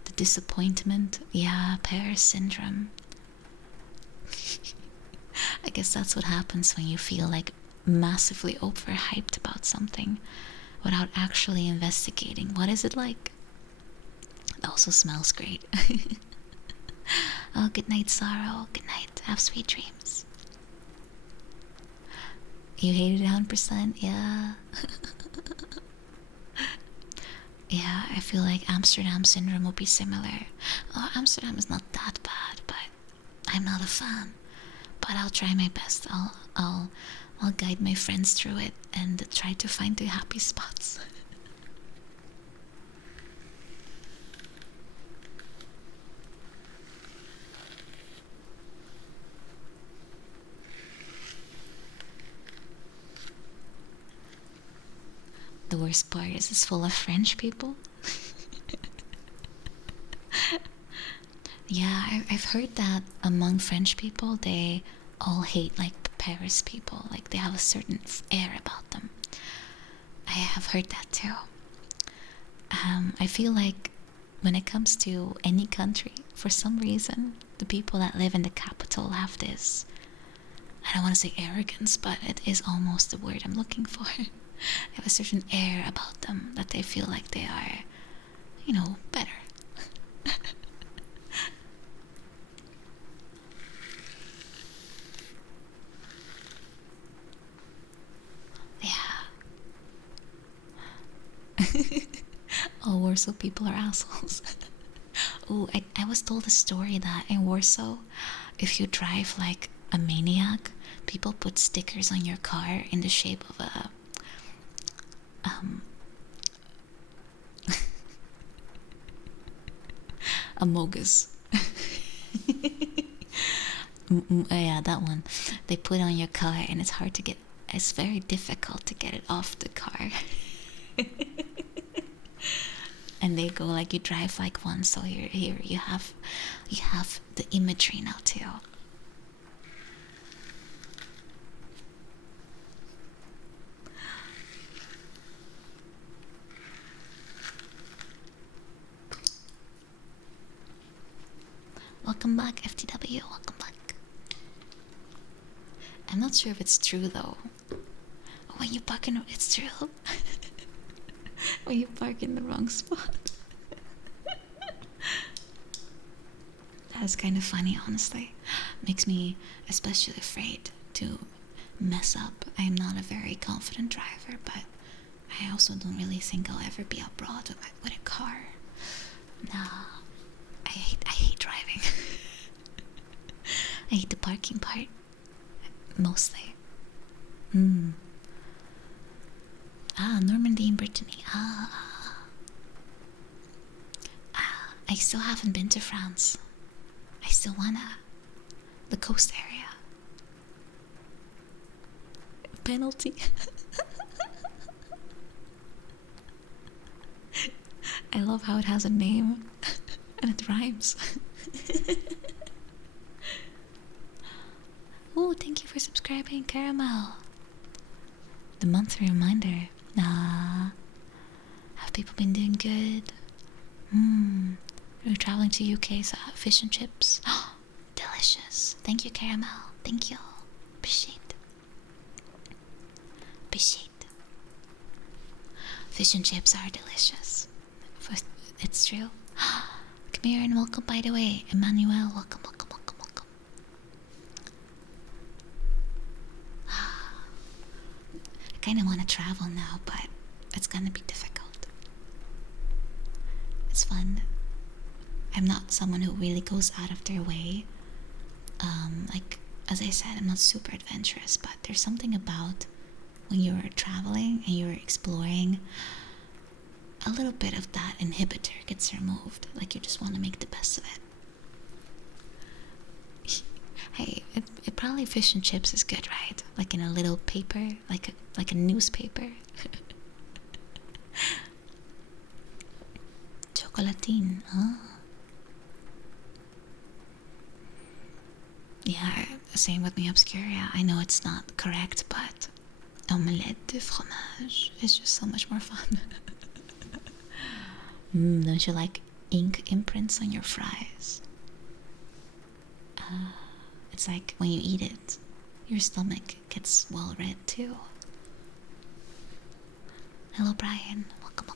the disappointment. Yeah, Paris syndrome. I guess that's what happens when you feel like massively overhyped about something without actually investigating what is it like. It also smells great. Oh, good night, sorrow. Good night. Have sweet dreams. You hate it 100%? Yeah. Yeah, I feel like Amsterdam syndrome will be similar. Oh, Amsterdam is not that bad, but I'm not a fan. But I'll try my best. I'll guide my friends through it and try to find the happy spots. The worst part is it's full of French people. Yeah, I've heard that among French people, they all hate like Paris people. Like they have a certain air about them. I have heard that too. I feel like when it comes to any country, for some reason, the people that live in the capital have this, I don't want to say arrogance, but it is almost the word I'm looking for. have a certain air about them that they feel like they are, better. Yeah. Oh, Warsaw people are assholes. Oh, I was told a story that in Warsaw, if you drive like a maniac, people put stickers on your car in the shape of a mogus. Yeah, that one. They put on your car, and it's hard to get. It's very difficult to get it off the car. And they go like you drive like one, so here you have the imagery now too. Welcome back, FTW. Welcome back. I'm not sure if it's true though. When you park in, it's true. When you park in the wrong spot. That's kind of funny, honestly. Makes me especially afraid to mess up. I'm not a very confident driver, but I also don't really think I'll ever be abroad with a car. Nah, I hate driving. I hate the parking part, mostly. Normandy and Brittany. I still haven't been to France. I still wanna. The coast area. Penalty. I love how it has a name and it rhymes. Oh, thank you for subscribing, Caramel. The monthly reminder. Have people been doing good? We're traveling to UK, so fish and chips. Delicious. Thank you, Caramel. Thank you. Appreciate. Fish and chips are delicious. It's true. Come here and welcome, by the way. Emmanuel, welcome. I kind of want to travel now, but it's gonna be difficult. It's fun. I'm not someone who really goes out of their way. Like, as I said, I'm not super adventurous, but there's something about when you're traveling and you're exploring, a little bit of that inhibitor gets removed. Like, you just want to make the best of it. Hey, it probably fish and chips is good, right? Like in a little paper, like a newspaper. Chocolatine, huh? Yeah, same with me, Obscuria. I know it's not correct, but omelette de fromage is just so much more fun. Don't you like ink imprints on your fries? It's like when you eat it, your stomach gets well read too. Hello, Brian. Welcome.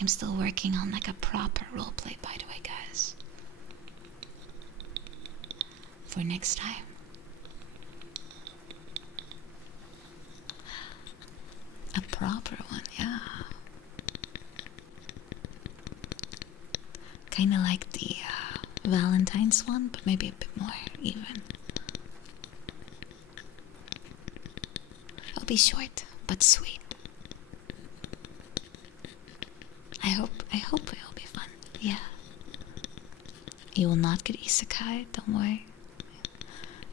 I'm still working on like a proper roleplay, by the way, guys. For next time. A proper one, yeah. Kinda like the Valentine's one, but maybe a bit more even. It'll be short, but sweet. I hope it'll be fun. Yeah. You will not get isekai, don't worry.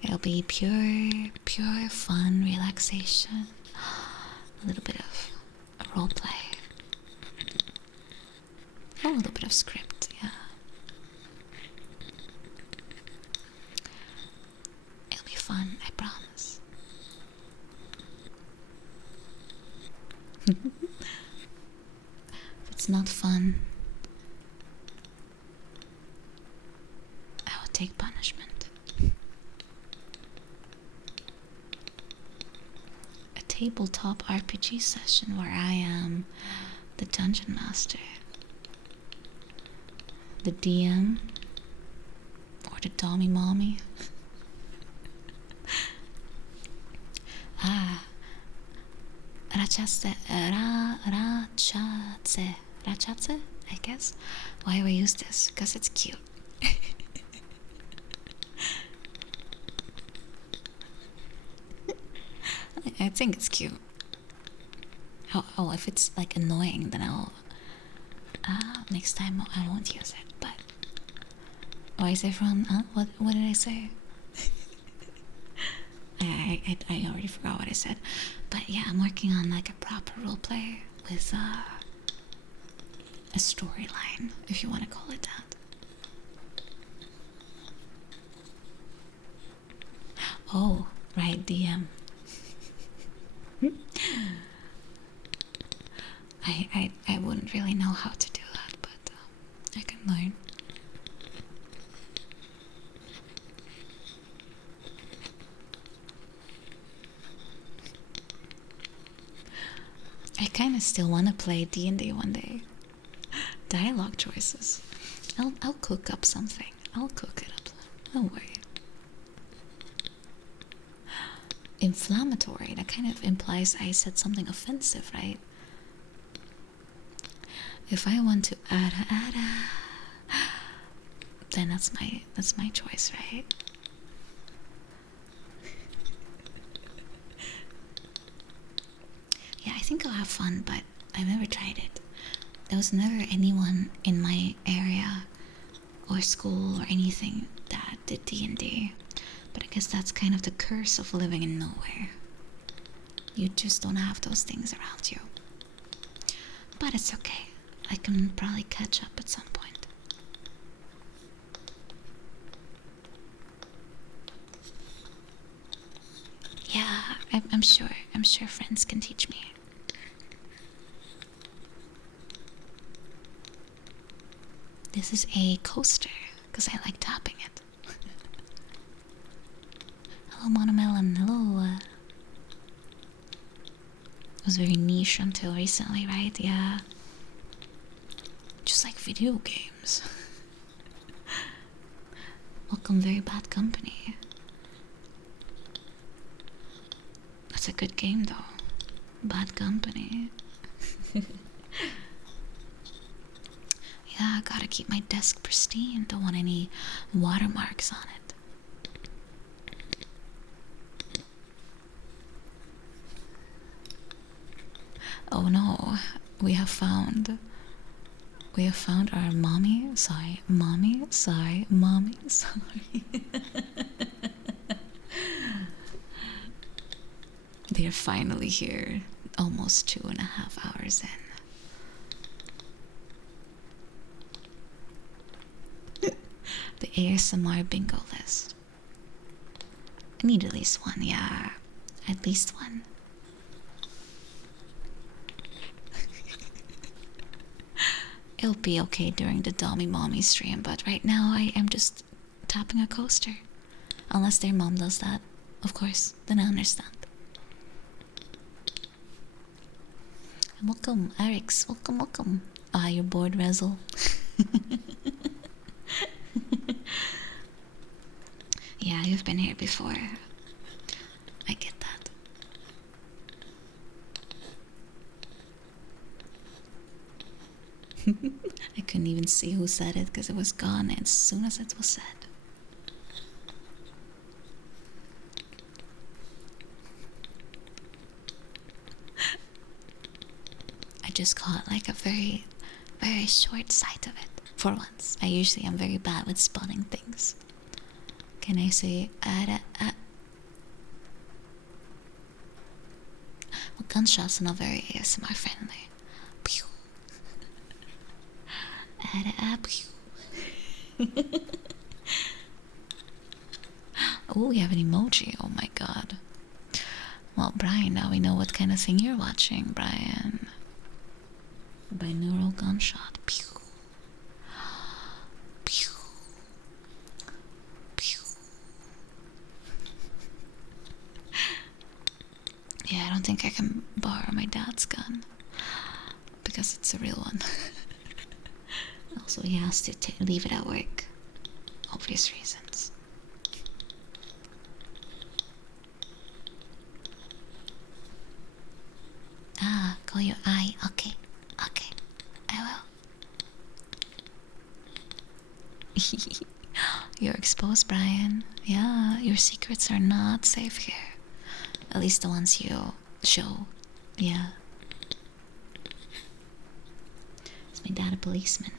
It'll be pure fun, relaxation. A little bit of roleplay. A little bit of script, yeah. It'll be fun, I promise. If it's not fun, I will take punishment. A tabletop RPG session where I am the dungeon master, the DM, or the Dommy Mommy. Rachatse, I guess. Why we use this? Because it's cute. I think it's cute. Oh, if it's like annoying, then I'll next time I won't use it. But why is everyone? What did I say? I already forgot what I said. But yeah, I'm working on like a proper roleplay with a storyline, if you want to call it that. Oh, right, DM. I wouldn't really know how to do that, but I can learn. I kind of still want to play D&D one day. Dialogue choices. I'll cook up something. I'll cook it up. Don't worry. Inflammatory. That kind of implies I said something offensive, right? If I want to then that's my choice, right? Yeah, I think I'll have fun, but I've never tried it. There was never anyone in my area or school or anything that did D&D. But I guess that's kind of the curse of living in nowhere. You just don't have those things around you. But it's okay. I can probably catch up at some point. Yeah, I'm sure friends can teach me. This is a coaster, because I like tapping it. Hello, Monomelon. Hello. It was very niche until recently, right? Yeah. Just like video games. Welcome, Very Bad Company. That's a good game, though. Bad Company. Yeah, I gotta keep my desk pristine. Don't want any watermarks on it. Oh no, we have found our mommy. Sorry. They are finally here, almost 2.5 hours in. The ASMR bingo list. I need at least one, yeah. At least one. It'll be okay during the Dommy Mommy stream, but right now I am just tapping a coaster. Unless their mom does that, of course, then I understand. And welcome, Eric's. Welcome. Ah, you're bored, Rezel. Yeah, you've been here before. I get that. I couldn't even see who said it because it was gone as soon as it was said. I just caught like a very, very short sight of it. For once. I usually am very bad with spotting things. Can I say well, gunshots are not very ASMR friendly. Pew. Pew. Oh, we have an emoji. Oh my god. Well, Brian, now we know what kind of thing you're watching, Brian. Binaural gunshot. Pew. Pew. Pew. Yeah, I don't think I can borrow my dad's gun because it's a real one. Also, he has to leave it at work. Obvious reasons. Ah, call your eye. Okay, okay, I will. You're exposed, Brian. Yeah, your secrets are not safe here. At least the ones you show. Yeah. Is my dad a policeman?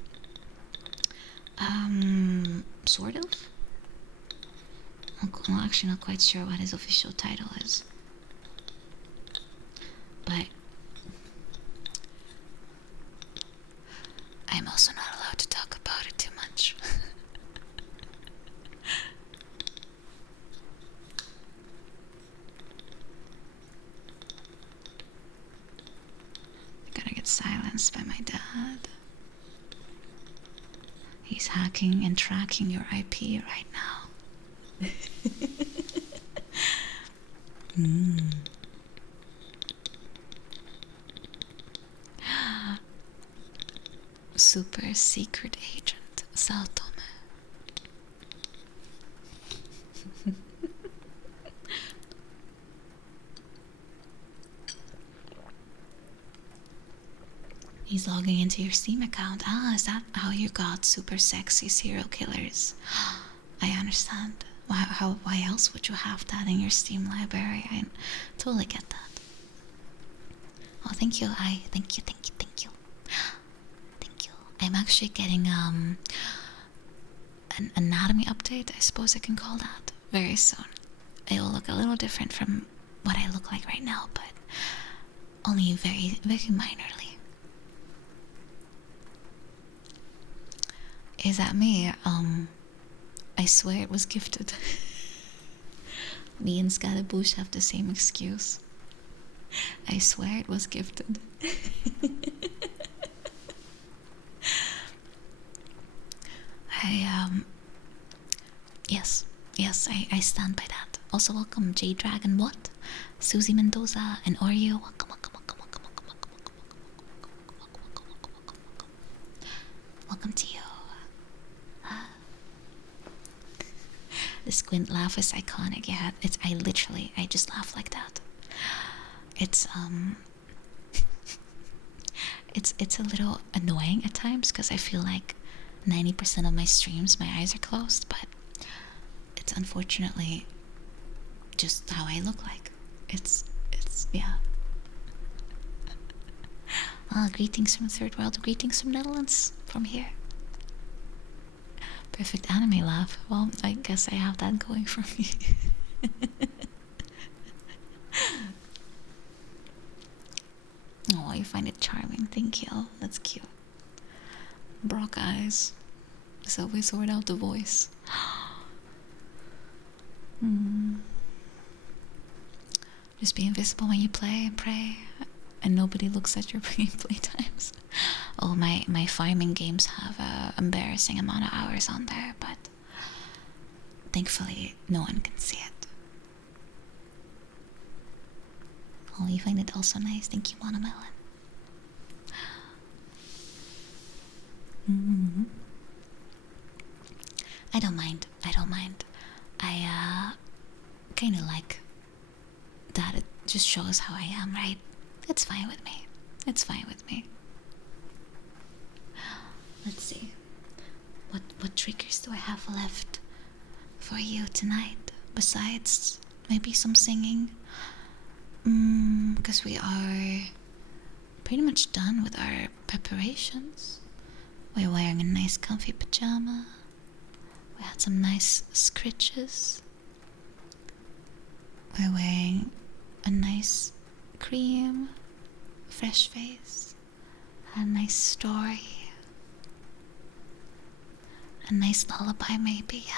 Sort of. I'm actually not quite sure what his official title is. But I'm also not allowed to talk about it too much. I'm gonna get silenced by my dad. He's hacking and tracking your IP right now. Super secret agent Saotome. He's logging into your Steam account. Ah, is that how you got super sexy serial killers? I understand. Why else would you have that in your Steam library? I totally get that. Oh, thank you. Thank you. I'm actually getting an anatomy update, I suppose I can call that, very soon. It will look a little different from what I look like right now, but only very, very minorly. Is that me? I swear it was gifted. Me and Scadabouche have the same excuse. I swear it was gifted. Yes, I stand by that. Also, welcome J Dragon What, Susie Mendoza, and Oreo. Welcome. Welcome to you. The squint laugh is iconic. Yeah, I just laugh like that. It's it's a little annoying at times because I feel like 90% of my streams my eyes are closed, but it's unfortunately just how I look like. It's yeah. Greetings from third world, greetings from Netherlands, from here. Perfect anime laugh. Well, I guess I have that going for me. Oh, you find it charming. Thank you. That's cute. Brock eyes. So we sort out the voice. Just be invisible when you play and pray, and nobody looks at your gameplay times. Oh, my farming games have an embarrassing amount of hours on there, but thankfully no one can see it. Oh, you find it also nice. Thank you, Monomelon. I don't mind. I kind of like that. It just shows how I am, right? It's fine with me. Let's see. What triggers do I have left for you tonight? Besides maybe some singing? Because we are pretty much done with our preparations. We're wearing a nice comfy pajama. We had some nice scritches. We're wearing a nice cream, fresh face, a nice story, a nice lullaby maybe, yeah.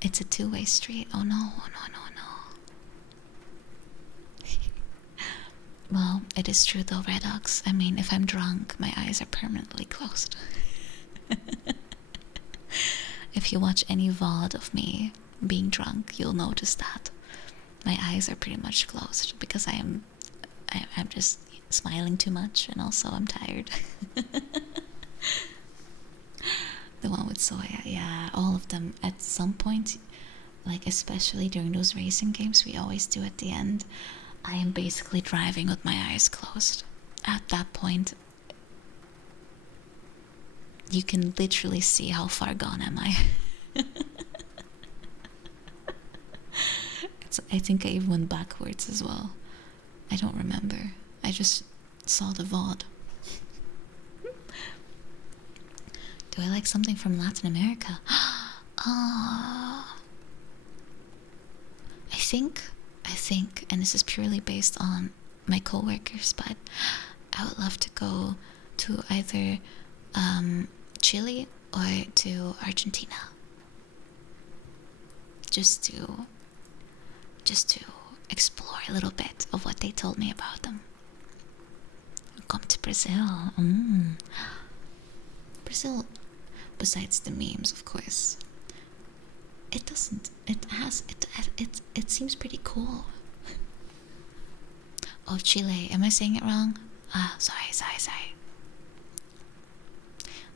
It's a two-way street. Oh no, oh no, no, no. Well, it is true though, Redox. I mean, if I'm drunk, my eyes are permanently closed. If you watch any VOD of me being drunk, you'll notice that my eyes are pretty much closed because I'm just smiling too much, and also I'm tired. The one with soya, yeah, all of them at some point, like especially during those racing games we always do at the end, I am basically driving with my eyes closed. At that point, you can literally see how far gone am I. I think I even went backwards as well. I don't remember. I just saw the VOD. Do I like something from Latin America? I think, and this is purely based on my coworkers, but I would love to go to either Chile or to Argentina, just to explore a little bit of what they told me about them. Come to Brazil. Brazil, besides the memes, of course, it seems pretty cool. Oh, Chile, am I saying it wrong? Sorry.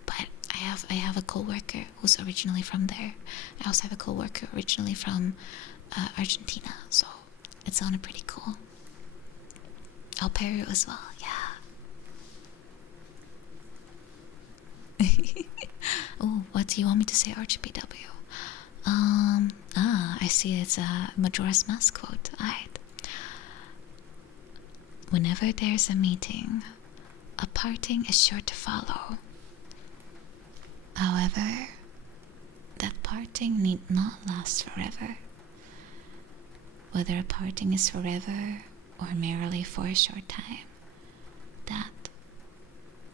But I have a coworker who's originally from there. I also have a coworker originally from Argentina, so it sounded pretty cool. Oh, Peru as well, yeah. Oh, what do you want me to say, RGPW? I see it's a Majora's Mask quote. Alright. Whenever there's a meeting, a parting is sure to follow. However, that parting need not last forever. Whether a parting is forever or merely for a short time, that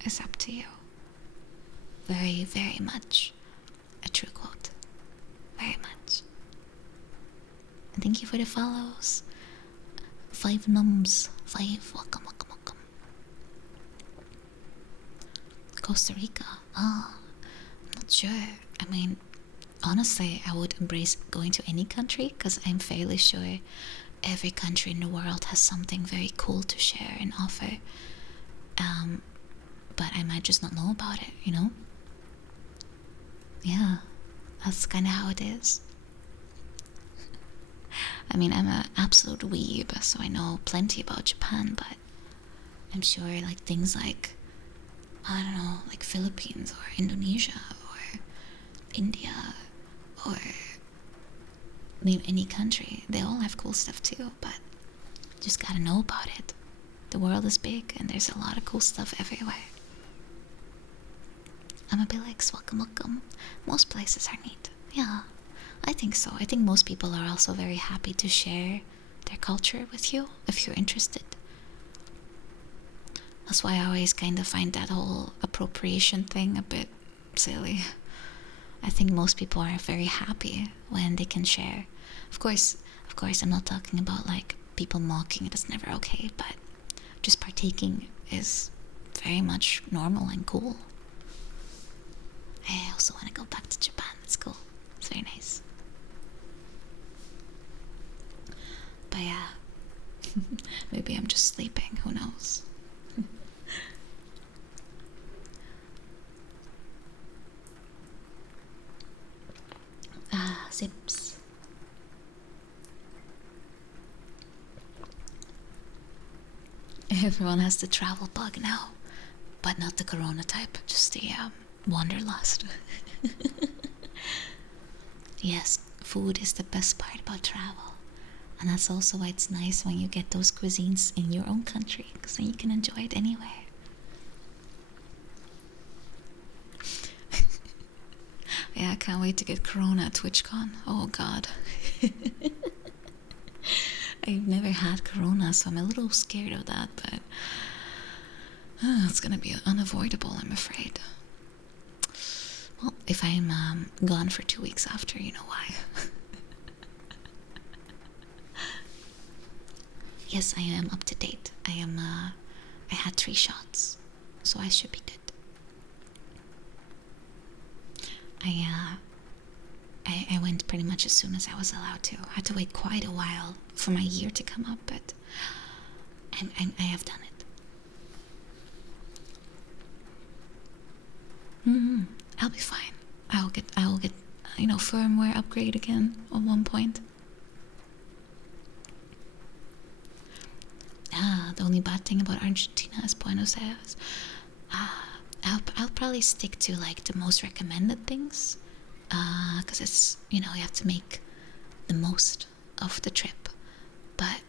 is up to you. Very, very much a true quote. Very much. And thank you for the follows. 5 nums. 5. Welcome. Costa Rica. I'm not sure. I mean, honestly, I would embrace going to any country because I'm fairly sure every country in the world has something very cool to share and offer. But I might just not know about it, you know? Yeah, that's kind of how it is. I mean, I'm an absolute weeb, so I know plenty about Japan, but I'm sure like things like, I don't know, like Philippines or Indonesia or India or name any country, they all have cool stuff too, but just gotta know about it. The world is big and there's a lot of cool stuff everywhere. I'm a Billix, welcome. Most places are neat. Yeah, I think so. I think most people are also very happy to share their culture with you if you're interested. That's why I always kind of find that whole appropriation thing a bit silly. I think most people are very happy when they can share. Of course, I'm not talking about like people mocking, it is never okay, but just partaking is very much normal and cool. I also want to go back to Japan, it's cool, it's very nice. But yeah, maybe I'm just sleeping, who knows. Zips. Everyone has the travel bug now, but not the corona type, just the wanderlust. Yes, food is the best part about travel. And that's also why it's nice when you get those cuisines in your own country, because then you can enjoy it anyway. Yeah, I can't wait to get Corona at TwitchCon. Oh god. I've never had Corona, so I'm a little scared of that, but it's gonna be unavoidable, I'm afraid. Well, if I'm gone for 2 weeks after, you know why. Yes, I am up to date. I had 3 shots, so I should be good. I went pretty much as soon as I was allowed to. I had to wait quite a while for my year to come up, but I have done it. I'll be fine. I will get firmware upgrade again at one point. The only bad thing about Argentina is Buenos Aires. I'll probably stick to like the most recommended things, because it's you have to make the most of the trip, but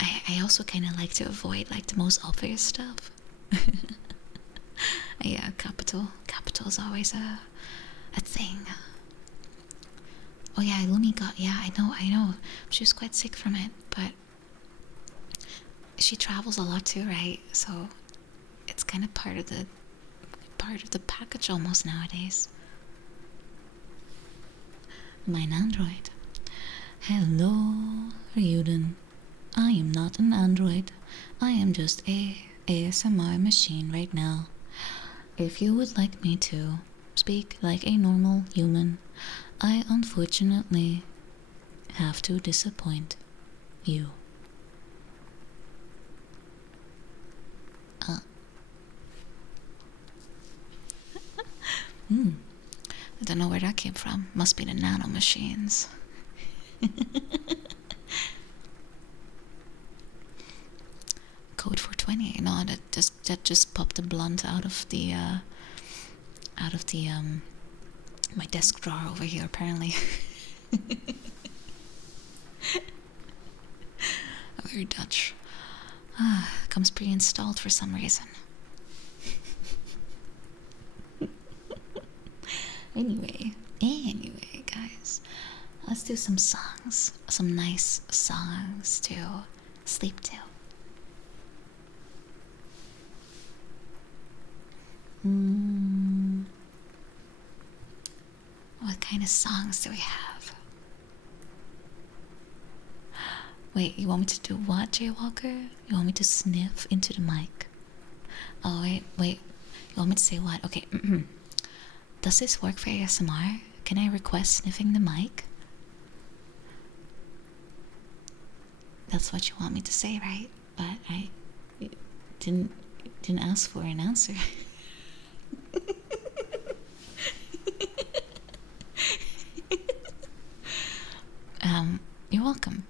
I also kind of like to avoid like the most obvious stuff. Yeah, capital is always a thing. Oh yeah, Lumi got, yeah, I know she was quite sick from it, but she travels a lot too, right? So it's kind of part of the package almost nowadays. Mein Android. Hello, Ryuden. I am not an android. I am just a ASMR machine right now. If you would like me to speak like a normal human, I unfortunately have to disappoint you. I don't know where that came from. Must be the nano machines. Code 420. No, that just popped a blunt out of the my desk drawer over here apparently. Very Dutch. Comes pre-installed for some reason. Anyway, guys, let's do some songs, some nice songs to sleep to. What kind of songs do we have? Wait, you want me to do what, Jaywalker? You want me to sniff into the mic? Oh, wait. You want me to say what? Okay. Does this work for ASMR? Can I request sniffing the mic? That's what you want me to say, right? But I didn't ask for an answer. You're welcome.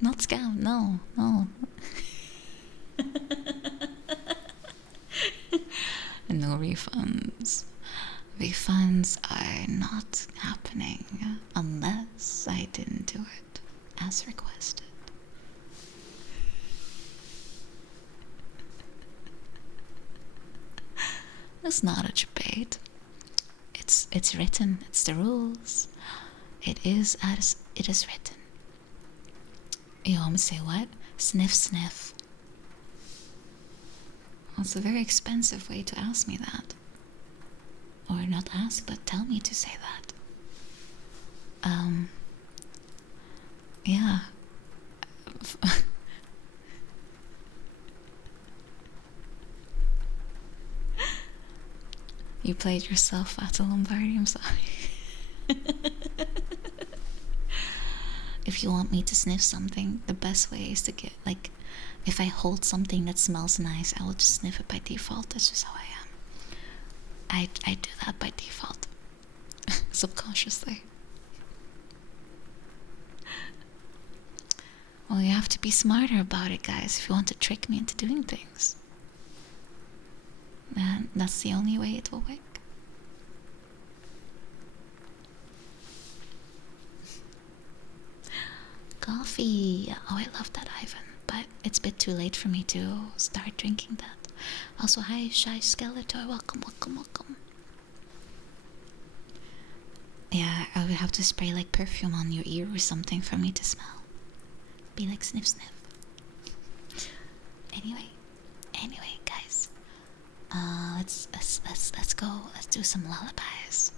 Not scam, no. No refunds. Refunds are not happening unless I didn't do it as requested. It's not a debate. It's written. It's the rules. It is as it is written. You want me to say what? Sniff, sniff. Well, it's a very expensive way to ask me that. Or not ask, but tell me to say that. Yeah. You played yourself at the Lombardi, I'm sorry. If you want me to sniff something, the best way is to get, like, if I hold something that smells nice, I will just sniff it by default. That's just how I am. I do that by default. Subconsciously. Well, you have to be smarter about it, guys, if you want to trick me into doing things. And that's the only way it will work. coffee. Oh, I love that, Ivan. But it's a bit too late for me to start drinking that. Also, hi, Shy Skeletor. Welcome, welcome, welcome. Yeah, I would have to spray like perfume on your ear or something for me to smell. Be like sniff, sniff. Anyway, guys. Let's go. Let's do some lullabies.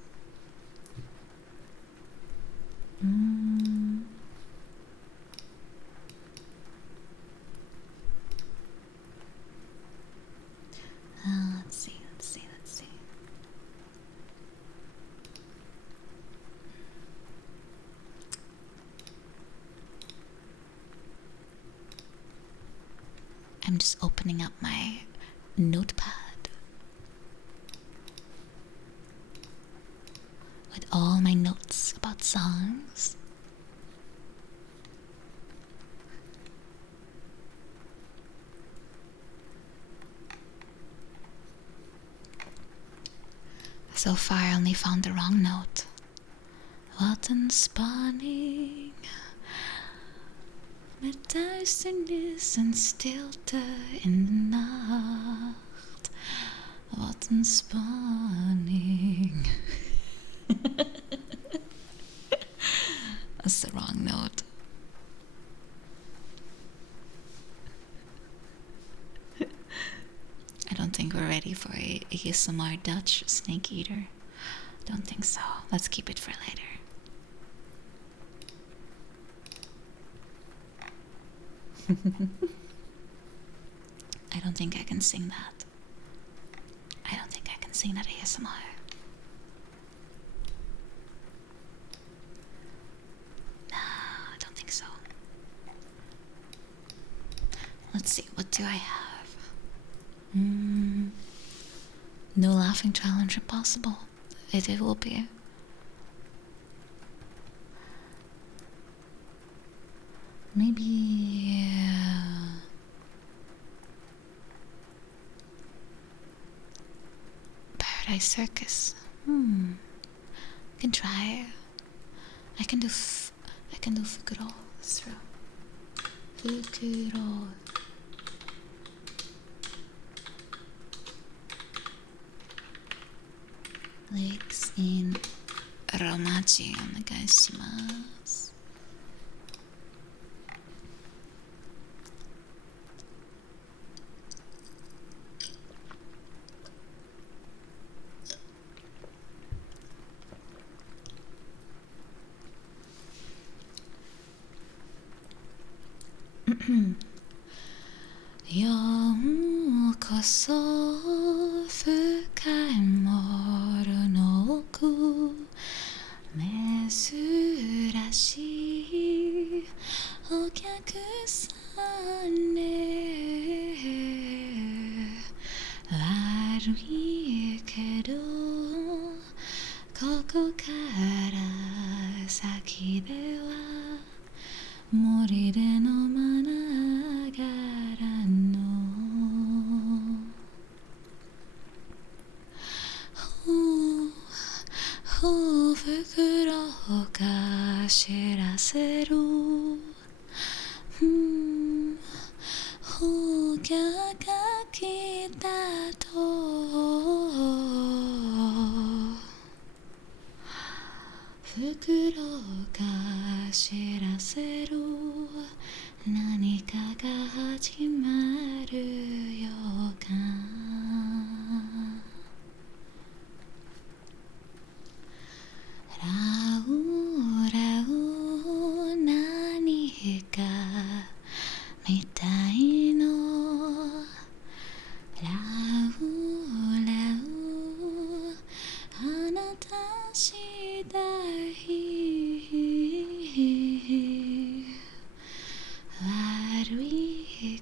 Let's see. I'm just opening up my notepad with all my notes about songs. So far, I only found the wrong note. Wat een spanning met duisternis en stilte in de nacht. Wat een spanning. That's the wrong note. I don't think we're ready for a ASMR Dutch snake eater. Don't think so. Let's keep it for later. I don't think I can sing that. I don't think I can sing that ASMR. No, I don't think so. Let's see, what do I have? No laughing challenge impossible. It will be. Maybe Paradise Circus. I can try. I can do Fukuro. That's true. Fukuro. Lakes in Romachi. Onegaishimasu. Yokoso fukai moru no oku mezurashii okyakusan ne warui kedo koko kara saki de wa mori de no managara no fukuro ga shiraseru hogya ga kita to fukuro ga shiraseru nanika ga hajimaru yokan Rau rau nani ga mitai no Rau rau anata shidai warui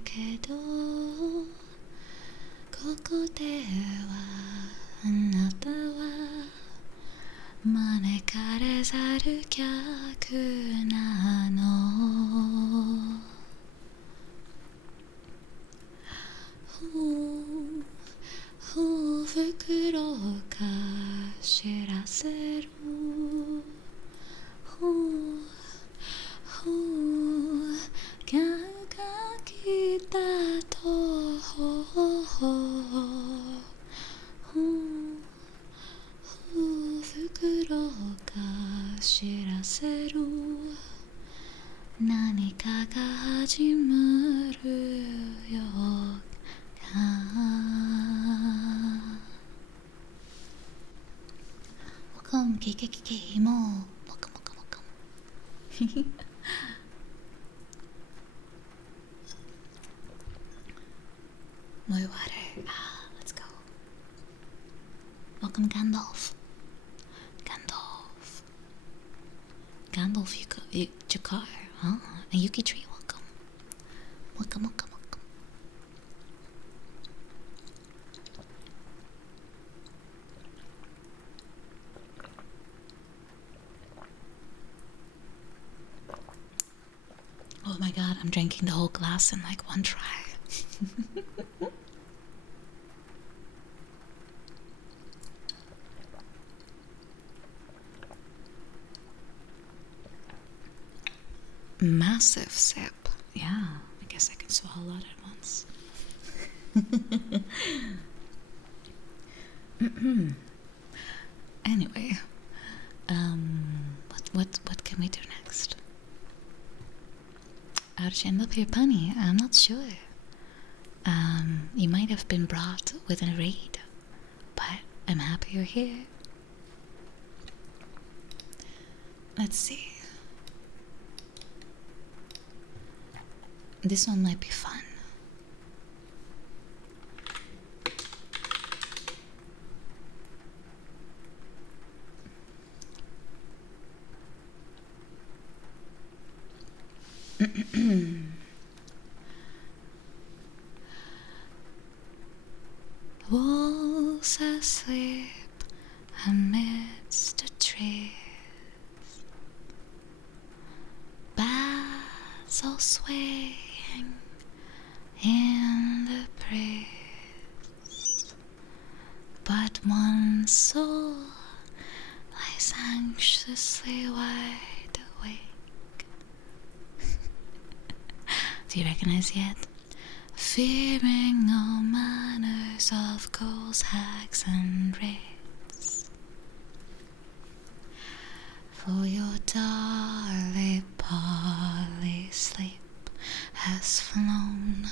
다가가지 마르요. Welcome, Kikikiki Emo. Welcome, welcome, welcome. More water. Let's go. Welcome, Gandalf. Gandalf, Jakar, huh? And Yuki Tree, welcome. Welcome, welcome, welcome. Oh my god, I'm drinking the whole glass in like one try. Massive sip. Yeah, I guess I can swallow a lot at once. Anyway, what can we do next? How did you end up here, Punny? I'm not sure. You might have been brought with a raid, but I'm happy you're here. Let's see. This one might be fun. Wolves asleep amidst the trees, bats all swaying in the breeze, but one soul lies anxiously wide awake. Do you recognize yet? Fearing all manners of ghouls, hags, and wraiths. For your darling Polly sleep has flown.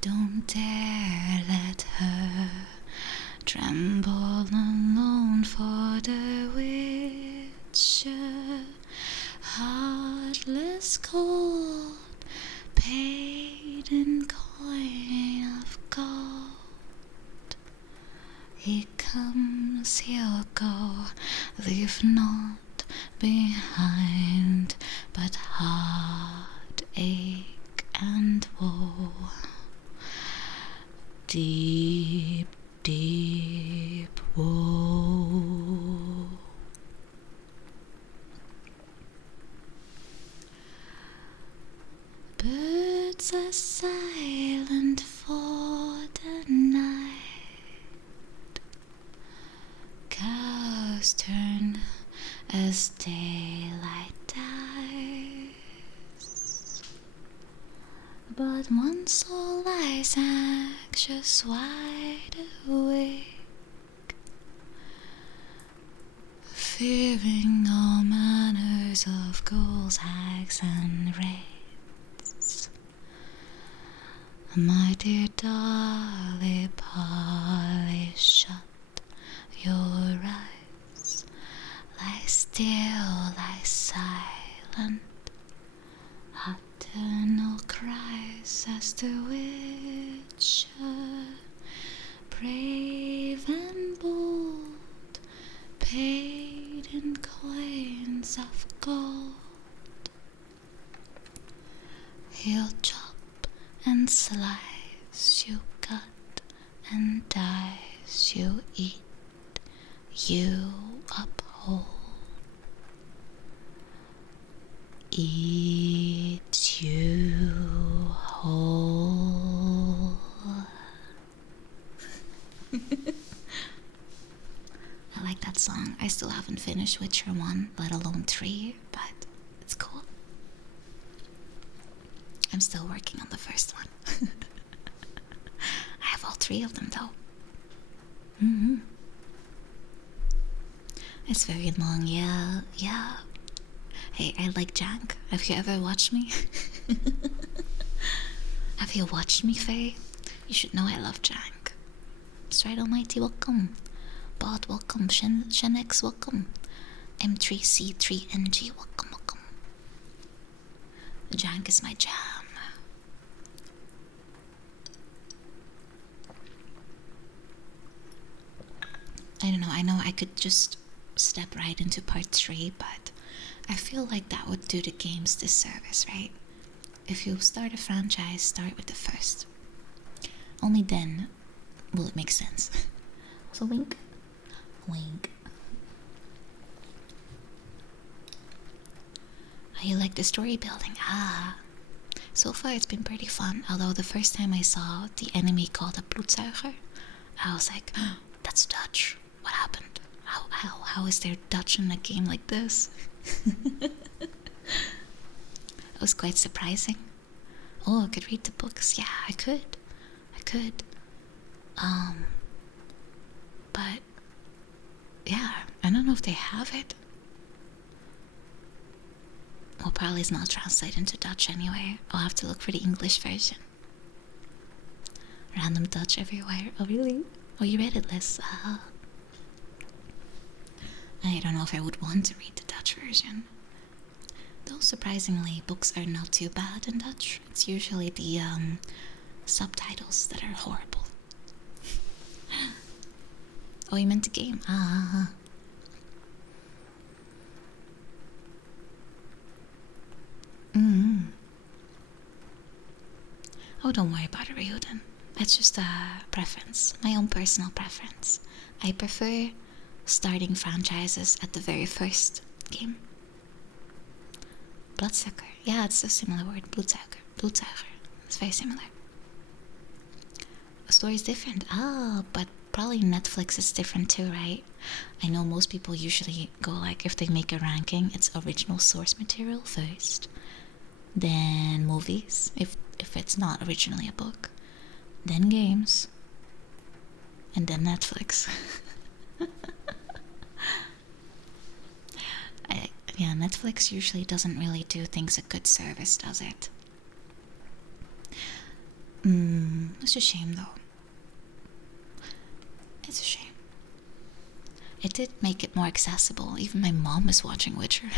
Don't dare let her tremble alone, for the witcher, heartless cold, paid in coin of gold. He comes, he'll go, leave naught behind but heartache and woe. Deep, deep woe. Birds are silent for the night. Cows turn as daylight dies. But one soul lies anxious, wide awake, fearing all manners of ghouls, hags, and wraiths. My dear Dolly Polly, shut your eyes. Lie still, lie silent. Eternal cries as the witcher, brave and bold, paid in coins of gold. He'll chop and slice, you cut and dice, you eat, you uphold. Eat you whole. I like that song. I still haven't finished Witcher 1, let alone 3, but it's cool. I'm still working on the first one. I have all 3 of them though. It's very long, yeah. Hey, I like Jank. Have you ever watched me? Have you watched me, Faye? You should know I love Jank. Stride Almighty, welcome. Bot, welcome. Shenx, welcome. M3C3NG, welcome, welcome. Jank is my jam. I don't know, I know I could just step right into part 3, but I feel like that would do the games disservice, right? If you start a franchise, start with the first. Only then will it make sense. So wink. Wink. How you like the story building? So far it's been pretty fun, although the first time I saw the enemy called a bloedzuiger, I was like, oh, that's Dutch. What happened? How is there Dutch in a game like this? It was quite surprising. Oh, I could read the books. Yeah, I could. But yeah, I don't know if they have it. Well, probably it's not translated into Dutch anyway. I'll have to look for the English version. Random Dutch everywhere. Oh, really? Oh, you read it, Liz? I don't know if I would want to read the Dutch version. Though surprisingly, books are not too bad in Dutch. It's usually the subtitles that are horrible. Oh, you meant the game? Oh, don't worry about it, Ryuden. That's just a preference, my own personal preference. I prefer starting franchises at the very first game. Bloodsucker. Yeah, it's a similar word. Bloedzuiger. It's very similar. The story's different. But probably Netflix is different too, right? I know most people usually go like, if they make a ranking, it's original source material first, then movies, if it's not originally a book, then games, and then Netflix. Yeah, Netflix usually doesn't really do things a good service, does it? It's a shame though. It's a shame. It did make it more accessible. Even my mom is watching Witcher.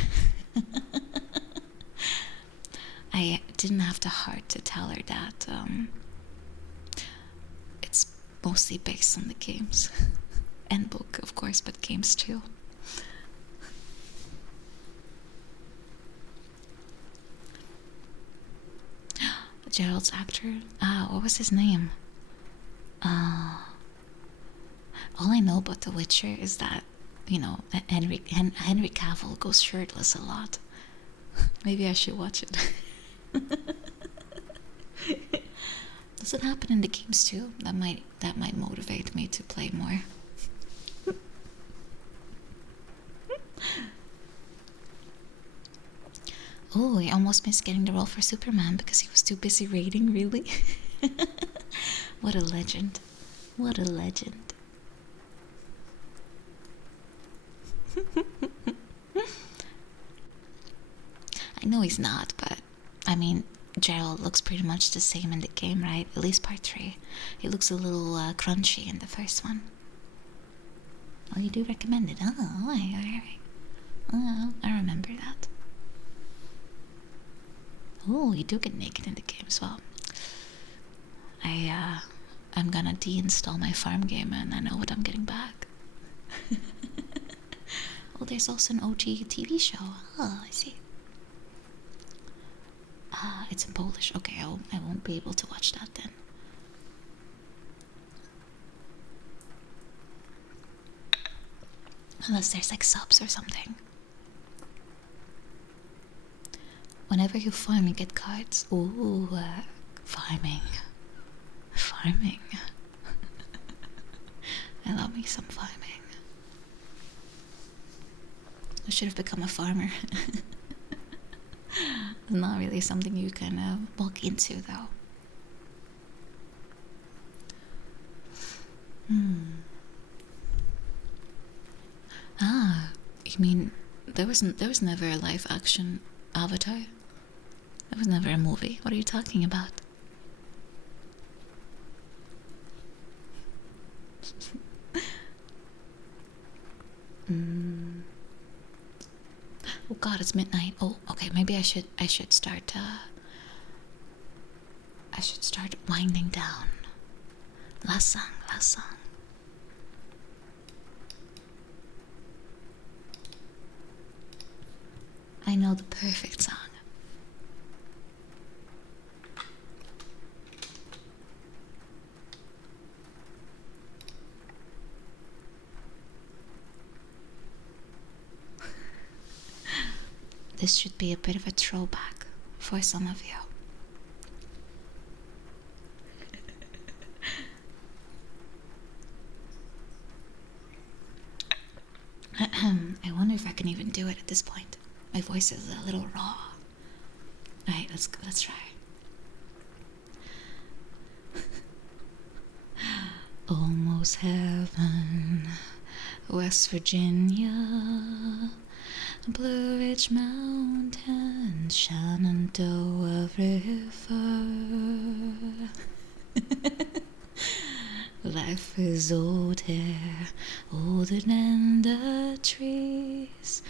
I didn't have the heart to tell her that it's mostly based on the games. And book, of course, but games too. Gerald's actor. What was his name? All I know about The Witcher is that, you know, Henry Cavill goes shirtless a lot. Maybe I should watch it. Does it happen in the games too? That might motivate me to play more. Oh, he almost missed getting the role for Superman because he was too busy reading, really? What a legend. What a legend. I know he's not, but I mean, Gerald looks pretty much the same in the game, right? At least part 3. He looks a little crunchy in the first one. Oh, you do recommend it? Oh, alright. Oh, I remember that. Oh, you do get naked in the game as well. I'm gonna deinstall my farm game and I know what I'm getting back. Oh, there's also an OG TV show. Oh, I see. It's in Polish. Okay, I won't be able to watch that then. Unless there's like subs or something. Whenever you farm, you get cards. Ooh, farming. Farming. I love me some farming. I should have become a farmer. It's not really something you can walk into, though. You mean there was never a live action Avatar? There was never a movie. What are you talking about? Oh God, it's midnight. Oh, okay. Maybe I should start. I should start winding down. Last song. Last song. I know the perfect song. This should be a bit of a throwback for some of you. I wonder if I can even do it at this point. My voice is a little raw. Alright, let's try. Almost heaven, West Virginia, Blue Ridge Mountains, Shenandoah River. Life is old here, older than the trees,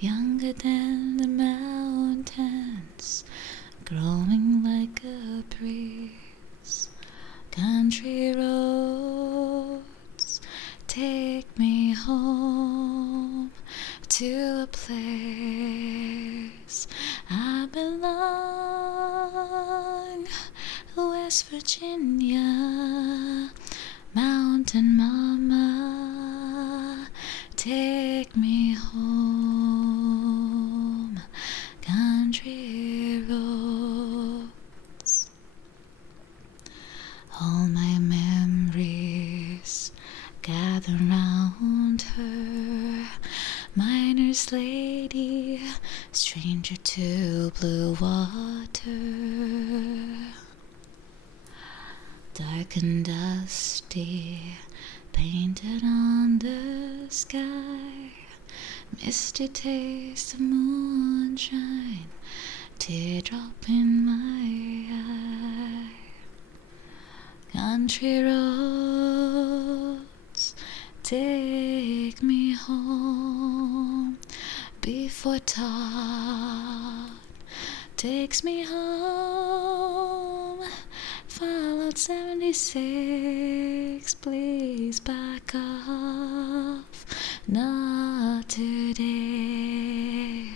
younger than the mountains, growing like a breeze. Country roads take me home to a place I belong. West Virginia, Mountain Mama, take me home. Country roads. All my memories gather round her. Miner's lady, stranger to blue water. Dark and dusty, painted on the sky. Misty taste of moonshine, teardrop in my eye. Country roads take me home before dawn takes me home. Followed 76, please back off. Not today,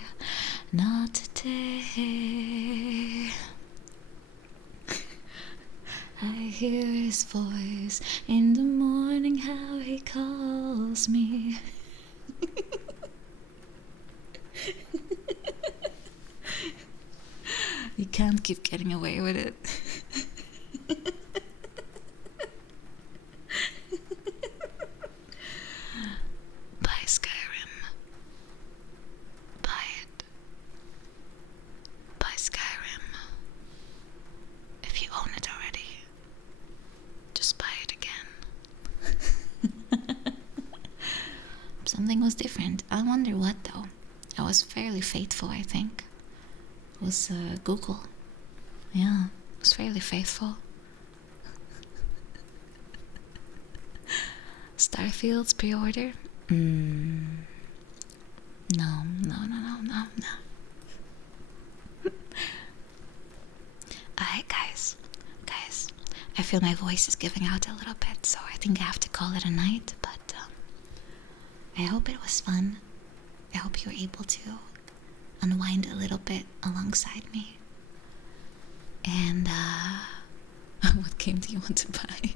not today. I hear his voice in the morning, how he calls me. You can't keep getting away with it. Buy Skyrim. Buy it. Buy Skyrim. If you own it already, just buy it again. Something was different. I wonder what though. I was fairly faithful, I think. It was Google. Yeah, it was fairly faithful. Starfield's pre-order? No. Alright, guys. I feel my voice is giving out a little bit, so I think I have to call it a night, but I hope it was fun. I hope you were able to unwind a little bit alongside me. And what game do you want to buy?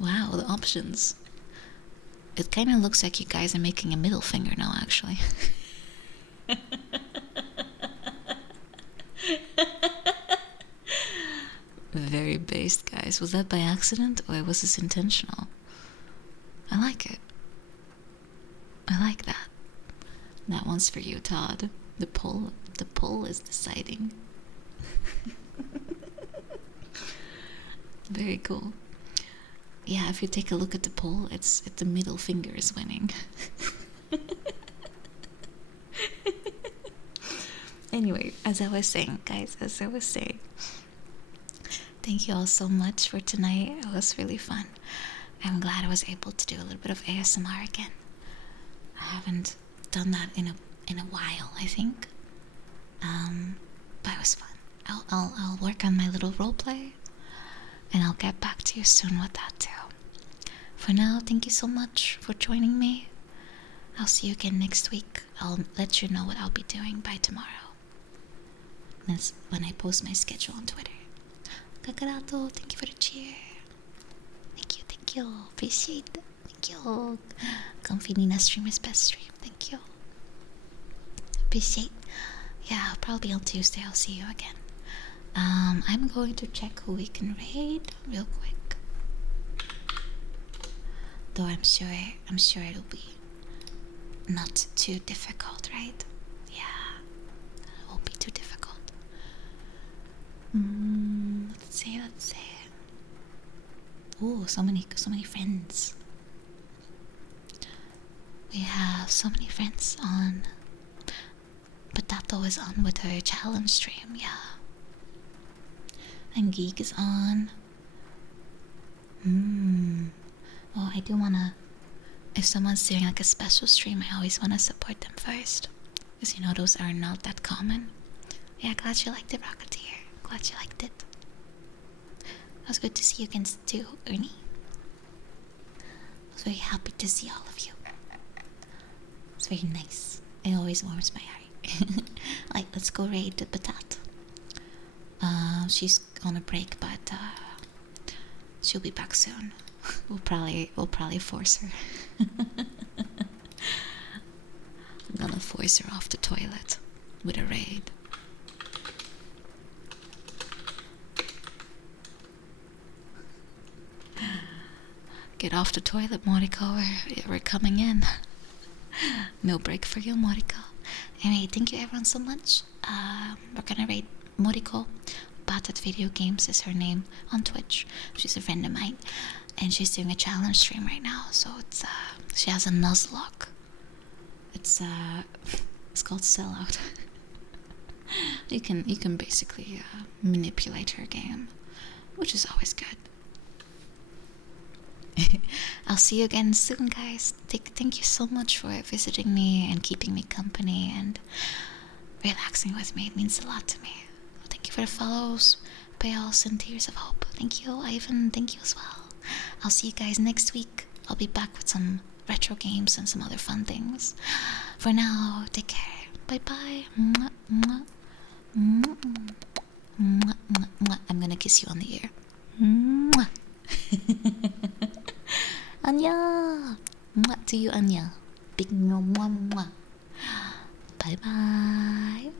Wow, the options. It kind of looks like you guys are making a middle finger now, actually. Very based, guys. Was that by accident or was this intentional? I like it. I like that. That one's for you, Todd. The poll is deciding. Very cool. Yeah, if you take a look at the poll, it's the middle finger is winning. Anyway, as I was saying, guys, thank you all so much for tonight. It was really fun. I'm glad I was able to do a little bit of ASMR again. I haven't done that in a while, I think. But it was fun. I'll work on my little roleplay, and I'll get back to you soon with that too. For now, thank you so much for joining me. I'll see you again next week. I'll let you know what I'll be doing by tomorrow. That's when I post my schedule on Twitter. Kakarato, thank you for the cheer. Thank you. Appreciate it. Thank you. Comfy Nina streamer's best stream. Thank you. Appreciate. Yeah, probably on Tuesday I'll see you again. I'm going to check who we can raid real quick. Though I'm sure it'll be not too difficult, right? Yeah, it won't be too difficult. Let's see. Oh, so many friends. We have so many friends on. Potato is on with her challenge stream, yeah. And Geek is on. Oh, I do wanna. If someone's doing like a special stream, I always wanna support them first, because you know those are not that common. Yeah, glad you liked it, Rocketeer. Glad you liked it. It was good to see you again too, Ernie. I was very happy to see all of you. It's very nice. It always warms my heart. Like, let's go raid the Patat. She's on a break, but she'll be back soon. We'll probably force her. I'm gonna force her off the toilet with a raid. Get off the toilet, Moriko. We're coming in. No break for you, Moriko. Anyway, thank you everyone so much. We're gonna raid Moriko. Batat Video Games is her name on Twitch. She's a friend of mine, and she's doing a challenge stream right now. So it's she has a Nuzlocke. It's called Sellout. you can basically manipulate her game, which is always good. I'll see you again soon, guys. Thank you so much for visiting me and keeping me company and relaxing with me. It means a lot to me. Thank you for the follows, Payals, and Tears of Hope. Thank you, Ivan. Thank you as well. I'll see you guys next week. I'll be back with some retro games and some other fun things. For now, take care. Bye-bye. I'm gonna kiss you on the ear. Anya! Mwah to you, Anya. Big mwah mwah. Bye bye.